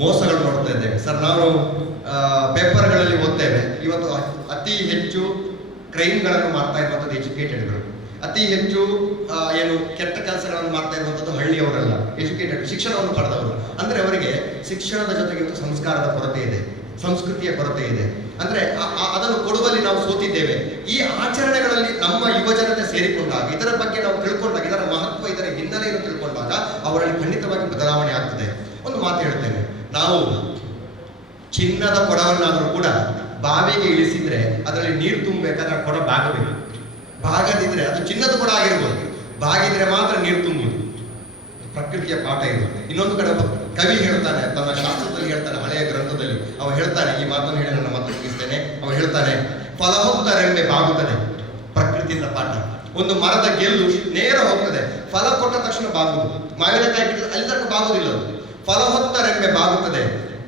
ಮೋಸಗಳನ್ನು ನೋಡ್ತಾ ಇದ್ದೇವೆ ಸರ್. ನಾವು ಪೇಪರ್ಗಳಲ್ಲಿ ಓದ್ತೇವೆ, ಇವತ್ತು ಅತಿ ಹೆಚ್ಚು ಕ್ರೈಮ್ಗಳನ್ನು ಮಾಡ್ತಾ ಇರುವಂಥದ್ದು ಎಜುಕೇಟೆಡ್ಗಳು, ಅತಿ ಹೆಚ್ಚು ಏನು ಕೆಟ್ಟ ಕೆಲಸಗಳನ್ನು ಮಾಡ್ತಾ ಇರುವಂಥದ್ದು ಹಳ್ಳಿಯವರಲ್ಲ, ಎಜುಕೇಟೆಡ್, ಶಿಕ್ಷಣವನ್ನು ಪಡೆದವರು. ಅಂದ್ರೆ ಅವರಿಗೆ ಶಿಕ್ಷಣದ ಜೊತೆಗೆ ಇವತ್ತು ಸಂಸ್ಕಾರದ ಕೊರತೆ ಇದೆ, ಸಂಸ್ಕೃತಿಯ ಕೊರತೆ ಇದೆ. ಅಂದ್ರೆ ಅದನ್ನು ಕೊಡುವಲ್ಲಿ ನಾವು ಸೋತಿದ್ದೇವೆ. ಈ ಆಚರಣೆಗಳಲ್ಲಿ ನಮ್ಮ ಯುವಜನತೆ ಸೇರಿಕೊಂಡಾಗ, ಇದರ ಬಗ್ಗೆ ನಾವು ತಿಳ್ಕೊಂಡಾಗ, ಇದರ ಮಹತ್ವ, ಇದರ ಹಿನ್ನೆಲೆಯನ್ನು ತಿಳ್ಕೊಂಡಾಗ ಅವರಲ್ಲಿ ಖಂಡಿತವಾಗಿ ಬದಲಾವಣೆ ಆಗ್ತದೆ. ಒಂದು ಮಾತು ಹೇಳ್ತೇನೆ, ನಾವು ಚಿನ್ನದ ಕೊಡವನ್ನಾದರೂ ಕೂಡ ಬಾವಿಗೆ ಇಳಿಸಿದ್ರೆ ಅದರಲ್ಲಿ ನೀರು ತುಂಬಬೇಕಾದ್ರೆ ಕೊಡ ಬಾಗಬೇಕು. ಬಾಗದಿದ್ರೆ ಅದು ಚಿನ್ನದ ಕೊಡ ಆಗಿರ್ಬೋದು, ಬಾಗಿದ್ರೆ ಮಾತ್ರ ನೀರು ತುಂಬುದು. ಪ್ರಕೃತಿಯ ಪಾಠ ಇದು. ಇನ್ನೊಂದು ಕಡೆ ಒಬ್ಬ ಕವಿ ಹೇಳ್ತಾನೆ, ತನ್ನ ಶಾಸ್ತ್ರದಲ್ಲಿ ಹೇಳ್ತಾನೆ, ಹಳೆಯ ಗ್ರಂಥದಲ್ಲಿ ಅವ ಹೇಳ್ತಾನೆ, ಈ ಮಾತನ್ನು ಹೇಳಿ ನನ್ನ ಮಾತು ಮುಗಿಸ್ತೇನೆ. ಅವ ಹೇಳ್ತಾನೆ, ಫಲ ಹೊತ್ತ ರೆಂಬೆ ಬಾಗುತ್ತದೆ. ಪ್ರಕೃತಿಯಿಂದ ಪಾಠ. ಒಂದು ಮರದ ಗೆಲ್ಲು ನೇರ ಹೋಗ್ತದೆ, ಫಲ ಕೊಟ್ಟ ತಕ್ಷಣ ಬಾಗುವುದು. ಮಾವಿನಕಾಯಿ ಗಿಡ ಅಲ್ಲಿ ತನಕ ಬಾಗುವುದಿಲ್ಲ ಅದು. ಫಲ ಹೊತ್ತ ರೆಂಬೆ ಬಾಗುತ್ತದೆ,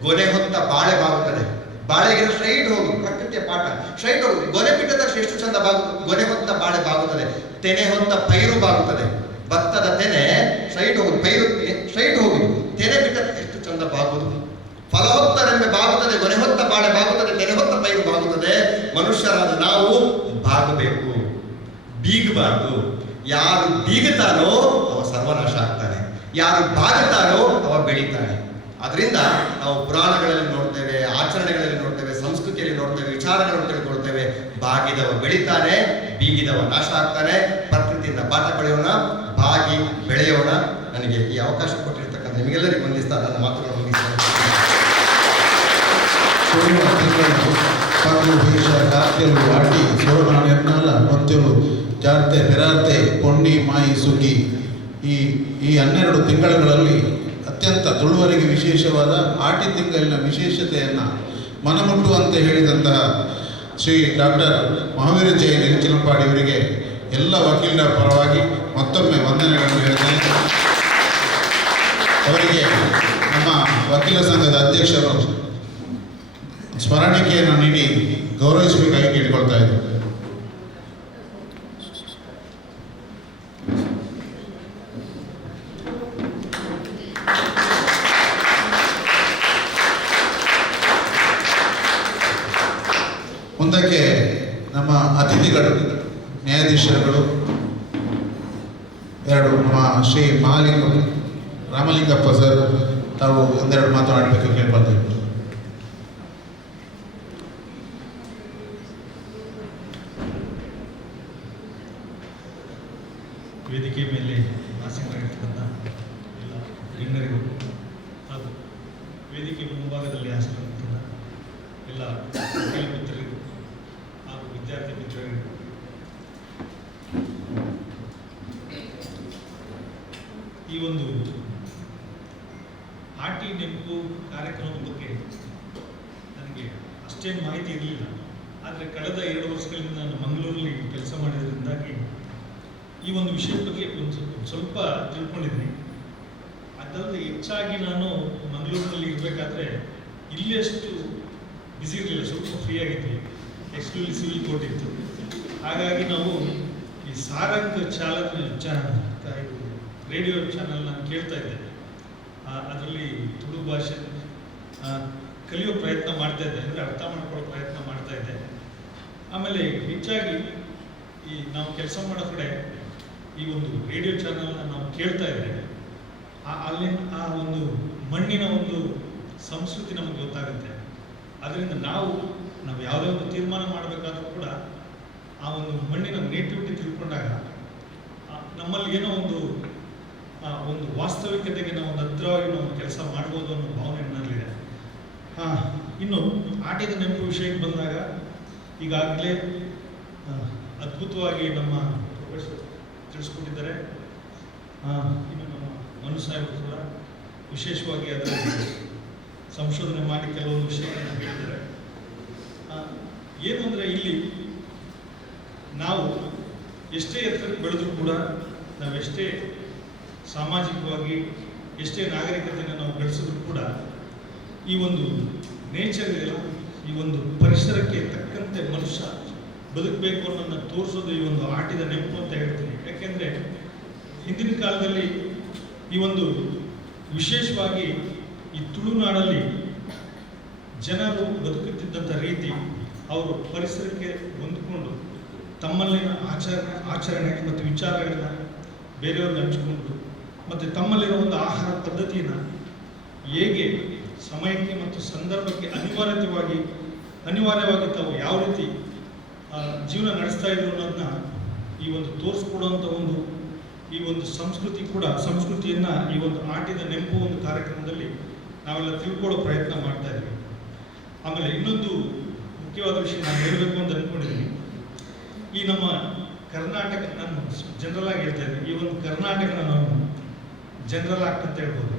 ಗೊನೆ ಹೊತ್ತ ಬಾಳೆ ಬಾಗುತ್ತದೆ. ಬಾಳೆಗಿನ ಸ್ಟ್ರೈಟ್ ಹೋಗುದು, ಪ್ರಕೃತಿಯ ಪಾಠ. ಸ್ಟ್ರೈಟ್ ಹೋಗುದು, ಗೊನೆ ಬಿಟ್ಟ ತಕ್ಷಣ ಎಷ್ಟು ಚಂದ ಬಾಗುದು. ಗೊನೆ ಹೊತ್ತ ಬಾಳೆ ಬಾಗುತ್ತದೆ, ತೆನೆ ಹೊತ್ತ ಪೈರು ಬಾಗುತ್ತದೆ. ಭತ್ತದ ತೆನೆ ಸ್ಟ್ರೈಟ್ ಹೋಗುದು, ಪೈರು ಸ್ಟ್ರೈಟ್ ಹೋಗುದು, ತೆನೆ ಬಿಟ್ಟ ಎಷ್ಟು ಚಂದ ಬಾಗುದು. ಫಲ ಹೊತ್ತ ರೆಂಬೆ ಬಾಗುತ್ತದೆ, ಗೊನೆ ಹೊತ್ತ ಬಾಳೆ ಬಾಗುತ್ತದೆ, ತೆನೆ ಹೊತ್ತ ಪೈರು ಬಾಗುತ್ತದೆ. ಮನುಷ್ಯರಾದ ನಾವು ಬಾಗಬೇಕು, ಬೀಗಬಾರ್ದು. ಯಾರು ಬೀಗುತ್ತಾನೋ ಅವ ಸರ್ವನಾಶ ಆಗ್ತಾನೆ, ಯಾರು ಬಾಗುತ್ತಾನೋ ಅವ ಬೆಳೀತಾನೆ. ಅದರಿಂದ ನಾವು ಪುರಾಣಗಳಲ್ಲಿ ನೋಡ್ತೇವೆ, ಆಚರಣೆಗಳಲ್ಲಿ ನೋಡ್ತೇವೆ, ಸಂಸ್ಕೃತಿಯಲ್ಲಿ ನೋಡ್ತೇವೆ, ವಿಚಾರಗಳನ್ನು ತಿಳ್ಕೊಳ್ತೇವೆ. ಬಾಗಿದವ ಬೆಳೀತಾನೆ, ಬೀಗಿದವ ನಾಶ ಆಗ್ತಾನೆ. ಪ್ರಕೃತಿಯಿಂದ ಪಾಠ ಕಳೆಯೋಣ, ಬಾಗಿ ಬೆಳೆಯೋಣ. ನನಗೆ ಈ ಅವಕಾಶ ಕೊಟ್ಟಿರ್ತಕ್ಕಂಥ ನಿಮಗೆಲ್ಲರಿಗೂ ವಂದಿಸ್ತಾ ನನ್ನ ಮಾತುಗಳನ್ನು ಮುಗಿಸ್ತೇನೆ. ಕಾರ್ತೆಲು ವಾಟಿ ಸೋರಣ ನಿರ್ನಾಲ ಹೊತ್ತಲು ಜಾರ್ತೆ ಬೆರಾರ್ತೆ ಪೊನ್ನಿ ಮಾಯಿ ಸುಗ್ಗಿ. ಈ 12 ತಿಂಗಳುಗಳಲ್ಲಿ ಅತ್ಯಂತ ತುಳುವರಿಗೆ ವಿಶೇಷವಾದ ಆಟಿ ತಿಂಗಳಿನ ವಿಶೇಷತೆಯನ್ನು ಮನಮುಟ್ಟುವಂತೆ ಹೇಳಿದಂತಹ ಶ್ರೀ ಡಾಕ್ಟರ್ ಮಹಾವೀರ ಜೈನ್ ಇಂಚಿನಪಾಡಿ ಇವರಿಗೆ ಎಲ್ಲ ವಕೀಲರ ಪರವಾಗಿ ಮತ್ತೊಮ್ಮೆ ವಂದನೆಗಳನ್ನು ಹೇಳ್ತೇನೆ. ಅವರಿಗೆ ನಮ್ಮ ವಕೀಲ ಸಂಘದ ಅಧ್ಯಕ್ಷರು ಸ್ಮರಣಿಕೆಯನ್ನು ನೀಡಿ ಗೌರವಿಸಬೇಕಾಗಿ ಕೇಳಿಕೊಳ್ತಾ ಇದ್ದಾರೆ. ಮುಂದಕ್ಕೆ ನಮ್ಮ ಅತಿಥಿಗಳು, ನ್ಯಾಯಾಧೀಶರುಗಳು ನಮ್ಮ ಶ್ರೀ ರಾಮಲಿಂಗಪ್ಪ ಸರ್ ತಾವು ಒಂದೆರಡು ಮಾತನಾಡಬೇಕು ಕೇಳ್ಕೊಳ್ತೇವೆ. ವೇದಿಕೆ ಮೇಲೆ ಆಸೀನರಾಗಿರ್ತಕ್ಕಂಥ ಎಲ್ಲ ಗಣ್ಯರಿಗೂ ಹಾಗೂ ವೇದಿಕೆ ಮುಂಭಾಗದಲ್ಲಿ ಆಸೀನರಾಗಿರ್ತಕ್ಕಂಥ ಎಲ್ಲ ವಕೀಲ ಮಿತ್ರರಿಗೂ ಹಾಗೂ ವಿದ್ಯಾರ್ಥಿ ಮಿತ್ರರಿಗೂ ಈ ಒಂದು ಆಟಿ ನೆನಪು ಕಾರ್ಯಕ್ರಮದ ಬಗ್ಗೆ ನನಗೆ ಅಷ್ಟೇನು ಮಾಹಿತಿ ಇರಲಿಲ್ಲ. ಆದರೆ ಕಳೆದ 2 ವರ್ಷಗಳಿಂದ ನಾನು ಮಂಗಳೂರಲ್ಲಿ ಕೆಲಸ ಮಾಡಿದ್ರಿಂದಾಗಿ ಈ ಒಂದು ವಿಷಯದ ಬಗ್ಗೆ ಒಂದು ಸ್ವಲ್ಪ ತಿಳ್ಕೊಂಡಿದ್ದೀನಿ. ಅದಲ್ಲದೆ ಹೆಚ್ಚಾಗಿ ನಾನು ಮಂಗಳೂರಿನಲ್ಲಿ ಇರಬೇಕಾದ್ರೆ ಇಲ್ಲಿ ಅಷ್ಟು ಬ್ಯುಸಿ ಇರಲಿಲ್ಲ, ಸ್ವಲ್ಪ ಫ್ರೀ ಆಗಿದ್ವಿ. ಎಕ್ಸ್ಕ್ಲೂಸಿವ್ ಸಿವಿಲ್ ಕೋರ್ಟ್ ಇತ್ತು. ಹಾಗಾಗಿ ನಾವು ಈ ಸಾರಂಗ್ ರೇಡಿಯೋ ಚಾನಲ್ ನಾನು ಕೇಳ್ತಾ ಇದ್ದೆ. ಅದರಲ್ಲಿ ತುಳು ಭಾಷೆ ಕಲಿಯೋ ಪ್ರಯತ್ನ ಮಾಡ್ತಾ ಇದ್ದೆ, ಅಂದರೆ ಅರ್ಥ ಮಾಡ್ಕೊಳ್ಳೋ ಪ್ರಯತ್ನ ಮಾಡ್ತಾ ಇದ್ದೆ. ಆಮೇಲೆ ಹೆಚ್ಚಾಗಿ ಈ ನಾವು ಕೆಲಸ ಮಾಡೋ ಕಡೆ ಈ ಒಂದು ರೇಡಿಯೋ ಚಾನಲ್ನ ನಾವು ಕೇಳ್ತಾ ಇದ್ದರೆ ಅಲ್ಲಿನ ಆ ಒಂದು ಮಣ್ಣಿನ ಒಂದು ಸಂಸ್ಕೃತಿ ನಮಗೆ ಗೊತ್ತಾಗುತ್ತೆ. ಅದರಿಂದ ನಾವು ಯಾವುದೇ ಒಂದು ತೀರ್ಮಾನ ಮಾಡಬೇಕಾದ್ರೂ ಕೂಡ ಆ ಒಂದು ಮಣ್ಣಿನ ನೇಟಿವಿಟಿ ತಿಳ್ಕೊಂಡಾಗ ನಮ್ಮಲ್ಲಿ ಏನೋ ಒಂದು ವಾಸ್ತವಿಕತೆಗೆ ನಾವು ಒಂದು ಹತ್ರವಾಗಿ ನಾವು ಕೆಲಸ ಮಾಡ್ಬೋದು ಅನ್ನೋ ಭಾವನೆ ನನ್ನಲ್ಲಿದೆ. ಇನ್ನು ಆಟಿದ ನೆನಪು ವಿಷಯಕ್ಕೆ ಬಂದಾಗ ಈಗಾಗಲೇ ಅದ್ಭುತವಾಗಿ ನಮ್ಮ ಪ್ರೊಫೆಸರ್ ತಿಳಿಸ್ಕೊಟ್ಟಿದ್ದಾರೆ. ಇನ್ನು ನಮ್ಮ ಮನು ಸಾಹೇಬರು ಕೂಡ ವಿಶೇಷವಾಗಿ ಅದರ ಸಂಶೋಧನೆ ಮಾಡಿ ಕೆಲವೊಂದು ವಿಷಯಗಳನ್ನು ಹೇಳಿದ್ದಾರೆ. ಏನು ಅಂದರೆ ಇಲ್ಲಿ ನಾವು ಎಷ್ಟೇ ಎತ್ತರಕ್ಕೆ ಬೆಳೆದರೂ ಕೂಡ ನಾವೆಷ್ಟೇ ಸಾಮಾಜಿಕವಾಗಿ ಎಷ್ಟೇ ನಾಗರಿಕತೆಯನ್ನು ನಾವು ಬೆಳೆಸಿದ್ರು ಕೂಡ ಈ ಒಂದು ನೇಚರ್, ಈ ಒಂದು ಪರಿಸರಕ್ಕೆ ತಕ್ಕಂತೆ ಮನುಷ್ಯ ಬದುಕಬೇಕು ಅನ್ನೋದನ್ನು ತೋರಿಸೋದು ಈ ಒಂದು ಆಟಿದ ನೆನಪು ಅಂತ ಹೇಳ್ತೀನಿ. ಯಾಕೆಂದರೆ ಹಿಂದಿನ ಕಾಲದಲ್ಲಿ ಈ ಒಂದು ವಿಶೇಷವಾಗಿ ಈ ತುಳುನಾಡಲ್ಲಿ ಜನರು ಬದುಕುತ್ತಿದ್ದಂಥ ರೀತಿ, ಅವರು ಪರಿಸರಕ್ಕೆ ಹೊಂದಿಕೊಂಡು ತಮ್ಮಲ್ಲಿನ ಆಚರಣೆ ಮತ್ತು ವಿಚಾರಗಳನ್ನ ಬೇರೆಯವ್ರಿಗೆ ಹಂಚಿಕೊಂಡು ಮತ್ತು ತಮ್ಮಲ್ಲಿರೋ ಒಂದು ಆಹಾರ ಪದ್ಧತಿಯನ್ನು ಹೇಗೆ ಸಮಯಕ್ಕೆ ಮತ್ತು ಸಂದರ್ಭಕ್ಕೆ ಅನಿವಾರ್ಯವಾಗಿ ತಾವು ಯಾವ ರೀತಿ ಜೀವನ ನಡೆಸ್ತಾ ಇದ್ರು ಅನ್ನೋದನ್ನ ಈ ಒಂದು ತೋರಿಸ್ಕೊಡುವಂಥ ಈ ಒಂದು ಸಂಸ್ಕೃತಿಯನ್ನು ಈ ಒಂದು ಆಟಿದ ನೆನಪು ಒಂದು ಕಾರ್ಯಕ್ರಮದಲ್ಲಿ ನಾವೆಲ್ಲ ತಿಳ್ಕೊಳ್ಳೋ ಪ್ರಯತ್ನ ಮಾಡ್ತಾ ಇದ್ದೀವಿ. ಆಮೇಲೆ ಇನ್ನೊಂದು ಮುಖ್ಯವಾದ ವಿಷಯ ನಾನು ಹೇಳಬೇಕು ಅಂತ ಅಂದ್ಕೊಂಡಿದ್ದೀನಿ. ಈ ನಮ್ಮ ಕರ್ನಾಟಕ, ನಾನು ಜನರಲ್ ಆಗಿ ಹೇಳ್ತಾ ಇದ್ದೀನಿ, ಈ ಒಂದು ಕರ್ನಾಟಕನ ಜನರಲ್ ಆಕ್ಟ್ ಅಂತ ಹೇಳ್ಬೋದು.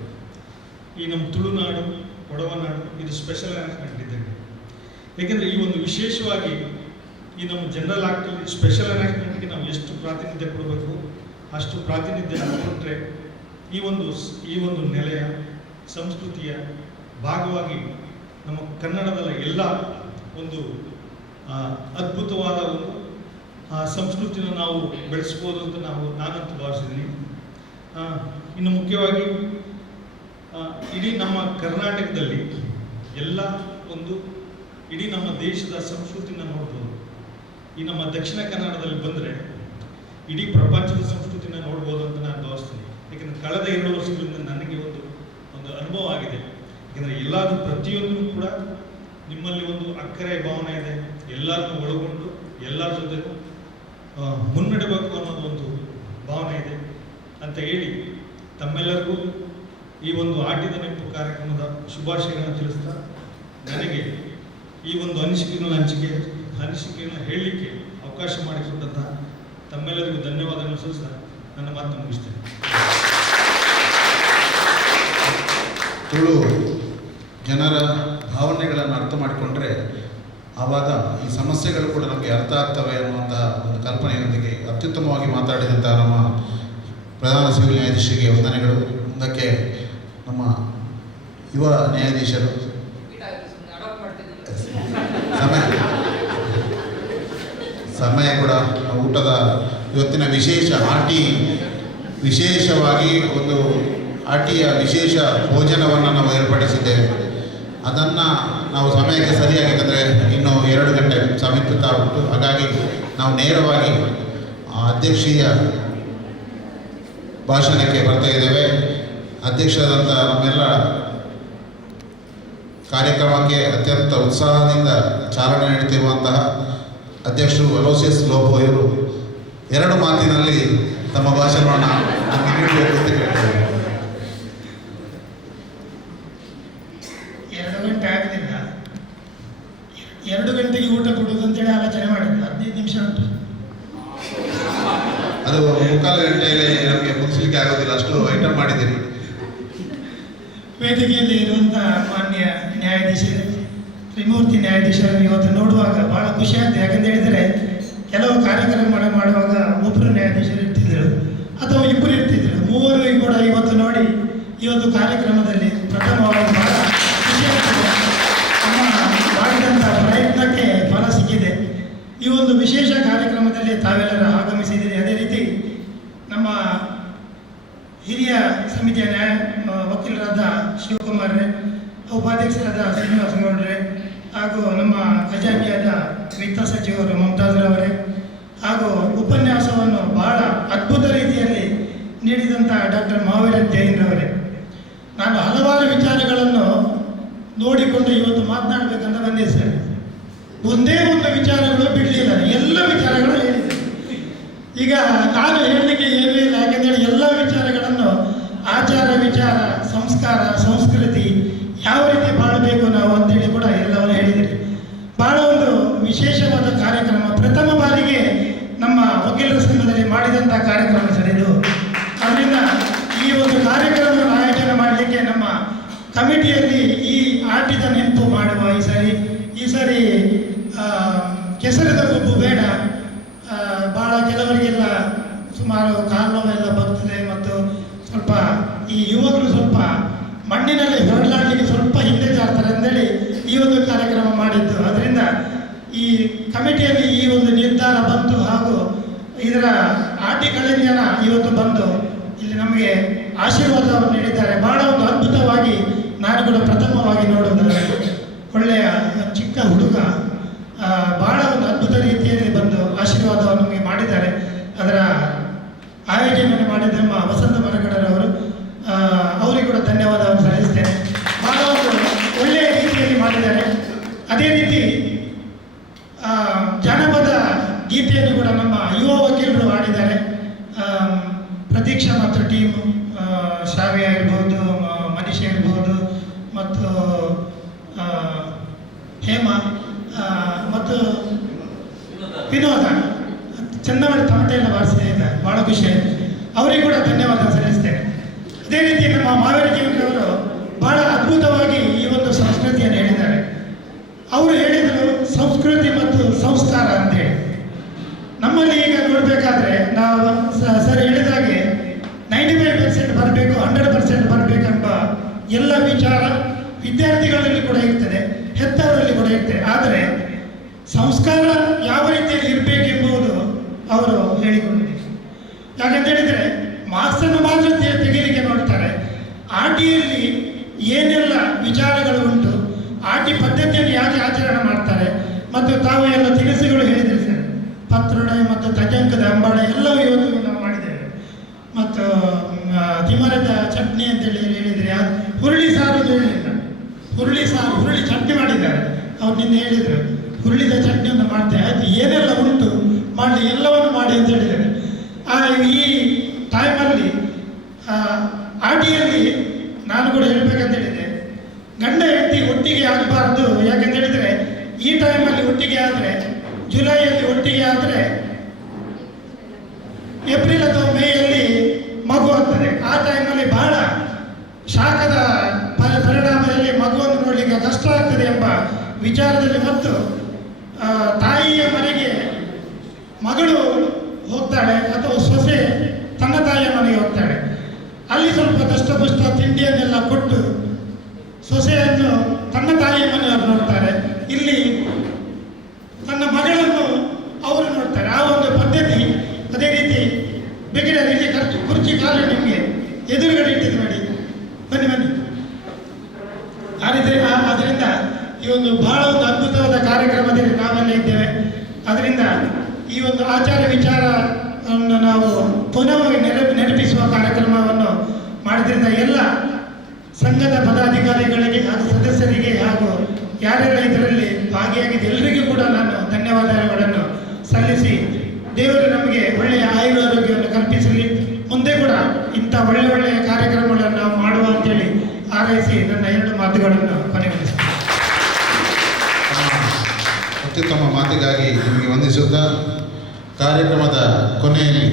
ಈ ನಮ್ಮ ತುಳುನಾಡು, ಕೊಡವನಾಡು ಇದು ಸ್ಪೆಷಲ್ ಅನಾಕ್ಟ್ಮೆಂಟ್ ಇದ್ದಂಗೆ. ಏಕೆಂದರೆ ಈ ಒಂದು ವಿಶೇಷವಾಗಿ ಈ ನಮ್ಮ ಜನರಲ್ ಆಕ್ಟಲ್ಲಿ ಸ್ಪೆಷಲ್ ಅನಾಕ್ಟ್ಮೆಂಟ್ಗೆ ನಾವು ಎಷ್ಟು ಪ್ರಾತಿನಿಧ್ಯ ಕೊಡಬೇಕು ಅಷ್ಟು ಪ್ರಾತಿನಿಧ್ಯ ಕೊಟ್ಟರೆ ಈ ಒಂದು ನೆಲೆಯ ಸಂಸ್ಕೃತಿಯ ಭಾಗವಾಗಿ ನಮ್ಮ ಕನ್ನಡದ ಎಲ್ಲ ಒಂದು ಅದ್ಭುತವಾದ ಒಂದು ಸಂಸ್ಕೃತಿನ ನಾವು ಬೆಳೆಸ್ಬೋದು ಅಂತ ನಾನಂತೂ ಭಾವಿಸಿದ್ದೀನಿ. ಇನ್ನು ಮುಖ್ಯವಾಗಿ ಇಡೀ ನಮ್ಮ ಕರ್ನಾಟಕದಲ್ಲಿ ಎಲ್ಲ ಒಂದು ಇಡೀ ನಮ್ಮ ದೇಶದ ಸಂಸ್ಕೃತಿನ ನೋಡ್ಬೋದು. ಈ ನಮ್ಮ ದಕ್ಷಿಣ ಕನ್ನಡದಲ್ಲಿ ಬಂದರೆ ಇಡೀ ಪ್ರಪಂಚದ ಸಂಸ್ಕೃತಿನ ನೋಡ್ಬೋದು ಅಂತ ನಾನು ಭಾವಿಸ್ತೀನಿ. ಯಾಕೆಂದರೆ ಕಳೆದ 2 ವರ್ಷಗಳಿಂದ ನನಗೆ ಒಂದು ಅನುಭವ ಆಗಿದೆ. ಯಾಕೆಂದರೆ ಎಲ್ಲಾದರೂ ಪ್ರತಿಯೊಂದು ಕೂಡ ನಿಮ್ಮಲ್ಲಿ ಒಂದು ಅಕ್ಕರೆ ಭಾವನೆ ಇದೆ, ಎಲ್ಲರನ್ನೂ ಒಳಗೊಂಡು ಎಲ್ಲರ ಜೊತೆಗೂ ಮುನ್ನಡೆಬೇಕು ಅನ್ನೋದು ಒಂದು ಭಾವನೆ ಇದೆ ಅಂತ ಹೇಳಿ ತಮ್ಮೆಲ್ಲರಿಗೂ ಈ ಒಂದು ಆಟಿದ ನೆನಪು ಕಾರ್ಯಕ್ರಮದ ಶುಭಾಶಯಗಳನ್ನು ತಿಳಿಸ್ತಾ ನನಗೆ ಈ ಒಂದು ಅನಿಸಿಕೆಯನ್ನು ಹೇಳಲಿಕ್ಕೆ ಅವಕಾಶ ಮಾಡಿಕೊಟ್ಟಂಥ ತಮ್ಮೆಲ್ಲರಿಗೂ ಧನ್ಯವಾದಗಳನ್ನು ಸಲ್ಲಿಸ್ತಾ ನನ್ನ ಮಾತನ್ನು ಮುಗಿಸ್ತೇನೆ. ತುಳು ಜನರ ಭಾವನೆಗಳನ್ನು ಅರ್ಥ ಮಾಡಿಕೊಂಡ್ರೆ ಆವಾಗ ಈ ಸಮಸ್ಯೆಗಳು ಕೂಡ ನಮಗೆ ಅರ್ಥ ಆಗ್ತವೆ ಅನ್ನುವಂತಹ ಒಂದು ಕಲ್ಪನೆಯೊಂದಿಗೆ ಅತ್ಯುತ್ತಮವಾಗಿ ಮಾತಾಡಿದಂಥ ನಮ್ಮ ಪ್ರಧಾನ ಸಿವಿಲ್ ನ್ಯಾಯಾಧೀಶರಿಗೆ ವಂದನೆಗಳು. ಮುಂದಕ್ಕೆ ನಮ್ಮ ಯುವ ನ್ಯಾಯಾಧೀಶರು ಸಮಯ ಕೂಡ ಊಟದ ಇವತ್ತಿನ ವಿಶೇಷವಾಗಿ ಒಂದು ಆಟಿಯ ವಿಶೇಷ ಭೋಜನವನ್ನು ನಾವು ಏರ್ಪಡಿಸಿದ್ದೇವೆ. ಅದನ್ನು ನಾವು ಸಮಯಕ್ಕೆ ಸರಿಯಾಗಿ, ಯಾಕಂದರೆ ಇನ್ನು 2 ಗಂಟೆ ಸಮೀಪುತ್ತಾ ಉಂಟು. ಹಾಗಾಗಿ ನಾವು ನೇರವಾಗಿ ಅಧ್ಯಕ್ಷೀಯ ಭಾಷಣಕ್ಕೆ ಬರ್ತಾ ಇದ್ದೇವೆ. ಅಧ್ಯಕ್ಷರಾದಂಥ ನಮ್ಮೆಲ್ಲ ಕಾರ್ಯಕ್ರಮಕ್ಕೆ ಅತ್ಯಂತ ಉತ್ಸಾಹದಿಂದ ಚಾಲನೆ ನೀಡುತ್ತಿರುವಂತಹ ಅಧ್ಯಕ್ಷರು ಅಲೋಸಿಯಸ್ ಲೋಬೋ ಇವರು 2 ಮಾತಿನಲ್ಲಿ ತಮ್ಮ ಭಾಷಣವನ್ನು ನಮಗೆ ನೀಡಬೇಕು ಅಂತ ಕೇಳ್ತಾರೆ. 2 ಗಂಟೆ ಆಗಲಿಲ್ಲ, 2 ಗಂಟೆಗೆ ಊಟ ಕೊಡುವುದು ಅಂತೇಳಿ ಆಲೋಚನೆ ಮಾಡಿದ್ರು. 15 ನಿಮಿಷ ಉಂಟು. ಅದು 3/4 ಗಂಟೆಯಲ್ಲಿ ನಮಗೆ ಮುಗಿಸ್ಲಿಕ್ಕೆ ಆಗೋದಿಲ್ಲ, ಅಷ್ಟು ಐಟಮ್ ಮಾಡಿದ್ದೀರಿ. ವೇದಿಕೆಯಲ್ಲಿ ಇರುವಂತಹ ಮಾನ್ಯ ನ್ಯಾಯಾಧೀಶರು, ತ್ರಿಮೂರ್ತಿ ನ್ಯಾಯಾಧೀಶರನ್ನು ಇವತ್ತು ನೋಡುವಾಗ ಬಹಳ ಖುಷಿ ಆಗ್ತದೆ. ಯಾಕಂತ ಹೇಳಿದರೆ ಕೆಲವು ಕಾರ್ಯಕ್ರಮ ಮಾಡುವಾಗ ಒಬ್ಬರು ನ್ಯಾಯಾಧೀಶರು ಇರ್ತಿದ್ರು ಅಥವಾ 2 ಇರ್ತಿದ್ರು, 3 ಕೂಡ ಇವತ್ತು ನೋಡಿ ಈ ಒಂದು ಕಾರ್ಯಕ್ರಮದಲ್ಲಿ ಪ್ರಥಮವಾಗಿ ಬಹಳ ಖುಷಿ ಆಗ್ತದೆ. ನಮ್ಮ ಮಾಡಿದಂಥ ಪ್ರಯತ್ನಕ್ಕೆ ಫಲ ಸಿಕ್ಕಿದೆ. ಈ ಒಂದು ವಿಶೇಷ ಕಾರ್ಯಕ್ರಮದಲ್ಲಿ ತಾವೆಲ್ಲರೂ ಆಗಮಿಸಿದ್ದೀರಿ. ಅದೇ ರೀತಿ ನಮ್ಮ ಹಿರಿಯ ಸಮಿತಿಯ ವಕೀಲರಾದ ಶಿವಕುಮಾರ್ರೆ, ಉಪಾಧ್ಯಕ್ಷರಾದ ಶ್ರೀನಿವಾಸ ಗೌಡ್ರೆ, ಹಾಗೂ ನಮ್ಮ ಖಜಾಂಚಿಯಾದ ವಿತ್ತ ಸಚಿವರು ಮಮತಾಜ್ರವರೇ, ಹಾಗೂ ಉಪನ್ಯಾಸವನ್ನು ಬಹಳ ಅದ್ಭುತ ರೀತಿಯಲ್ಲಿ ನೀಡಿದಂಥ ಡಾಕ್ಟರ್ ಮಹಾವೀರ ಜೈನ್ರವರೇ, ನಾನು ಹಲವಾರು ವಿಚಾರಗಳನ್ನು ನೋಡಿಕೊಂಡು ಇವತ್ತು ಮಾತನಾಡಬೇಕಂತ ಬಂದೆ ಸರ್. ಒಂದೇ ಒಂದು ವಿಚಾರಗಳು ಬಿಡಲಿಲ್ಲ, ಎಲ್ಲ ವಿಚಾರಗಳು ಹೇಳಿದೆ. ಈಗ ನಾನು ಹೇಳಲಿಕ್ಕೆ ಏನೂ ಇಲ್ಲ, ಯಾಕೆಂದರೆ ಎಲ್ಲ ವಿಚಾರಗಳನ್ನು ಆಚಾರ ವಿಚಾರ, ಸಂಸ್ಕಾರ, ಸಂಸ್ಕೃತಿ, ಯಾವ ರೀತಿ ಬಾಳಬೇಕು ನಾವು ಅಂತೇಳಿ ಕೂಡ ಎಲ್ಲವನ್ನು ಹೇಳಿದ್ದೀರಿ. ಬಹಳ ಒಂದು ವಿಶೇಷವಾದ ಕಾರ್ಯಕ್ರಮ, ಪ್ರಥಮ ಬಾರಿಗೆ ನಮ್ಮ ವಕೀಲರ ಸಂಘದಲ್ಲಿ ಮಾಡಿದಂಥ ಕಾರ್ಯಕ್ರಮ ಸರ್ ಇದು. ಅದರಿಂದ ಈ ಒಂದು ಕಾರ್ಯಕ್ರಮವನ್ನು ಆಯೋಜನೆ ಮಾಡಲಿಕ್ಕೆ ನಮ್ಮ ಕಮಿಟಿಯಲ್ಲಿ ಈ ಆಟಿದ ನೆನಪು ಮಾಡುವ ಈ ಸರಿ ಕೆಸರದ ಗುಂಪು ಬೇಡ, ಭಾಳ ಕೆಲವರಿಗೆಲ್ಲ ಸುಮಾರು ಕಾಲು ನೋವೆಲ್ಲ ಬರ್ತದೆ ಮತ್ತು ಸ್ವಲ್ಪ ಈ ಯುವಕರು ಸ್ವಲ್ಪ ಮಣ್ಣಿನಲ್ಲಿ ಹೊರಲಾಡಲಿಕ್ಕೆ ಸ್ವಲ್ಪ ಹಿಂದೆ ಜಾರ್ತಾರೆ ಅಂತೇಳಿ ಈ ಒಂದು ಕಾರ್ಯಕ್ರಮ ಮಾಡಿದ್ದು. ಅದರಿಂದ ಈ ಕಮಿಟಿಯಲ್ಲಿ ಈ ಒಂದು ನಿರ್ಧಾರ ಬಂತು, ಹಾಗೂ ಇದರ ಆಟಿಗಳಿಂದ ಇವತ್ತು ಬಂದು ಇಲ್ಲಿ ನಮಗೆ ಆಶೀರ್ವಾದವನ್ನು ನೀಡಿದ್ದಾರೆ. ಬಹಳ ಒಂದು ಅದ್ಭುತವಾಗಿ ನಾನು ಕೂಡ ಪ್ರಥಮವಾಗಿ ನೋಡೋದು, ಒಳ್ಳೆಯ ಚಿಕ್ಕ ಹುಡುಗ ಬಹಳ ಒಂದು ಅದ್ಭುತ ರೀತಿಯಲ್ಲಿ ಬಂದು ಆಶೀರ್ವಾದವನ್ನು ನಮಗೆ ಮಾಡಿದ್ದಾರೆ. ಅದರ ಆಯೋಜನೆ ಮಾಡಿದ ನಮ್ಮ ವಸಂತ ಮರಗಡರವರು, ಅವರಿಗೆ ಕೂಡ ಧನ್ಯವಾದವನ್ನು ಸಲ್ಲಿಸ್ತೇನೆ. ಬಹಳ ಒಂದು ಒಳ್ಳೆಯ ರೀತಿಯಲ್ಲಿ ಮಾಡಿದ್ದಾರೆ. ಅದೇ ರೀತಿ ಜಾನಪದ ಗೀತೆಯನ್ನು ಕೂಡ ನಮ್ಮ ಯುವ ವಕೀಲರು ಆಡಿದ್ದಾರೆ. ಪ್ರತೀಕ್ಷಾ ಮತ್ತು ಟೀಮು, ಶ್ರಾವ್ಯ ಇರ್ಬೋದು, ಮನೀಷ ಇರ್ಬೋದು, ಮತ್ತು ಹೇಮ ಮತ್ತು ವಿನೋದ ಚಂದವಾಡಿ ತಮಟೆಯನ್ನು ಬಾರಿಸಿದ್ದಾರೆ. ಭಾಳ ಖುಷಿ ಆಯಿತು. ಅವರಿಗೆ ಕೂಡ ಧನ್ಯವಾದ ಸಲ್ಲಿಸ್ತೇನೆ. ಅದೇ ರೀತಿ ನಮ್ಮ ಮಾವೇರಿ ಜೀವನವರು ಬಹಳ ಅದ್ಭುತವಾಗಿ ಈ ಒಂದು ಸಂಸ್ಕೃತಿಯನ್ನು ಹೇಳಿದ್ದಾರೆ. ಅವರು ಹೇಳಿದರು ಸಂಸ್ಕೃತಿ ಮತ್ತು ಸಂಸ್ಕಾರ ಅಂತೇಳಿ. ನಮ್ಮಲ್ಲಿ ಈಗ ನೋಡಬೇಕಾದ್ರೆ ನಾವು ಸರ್ ಹೇಳಿದಾಗೆ 95% ಬರಬೇಕು, 100% ಬರಬೇಕೆಂಬ ಎಲ್ಲ ವಿಚಾರ ವಿದ್ಯಾರ್ಥಿಗಳಲ್ಲಿ ಕೂಡ ಇರ್ತದೆ, ಹೆತ್ತವರಲ್ಲಿ ಕೂಡ ಇರ್ತದೆ. ಆದರೆ ಸಂಸ್ಕಾರ ಯಾವ ರೀತಿಯಲ್ಲಿ ಇರಬೇಕೆಂಬುದು ಅವರು ಹೇಳಿಕೊಂಡಿದ್ದಾರೆ. ಯಾಕಂತ ಹೇಳಿದರೆ ಮಾರ್ಕ್ಸನ್ನು ಮಾತ್ರ ತೆಗೆಯಲಿಕ್ಕೆ ನೋಡ್ತಾರೆ. ಆಟಿಯಲ್ಲಿ ಏನೆಲ್ಲ ವಿಚಾರಗಳು ಉಂಟು, ಆಟಿ ಪದ್ಧತಿಯನ್ನು ಯಾಕೆ ಆಚರಣೆ ಮಾಡ್ತಾರೆ, ಮತ್ತು ತಾವು ಎಲ್ಲ ತಿನಿಸುಗಳು ಹೇಳಿದರೆ ಸರ್, ಪತ್ರೊಡೆ ಮತ್ತು ತಜಂಕದ ಅಂಬಾಡೆ ಎಲ್ಲವೂ ಇವತ್ತು ನಾವು ಮಾಡಿದ್ದೇವೆ. ಮತ್ತು ತಿಮರದ ಚಟ್ನಿ ಅಂತೇಳಿ ಹೇಳಿದರೆ, ಹುರುಳಿ ಸಾರು ಹೇಳಿಲ್ಲ, ಹುರುಳಿ ಸಾರು, ಹುರುಳಿ ಚಟ್ನಿ ಮಾಡಿದ್ದಾರೆ. ಅವ್ರು ನಿನ್ನೆ ಹೇಳಿದರು ಹುರುಳಿದ ಚಟ್ನಿಯನ್ನು ಮಾಡ್ತೇವೆ, ಆಯ್ತು ಏನೆಲ್ಲ ಉಂಟು ಮಾಡಿ ಎಲ್ಲವನ್ನು ಮಾಡಿ ಅಂತ ಹೇಳಿದ್ದಾರೆ. ಈ ಟೈಮಲ್ಲಿ ಆಟಿಯಲ್ಲಿ ನಾನು ಕೂಡ ಹೇಳಬೇಕಂತ ಹೇಳಿದೆ, ಗಂಡ ಹೆಂಡತಿ ಒಟ್ಟಿಗೆ ಆಗಬಾರ್ದು. ಯಾಕಂತ ಹೇಳಿದರೆ ಈ ಟೈಮಲ್ಲಿ ಒಟ್ಟಿಗೆ ಆದರೆ, ಜುಲೈಯಲ್ಲಿ ಒಟ್ಟಿಗೆ ಆದರೆ ಏಪ್ರಿಲ್ ಅಥವಾ ಮೇಯಲ್ಲಿ ಮಗು ಆಗ್ತದೆ. ಆ ಟೈಮಲ್ಲಿ ಬಹಳ ಶಾಖದ ಪರಿಣಾಮದಲ್ಲಿ ಮಗುವನ್ನು ನೋಡಲಿಕ್ಕೆ ಕಷ್ಟ ಆಗ್ತದೆ ಎಂಬ ವಿಚಾರದಲ್ಲಿ, ಮತ್ತು ತಾಯಿಯ ಮನೆಗೆ ಮಗಳು ಹೋಗ್ತಾಳೆ ಅಥವಾ ಸೊಸೆ ತನ್ನ ತಾಯಿಯ ಮನೆಗೆ ಹೋಗ್ತಾಳೆ. ಅಲ್ಲಿ ಸ್ವಲ್ಪ ದಷ್ಟಪುಷ್ಟ ತಿಂಡಿಯನ್ನೆಲ್ಲ ಕೊಟ್ಟು ಸೊಸೆಯನ್ನು ತನ್ನ ತಾಯಿಯ ಮನೆಯವರು ನೋಡ್ತಾರೆ, ಇಲ್ಲಿ ತನ್ನ ಮಗಳನ್ನು ಅವರು ನೋಡ್ತಾರೆ. ಆ ಒಂದು ಪದ್ಧತಿ. ಅದೇ ರೀತಿ ಬೇಕಿದ್ರೆ ಇಲ್ಲಿ ಕುರ್ಚಿ ಕಾಲು ನಿಮಗೆ ಎದುರುಗಡೆ ಇಟ್ಟಿದ್ದು ನೋಡಿ, ಬನ್ನಿ ಬನ್ನಿ. ಅದರಿಂದ ಈ ಒಂದು ಬಹಳ ಒಂದು ಅದ್ಭುತವಾದ ಕಾರ್ಯಕ್ರಮದಲ್ಲಿ ನಾವೆಲ್ಲ ಇದ್ದೇವೆ. ಅದರಿಂದ ಈ ಒಂದು ಆಚಾರ ವಿಚಾರವನ್ನು ನಾವು ಪುನಃ ನೆನಪಿಸುವ ಕಾರ್ಯಕ್ರಮವನ್ನು ಮಾಡಿದ್ರಿಂದ ಎಲ್ಲ ಸಂಘದ ಪದಾಧಿಕಾರಿಗಳಿಗೆ ಹಾಗೂ ಸದಸ್ಯರಿಗೆ ಹಾಗೂ ಯಾರೆಲ್ಲ ಇದರಲ್ಲಿ ಭಾಗಿಯಾಗಿದೆ ಎಲ್ಲರಿಗೂ ಕೂಡ ನಾನು ಧನ್ಯವಾದಗಳನ್ನು ಸಲ್ಲಿಸಿ, ದೇವರು ನಮಗೆ ಒಳ್ಳೆಯ ಆಯುರಾರೋಗ್ಯವನ್ನು ಕಲ್ಪಿಸಲಿ, ಮುಂದೆ ಕೂಡ ಇಂಥ ಒಳ್ಳೆಯ ಕಾರ್ಯಕ್ರಮಗಳನ್ನು ನಾವು ಮಾಡುವ ಅಂತೇಳಿ ಹಾರೈಸಿ ನನ್ನ 2 ಮಾತುಗಳನ್ನು ಕೊನೆಗೊಳಿಸ್ತೀನಿ. ಅತ್ಯುತ್ತಮ ಮಾತಿಗಾಗಿ ನಿಮಗೆ ವಂದಿಸುತ್ತಾ, ಕಾರ್ಯಕ್ರಮದ ಕೊನೆಯಲ್ಲಿ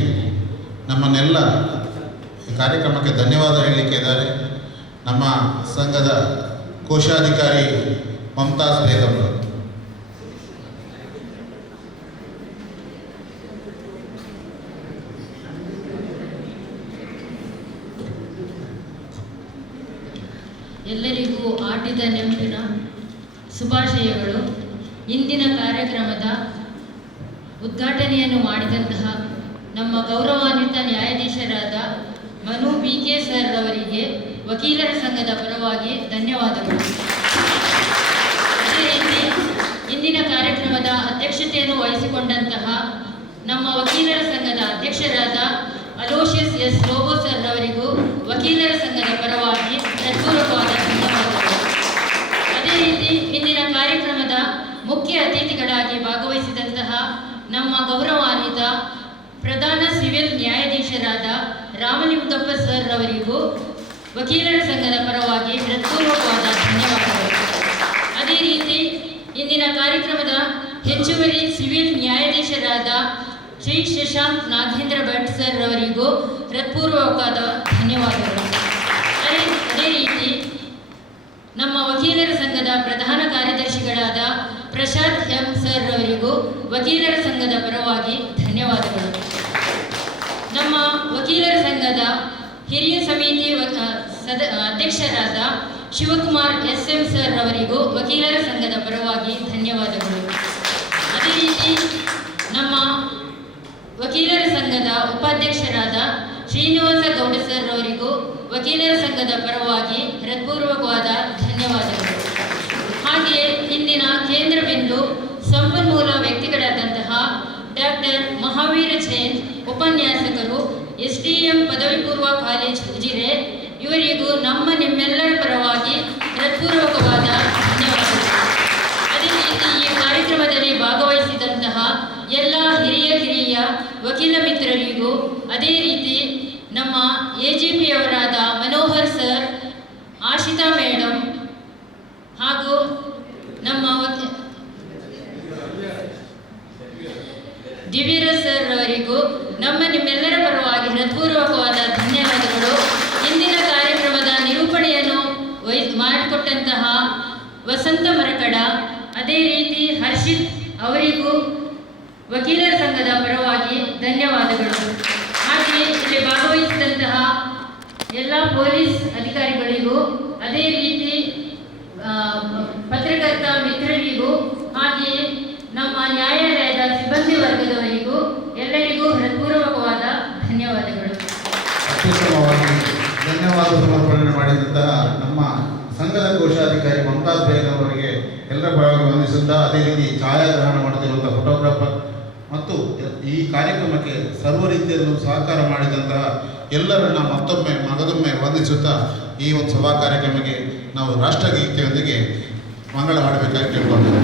ನಮ್ಮನ್ನೆಲ್ಲ ಈ ಕಾರ್ಯಕ್ರಮಕ್ಕೆ ಧನ್ಯವಾದ ಹೇಳಲಿಕ್ಕೆ ಇದ್ದಾರೆ ನಮ್ಮ ಸಂಘದ ಕೋಶಾಧಿಕಾರಿ ಮಮತಾಜ್ ಬೇಗಂ. ಎಲ್ಲರಿಗೂ ಆಟಿದ ನೆನಪಿನ ಶುಭಾಶಯಗಳು. ಇಂದಿನ ಕಾರ್ಯಕ್ರಮದ ಉದ್ಘಾಟನೆಯನ್ನು ಮಾಡಿದಂತಹ ನಮ್ಮ ಗೌರವಾನ್ವಿತ ನ್ಯಾಯಾಧೀಶರಾದ ಮನು BK ಸರ್ ಅವರಿಗೆ ವಕೀಲರ ಸಂಘದ ಪರವಾಗಿ ಧನ್ಯವಾದಗಳು. ಅದೇ ರೀತಿ ಇಂದಿನ ಕಾರ್ಯಕ್ರಮದ ಅಧ್ಯಕ್ಷತೆಯನ್ನು ವಹಿಸಿಕೊಂಡಂತಹ ನಮ್ಮ ವಕೀಲರ ಸಂಘದ ಅಧ್ಯಕ್ಷರಾದ ಅಲೋಷಿಯಸ್ ಎಸ್ ಲೋಬೋ ಸರ್ ಅವರಿಗೂ ವಕೀಲರ ಸಂಘದ ಪರವಾಗಿ ಹೃತ್ಪೂರ್ವಕವಾದ ಧನ್ಯವಾದಗಳು. ಅದೇ ರೀತಿ ಇಂದಿನ ಕಾರ್ಯಕ್ರಮದ ಮುಖ್ಯ ಅತಿಥಿಗಳಾಗಿ ಭಾಗವಹಿಸಿದಂತಹ ನಮ್ಮ ಗೌರವಾನ್ವಿತ ಪ್ರಧಾನ ಸಿವಿಲ್ ನ್ಯಾಯಾಧೀಶರಾದ ರಾಮಲಿಂಗಪ್ಪ ಸರ್ ಅವರಿಗೂ ವಕೀಲರ ಸಂಘದ ಪರವಾಗಿ ಹೃತ್ಪೂರ್ವಕವಾದ ಧನ್ಯವಾದಗಳು. ಅದೇ ರೀತಿ ಇಂದಿನ ಕಾರ್ಯಕ್ರಮದ ಹೆಚ್ಚುವರಿ ಸಿವಿಲ್ ನ್ಯಾಯಾಧೀಶರಾದ ಶ್ರೀ ಶಶಾಂಕ್ ನಾಗೇಂದ್ರ ಭಟ್ ಸರ್ ಅವರಿಗೂ ಹೃತ್ಪೂರ್ವಕವಾದ ಧನ್ಯವಾದಗಳು. ಅದೇ ರೀತಿ ನಮ್ಮ ವಕೀಲರ ಸಂಘದ ಪ್ರಧಾನ ಕಾರ್ಯದರ್ಶಿಗಳಾದ ಪ್ರಶಾಂತ್ ಎಂ ಸರ್ ಅವರಿಗೂ ವಕೀಲರ ಸಂಘದ ಪರವಾಗಿ ಧನ್ಯವಾದಗಳು. ನಮ್ಮ ವಕೀಲರ ಸಂಘದ ಹಿರಿಯ ಸಮಿತಿ ಅಧ್ಯಕ್ಷರಾದ ಶಿವಕುಮಾರ್ SM ಸರ್ ಅವರಿಗೂ ವಕೀಲರ ಸಂಘದ ಪರವಾಗಿ ಧನ್ಯವಾದಗಳು. ಅದೇ ರೀತಿ ನಮ್ಮ ವಕೀಲರ ಸಂಘದ ಉಪಾಧ್ಯಕ್ಷರಾದ ಶ್ರೀನಿವಾಸ ಗೌಡ ಸರ್ ಅವರಿಗೂ ವಕೀಲರ ಸಂಘದ ಪರವಾಗಿ ಹೃತ್ಪೂರ್ವಕವಾದ ಧನ್ಯವಾದಗಳು. ಹಾಗೆಯೇ ಇಂದಿನ ಕೇಂದ್ರ ಬಿಂದು ಸಂಪನ್ಮೂಲ ವ್ಯಕ್ತಿಗಳಾದಂತಹ ಡಾಕ್ಟರ್ ಮಹಾವೀರ ಜೈನ್ ಉಪನ್ಯಾಸಕರು, SDM ಪದವಿ ಪೂರ್ವ ಕಾಲೇಜ್ ಉಜಿರೆ, ಇವರಿಗೂ ನಿಮ್ಮೆಲ್ಲರ ಪರವಾಗಿ ಹೃತ್ಪೂರ್ವಕವಾದ ಧನ್ಯವಾದಗಳು. ಅದೇ ರೀತಿ ಈ ಕಾರ್ಯಕ್ರಮದಲ್ಲಿ ಭಾಗವಹಿಸಿದಂತಹ ಎಲ್ಲ ಹಿರಿಯ ವಕೀಲ ಮಿತ್ರರಿಗೂ, ಅದೇ ರೀತಿ ನಮ್ಮ AGP ಅವರಾದ ಮನೋಹರ್ ಸರ್, ಆಶಿತಾ ಮೇಡಮ್ ಹಾಗೂ ನಮ್ಮ ದಿವ್ಯರಾಜ್ ಸರ್ ಅವರಿಗೂ ನಿಮ್ಮೆಲ್ಲರ ಪರವಾಗಿ ಹೃತ್ಪೂರ್ವಕವಾದ ಧನ್ಯವಾದಗಳು. ಇಂದಿನ ಮಾಡಿದಂತಹ ವಸಂತ ಮರಕಡ, ಅದೇ ರೀತಿ ಹರ್ಷಿತ್ ಅವರಿಗೂ ವಕೀಲರ ಸಂಘದ ಪರವಾಗಿ ಧನ್ಯವಾದಗಳು. ಹಾಗೆಯೇ ಇಲ್ಲಿ ಭಾಗವಹಿಸಿದಂತಹ ಎಲ್ಲ ಪೊಲೀಸ್ ಅಧಿಕಾರಿಗಳಿಗೂ, ಅದೇ ರೀತಿ ಪತ್ರಕರ್ತ ಮಿತ್ರರಿಗೂ, ಹಾಗೆಯೇ ನಮ್ಮ ನ್ಯಾಯಾಲಯದ ಸಿಬ್ಬಂದಿ ವರ್ಗದವರಿಗೂ ಎಲ್ಲರಿಗೂ ಹೃತ್ಪೂರ್ವಕವಾದ ಧನ್ಯವಾದಗಳು. ಅತ್ಯುತ್ತಮವಾಗಿ ಧನ್ಯವಾದ ಸಮರ್ಪಣೆ ಮಾಡಿದಂತಹ ನಮ್ಮ ಸಂಘದ ಕೋಶಾಧಿಕಾರಿ ಮಮತಾಜ್ ಬೇಗಂ ಅವರಿಗೆ ಎಲ್ಲರ ಪರವಾಗಿ ವಂದಿಸುತ್ತಾ, ಅದೇ ರೀತಿ ಛಾಯಾಗ್ರಹಣ ಮಾಡುತ್ತಿರುವಂಥ ಫೋಟೋಗ್ರಾಫರ್ ಮತ್ತು ಈ ಕಾರ್ಯಕ್ರಮಕ್ಕೆ ಸರ್ವ ರೀತಿಯಲ್ಲೂ ಸಹಕಾರ ಮಾಡಿದಂತಹ ಎಲ್ಲರನ್ನ ಮಗದೊಮ್ಮೆ ವಂದಿಸುತ್ತಾ ಈ ಒಂದು ಸಭಾ ಕಾರ್ಯಕ್ರಮಕ್ಕೆ ನಾವು ರಾಷ್ಟ್ರಗೀತೆಯೊಂದಿಗೆ ಮಂಗಳ ಹಾಡಬೇಕಾಗಿ ಕೇಳ್ಕೊಳ್ತೇವೆ.